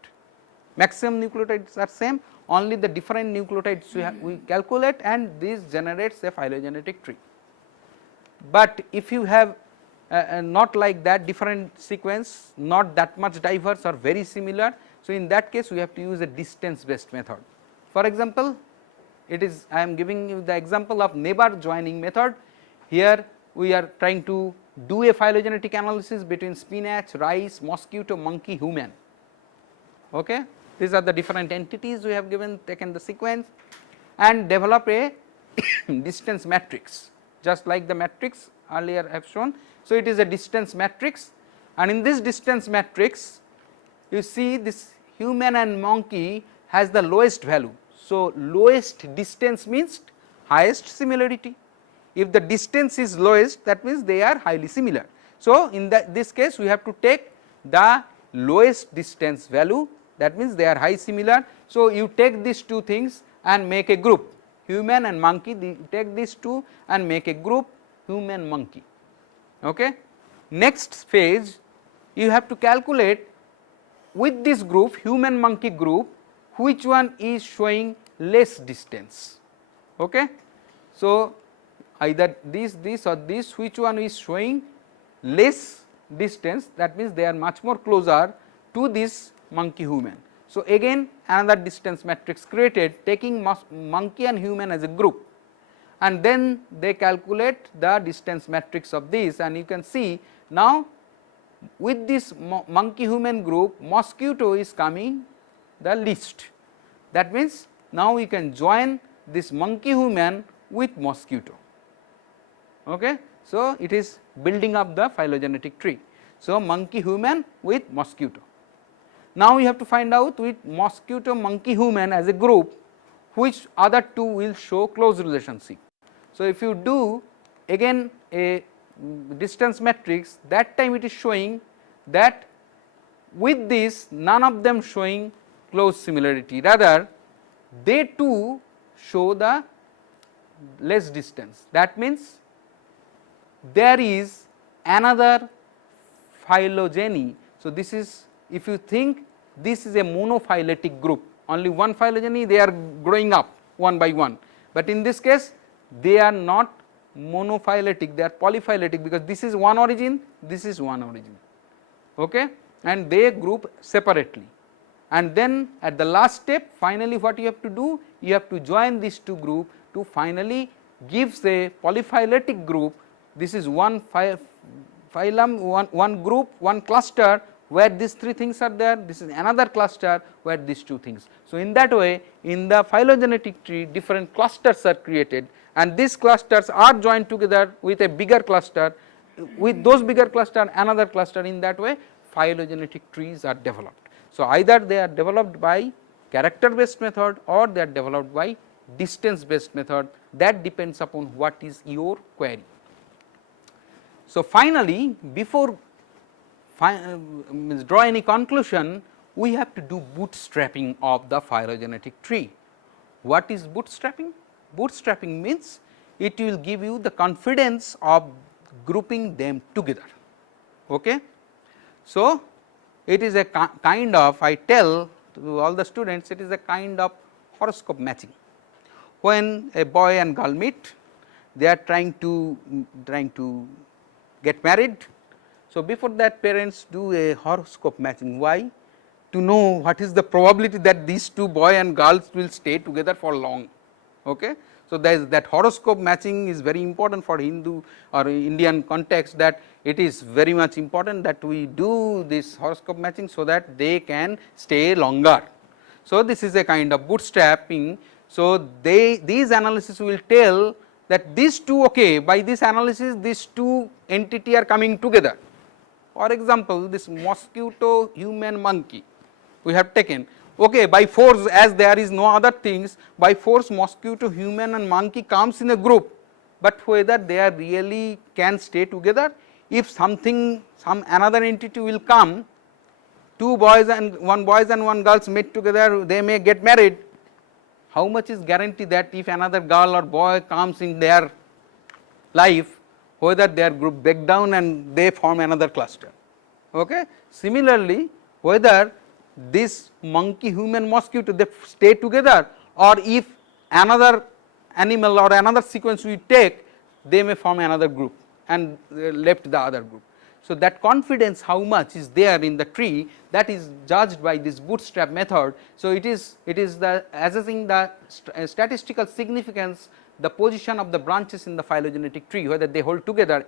Maximum nucleotides are same, only the different nucleotides we calculate, and this generates a phylogenetic tree. But if you have not like that, different sequence, not that much diverse or very similar, so in that case we have to use a distance based method. For example, it is I am giving you the example of neighbor joining method. Here we are trying to do a phylogenetic analysis between spinach, rice, mosquito, monkey, human. Okay. These are the different entities we have taken the sequence and develop a distance matrix, just like the matrix earlier I have shown. So, it is a distance matrix, and in this distance matrix you see this human and monkey has the lowest value. So, lowest distance means highest similarity. If the distance is lowest, that means they are highly similar. So, in this case we have to take the lowest distance value, that means they are high similar. So, you take these two things and make a group, human and monkey, you take these two and make a group human monkey. Okay. Next phase, you have to calculate with this group, human monkey group, which one is showing less distance. Okay. So, either this or this, which one is showing less distance, that means they are much more closer to this monkey human. So, again another distance matrix created, taking monkey and human as a group, and then they calculate the distance matrix of this, and you can see now with this monkey human group, mosquito is coming the least. That means now we can join this monkey human with mosquito. Okay. So, it is building up the phylogenetic tree. So, monkey human with mosquito. Now, we have to find out with mosquito monkey human as a group, which other two will show close relationship. So, if you do again a distance matrix, that time it is showing that with this none of them showing close similarity, rather they too show the less distance. That means there is another phylogeny. So, this is, if you think this is a monophyletic group, only one phylogeny, they are growing up one by one, but in this case they are not monophyletic, they are polyphyletic, because this is one origin, this is one origin. Okay. And they group separately, and then at the last step finally what you have to do, you have to join these two group to finally gives a polyphyletic group. This is one phylum, one group, one cluster where these three things are there, this is another cluster where these two things. So, in that way in the phylogenetic tree different clusters are created, and these clusters are joined together with a bigger cluster, with those bigger cluster another cluster, in that way phylogenetic trees are developed. So, either they are developed by character based method or they are developed by distance based method, that depends upon what is your query. So, finally, before draw any conclusion, we have to do bootstrapping of the phylogenetic tree. What is bootstrapping? Bootstrapping means it will give you the confidence of grouping them together. Okay. So, it is a kind of, I tell to all the students, it is a kind of horoscope matching. When a boy and girl meet, they are trying to get married. So, before that parents do a horoscope matching. Why? To know what is the probability that these two boy and girls will stay together for long. Okay. So, there is that horoscope matching is very important for Hindu or Indian context, that it is very much important that we do this horoscope matching so that they can stay longer. So, this is a kind of bootstrapping. So, these analysis will tell that these two, okay, by this analysis these two entity are coming together. For example, this mosquito human monkey we have taken, okay, by force, as there is no other things, by force mosquito human and monkey comes in a group, but whether they are really can stay together, if something some another entity will come, two boys and one girls meet together, they may get married. How much is guarantee that if another girl or boy comes in their life, whether their group break down and they form another cluster. Okay. Similarly, whether this monkey human mosquito they stay together, or if another animal or another sequence we take, they may form another group and left the other group. So, that confidence how much is there in the tree, that is judged by this bootstrap method. So, it is the assessing the statistical significance, the position of the branches in the phylogenetic tree, whether they hold together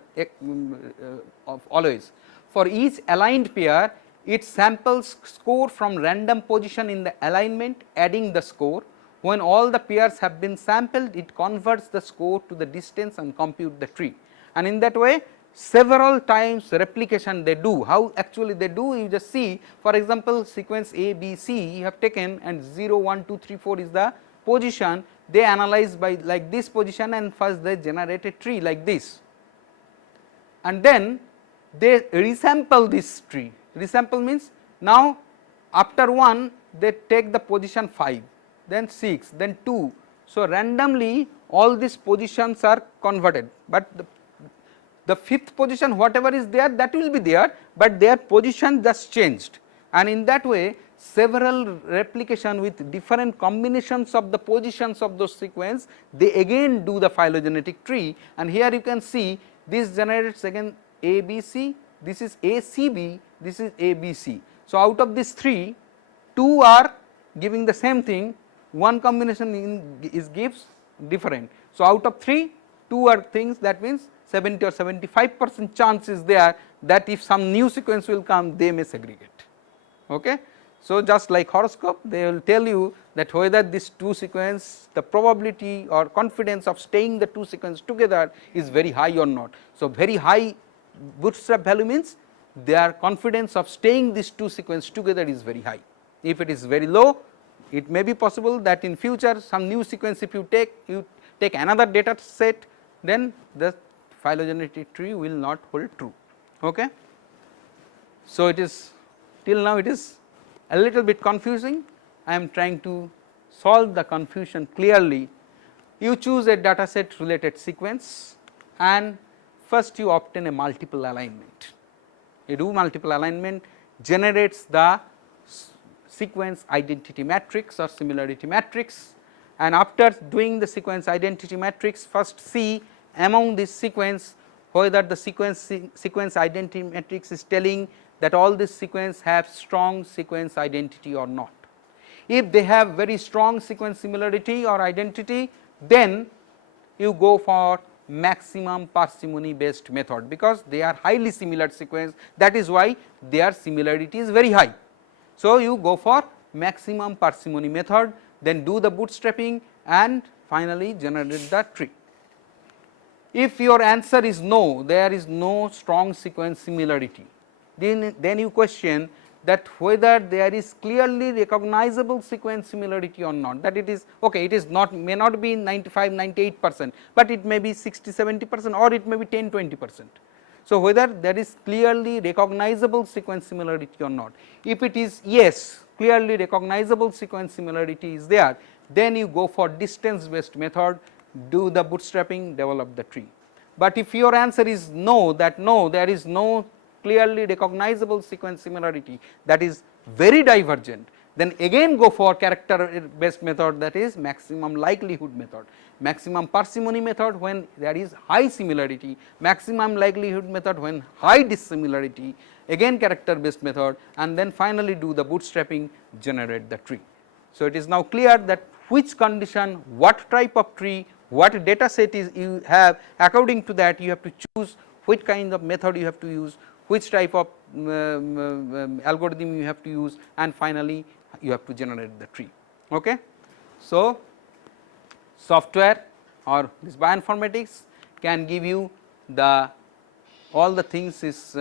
always. For each aligned pair, it samples score from random position in the alignment, adding the score. When all the pairs have been sampled, it converts the score to the distance and compute the tree. And in that way, several times replication they do. How actually they do, you just see, for example, sequence A, B, C you have taken, and 0, 1, 2, 3, 4 is the position, they analyze by like this position and first they generate a tree like this, and then they resample this tree. Resample means now after 1 they take the position 5, then 6, then 2. So, randomly all these positions are converted, but the 5th position whatever is there that will be there, but their position just changed, and in that way several replication with different combinations of the positions of those sequence, they again do the phylogenetic tree. And here you can see this generates again ABC, this is ACB, this is ABC. So, out of these 3, 2 are giving the same thing, one combination gives different. So, out of 3, 2 are things, that means 70 or 75% chance is there that if some new sequence will come, they may segregate. Okay. So, just like horoscope, they will tell you that whether this 2 sequence, the probability or confidence of staying the 2 sequence together is very high or not. So, very high bootstrap value means their confidence of staying these 2 sequence together is very high. If it is very low, it may be possible that in future some new sequence, if you take another data set, then the phylogenetic tree will not hold true. Okay. So, it is till now it is a little bit confusing. I am trying to solve the confusion clearly. You choose a data set related sequence and first you obtain a multiple alignment. You do multiple alignment, generates the sequence identity matrix or similarity matrix, and after doing the sequence identity matrix, first see among this sequence whether the sequence identity matrix is telling that all this sequence have strong sequence identity or not. If they have very strong sequence similarity or identity, then you go for maximum parsimony based method, because they are highly similar sequence, that is why their similarity is very high. So, you go for maximum parsimony method, then do the bootstrapping and finally generate the tree. If your answer is no, there is no strong sequence similarity, then you question that whether there is clearly recognizable sequence similarity or not, that it is okay, it is not, may not be 95-98%, but it may be 60-70% or it may be 10-20%. So, whether there is clearly recognizable sequence similarity or not. If it is yes, clearly recognizable sequence similarity is there, then you go for distance based method, do the bootstrapping, develop the tree. But if your answer is no, that no, there is no clearly recognizable sequence similarity, that is very divergent, then again go for character based method, that is maximum likelihood method, maximum parsimony method when there is high similarity, maximum likelihood method when high dissimilarity, again character based method, and then finally do the bootstrapping, generate the tree. So, it is now clear that which condition, what type of tree, what data set is you have, according to that you have to choose which kind of method you have to use, which type of algorithm you have to use, and finally you have to generate the tree. Okay. So, software or this bioinformatics can give you the all the things is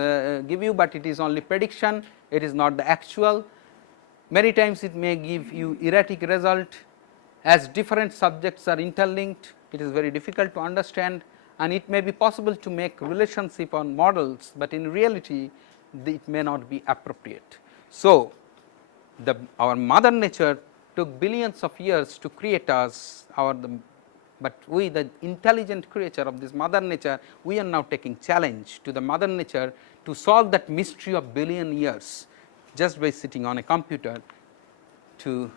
give you, but it is only prediction, it is not the actual. Many times it may give you erratic result, as different subjects are interlinked, it is very difficult to understand, and it may be possible to make relationship on models, but in reality it may not be appropriate. So, our mother nature took billions of years to create us, but we, the intelligent creature of this mother nature, we are now taking challenge to the mother nature to solve that mystery of billion years just by sitting on a computer. To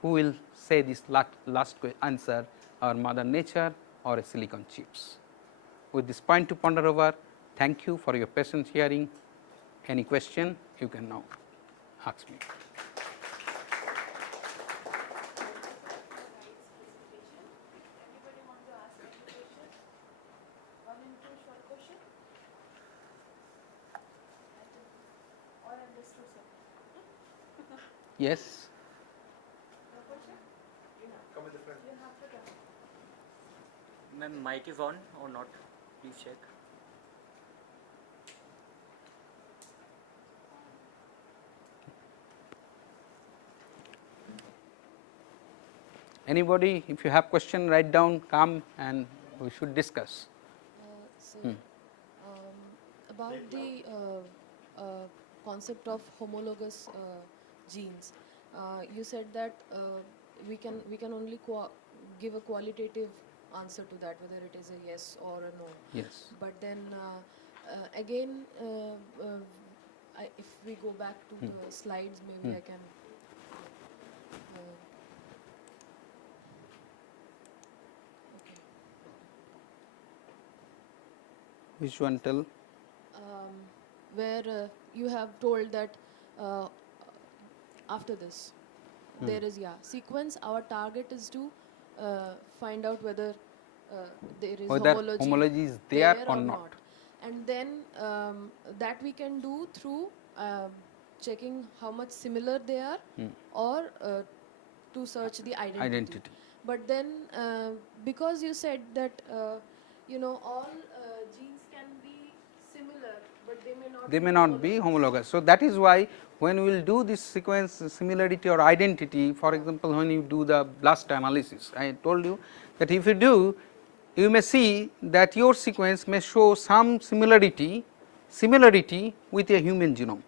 who will say this last answer, our mother nature or a silicon chips. With this point to ponder over, thank you for your patient hearing. Any question you can now ask me. Yes. Ma'am, mic is on or not? Please check. Anybody, if you have question, write down, come and we should discuss. About the concept of homologous genes, you said that we can only give a qualitative answer to that, whether it is a yes or a no. Yes. But then again, if we go back to the slides, maybe I can. Okay. Which one tell? Where you have told that after this there is sequence. Our target is to find out whether there is homology is there or not. And then that we can do through checking how much similar they are or to search the identity. But then because you said that all genes can be similar, but they may not be homologous. So that is why when we will do this sequence similarity or identity, for example, when you do the blast analysis, I told you that if you do, you may see that your sequence may show some similarity with a human genome.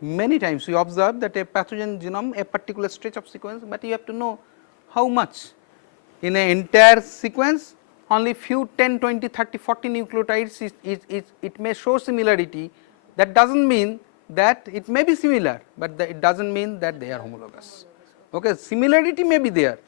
Many times we observe that a pathogen genome, a particular stretch of sequence, but you have to know how much. In an entire sequence, only few 10, 20, 30, 40 nucleotides, it may show similarity. That does not mean that it may be similar, but it does not mean that they are homologous. Okay, similarity may be there,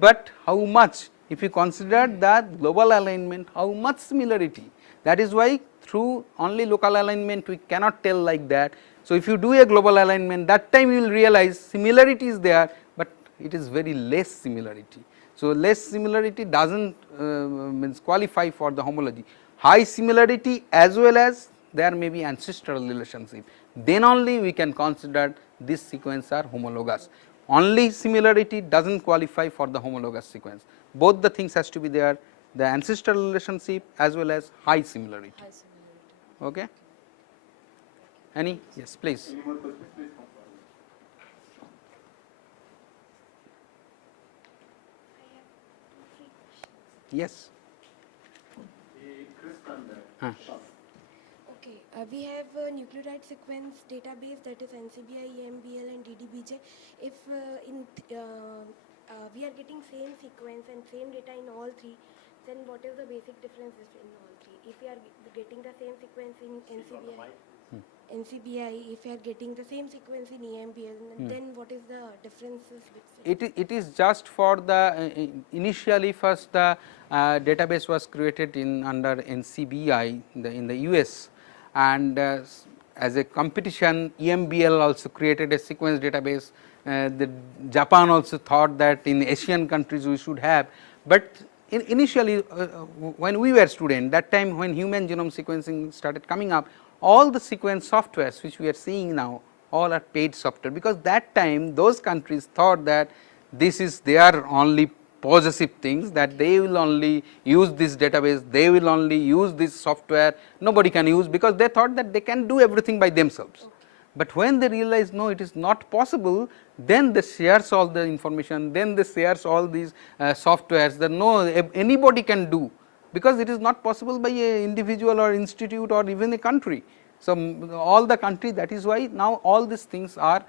but how much? If you consider that global alignment, how much similarity? That is why through only local alignment we cannot tell like that. So, if you do a global alignment, that time you will realize similarity is there, but it is very less similarity. So, less similarity does not means qualify for the homology. High similarity as well as there may be ancestral relationship, then only we can consider this sequence are homologous. Only similarity does not qualify for the homologous sequence. Both the things has to be there, the ancestral relationship as well as high similarity. Okay. Any? Yes, please. Any more questions? Please come forward. Yes. Chris and Sean. Okay, we have a nucleotide sequence database, that is NCBI, EMBL and DDBJ. If we are getting same sequence and same data in all three, then what is the basic differences in all three? If we are getting the same sequence in NCBI, if we are getting the same sequence in EMBL, then what is the differences? It is just for the initially first the database was created in under NCBI in the US, and as a competition EMBL also created a sequence database. The Japan also thought that in Asian countries we should have, but initially when we were students, that time when human genome sequencing started coming up, all the sequence softwares which we are seeing now all are paid software, because that time those countries thought that this is their only possessive things, that they will only use this database, they will only use this software, nobody can use, because they thought that they can do everything by themselves. But when they realize no, it is not possible, then they shares all the information, then they shares all these softwares that no anybody can do, because it is not possible by a individual or institute or even a country. So, all the country, that is why now all these things are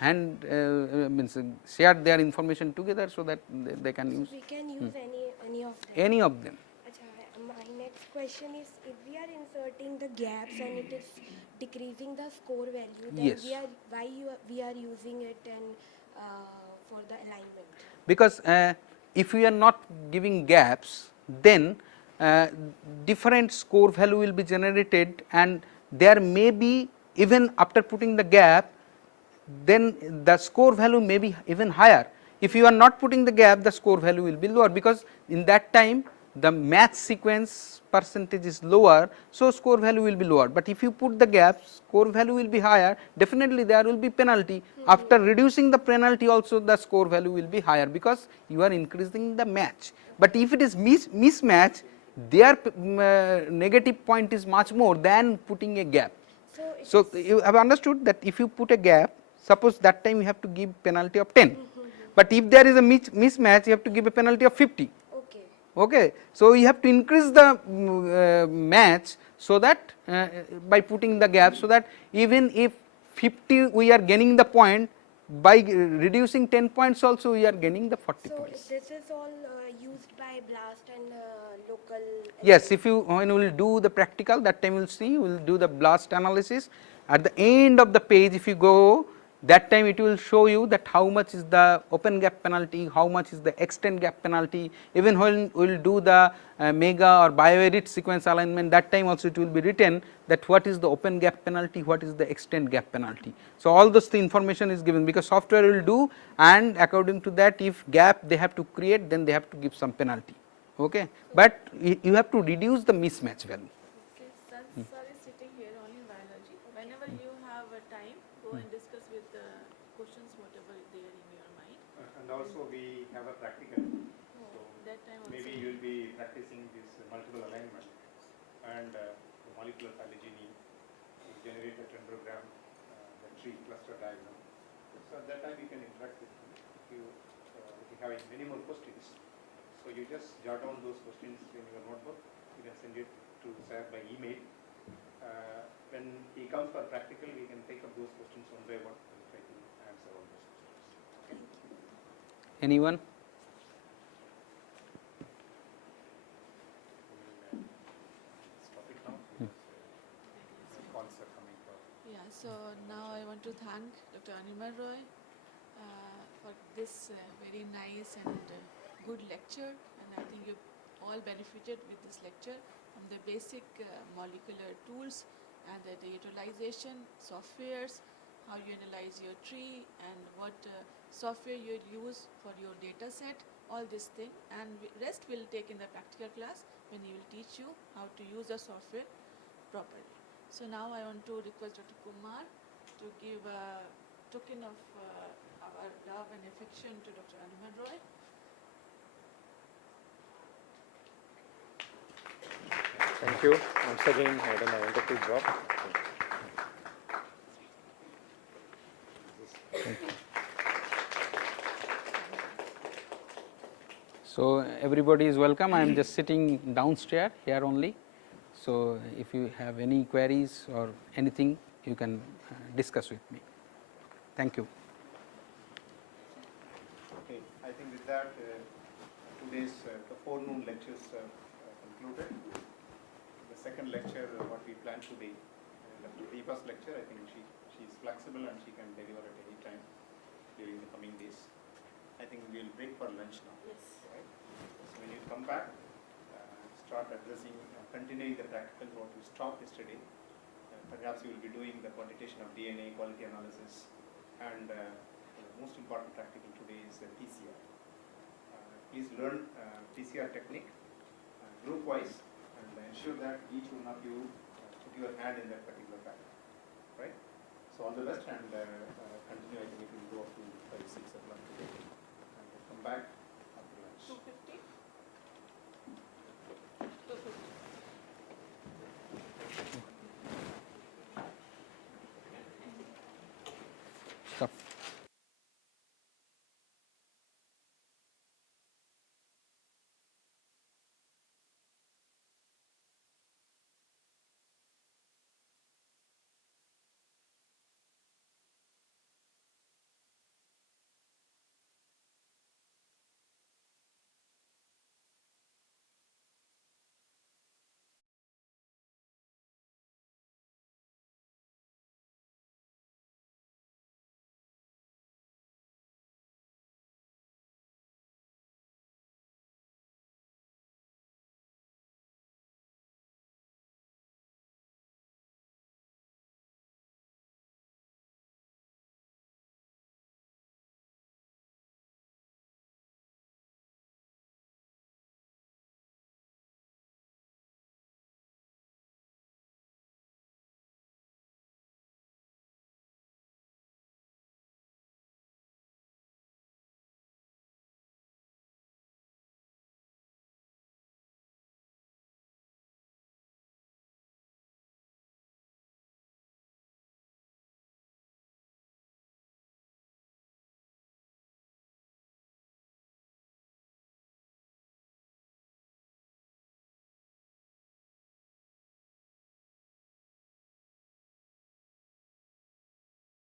means shared their information together, so that they can use. We can use any of them. Any of them. My next question is, if we are inserting the gaps and it is decreasing the score value, then Yes. we are using it and for the alignment? Because if we are not giving gaps, then different score value will be generated, and there may be, even after putting the gap, then the score value may be even higher. If you are not putting the gap, the score value will be lower, because in that time the match sequence percentage is lower, so score value will be lower. But if you put the gap, score value will be higher, definitely there will be penalty. After reducing the penalty also, the score value will be higher, because you are increasing the match. But if it is mismatch, their negative point is much more than putting a gap. So you have understood that if you put a gap, suppose that time you have to give penalty of 10, but if there is a mismatch, you have to give a penalty of 50. Okay. Okay. So, you have to increase the match, so that by putting the gap, so that even if 50 we are gaining the point, by reducing 10 points also we are gaining the 40 So points. this is all used by blast and local. Yes, if you when we will do the practical, that time you will see, we will do the blast analysis. At the end of the page, if you go, that time it will show you that how much is the open gap penalty, how much is the extend gap penalty. Even when we will do the mega or bioedit sequence alignment, that time also it will be written that what is the open gap penalty, what is the extend gap penalty. So, all this the information is given, because software will do, and according to that, if gap they have to create, then they have to give some penalty. Okay. But you have to reduce the mismatch value. Okay, since sir is sitting here only in biology, whenever you have a time, go and discuss with the questions whatever is there in your mind. And also we have a practical, so That time also. maybe you will be practicing this multiple alignment and the molecular phylogeny, generate a dendrogram, the tree cluster diagram. So at that time you can interact with them. If you have many more questions, so you just jot down those questions in your notebook. You can send it to sir by email. When he comes for practical, we can take up those questions one by one and try to answer all those questions. Okay. Anyone? Stop it now. Some calls are coming for. Yeah, so now I want to thank Dr. Animal Roy for this very nice and good lecture, and I think you all benefited with this lecture from the basic molecular tools and the utilization, softwares, how you analyze your tree, and what software you use for your data set, all this thing, and rest will take in the practical class when he will teach you how to use the software properly. So now I want to request Dr. Kumar to give a token of our love and affection to Dr. Animal Roy. Thank you. Once again, I done a wonderful job. So, everybody is welcome. I am just sitting downstairs here only. So, if you have any queries or anything, you can discuss with me. Thank you. Okay, I think with that, today's the forenoon lectures are concluded. The second lecture, what we plan today, Dr. Deepa's lecture, I think she is flexible and she can deliver at any time during the coming days. I think we will break for lunch now. Yes. Right? So when you come back, start addressing, continuing the practical what we stopped yesterday. Perhaps you will be doing the quantitation of DNA, quality analysis, and the most important practical today is PCR. Please learn PCR technique group-wise, and ensure that each one of you put your hand in that particular pattern. Right? So all the best, and continue. I think it will go up to 5, 6 o'clock today. And come back.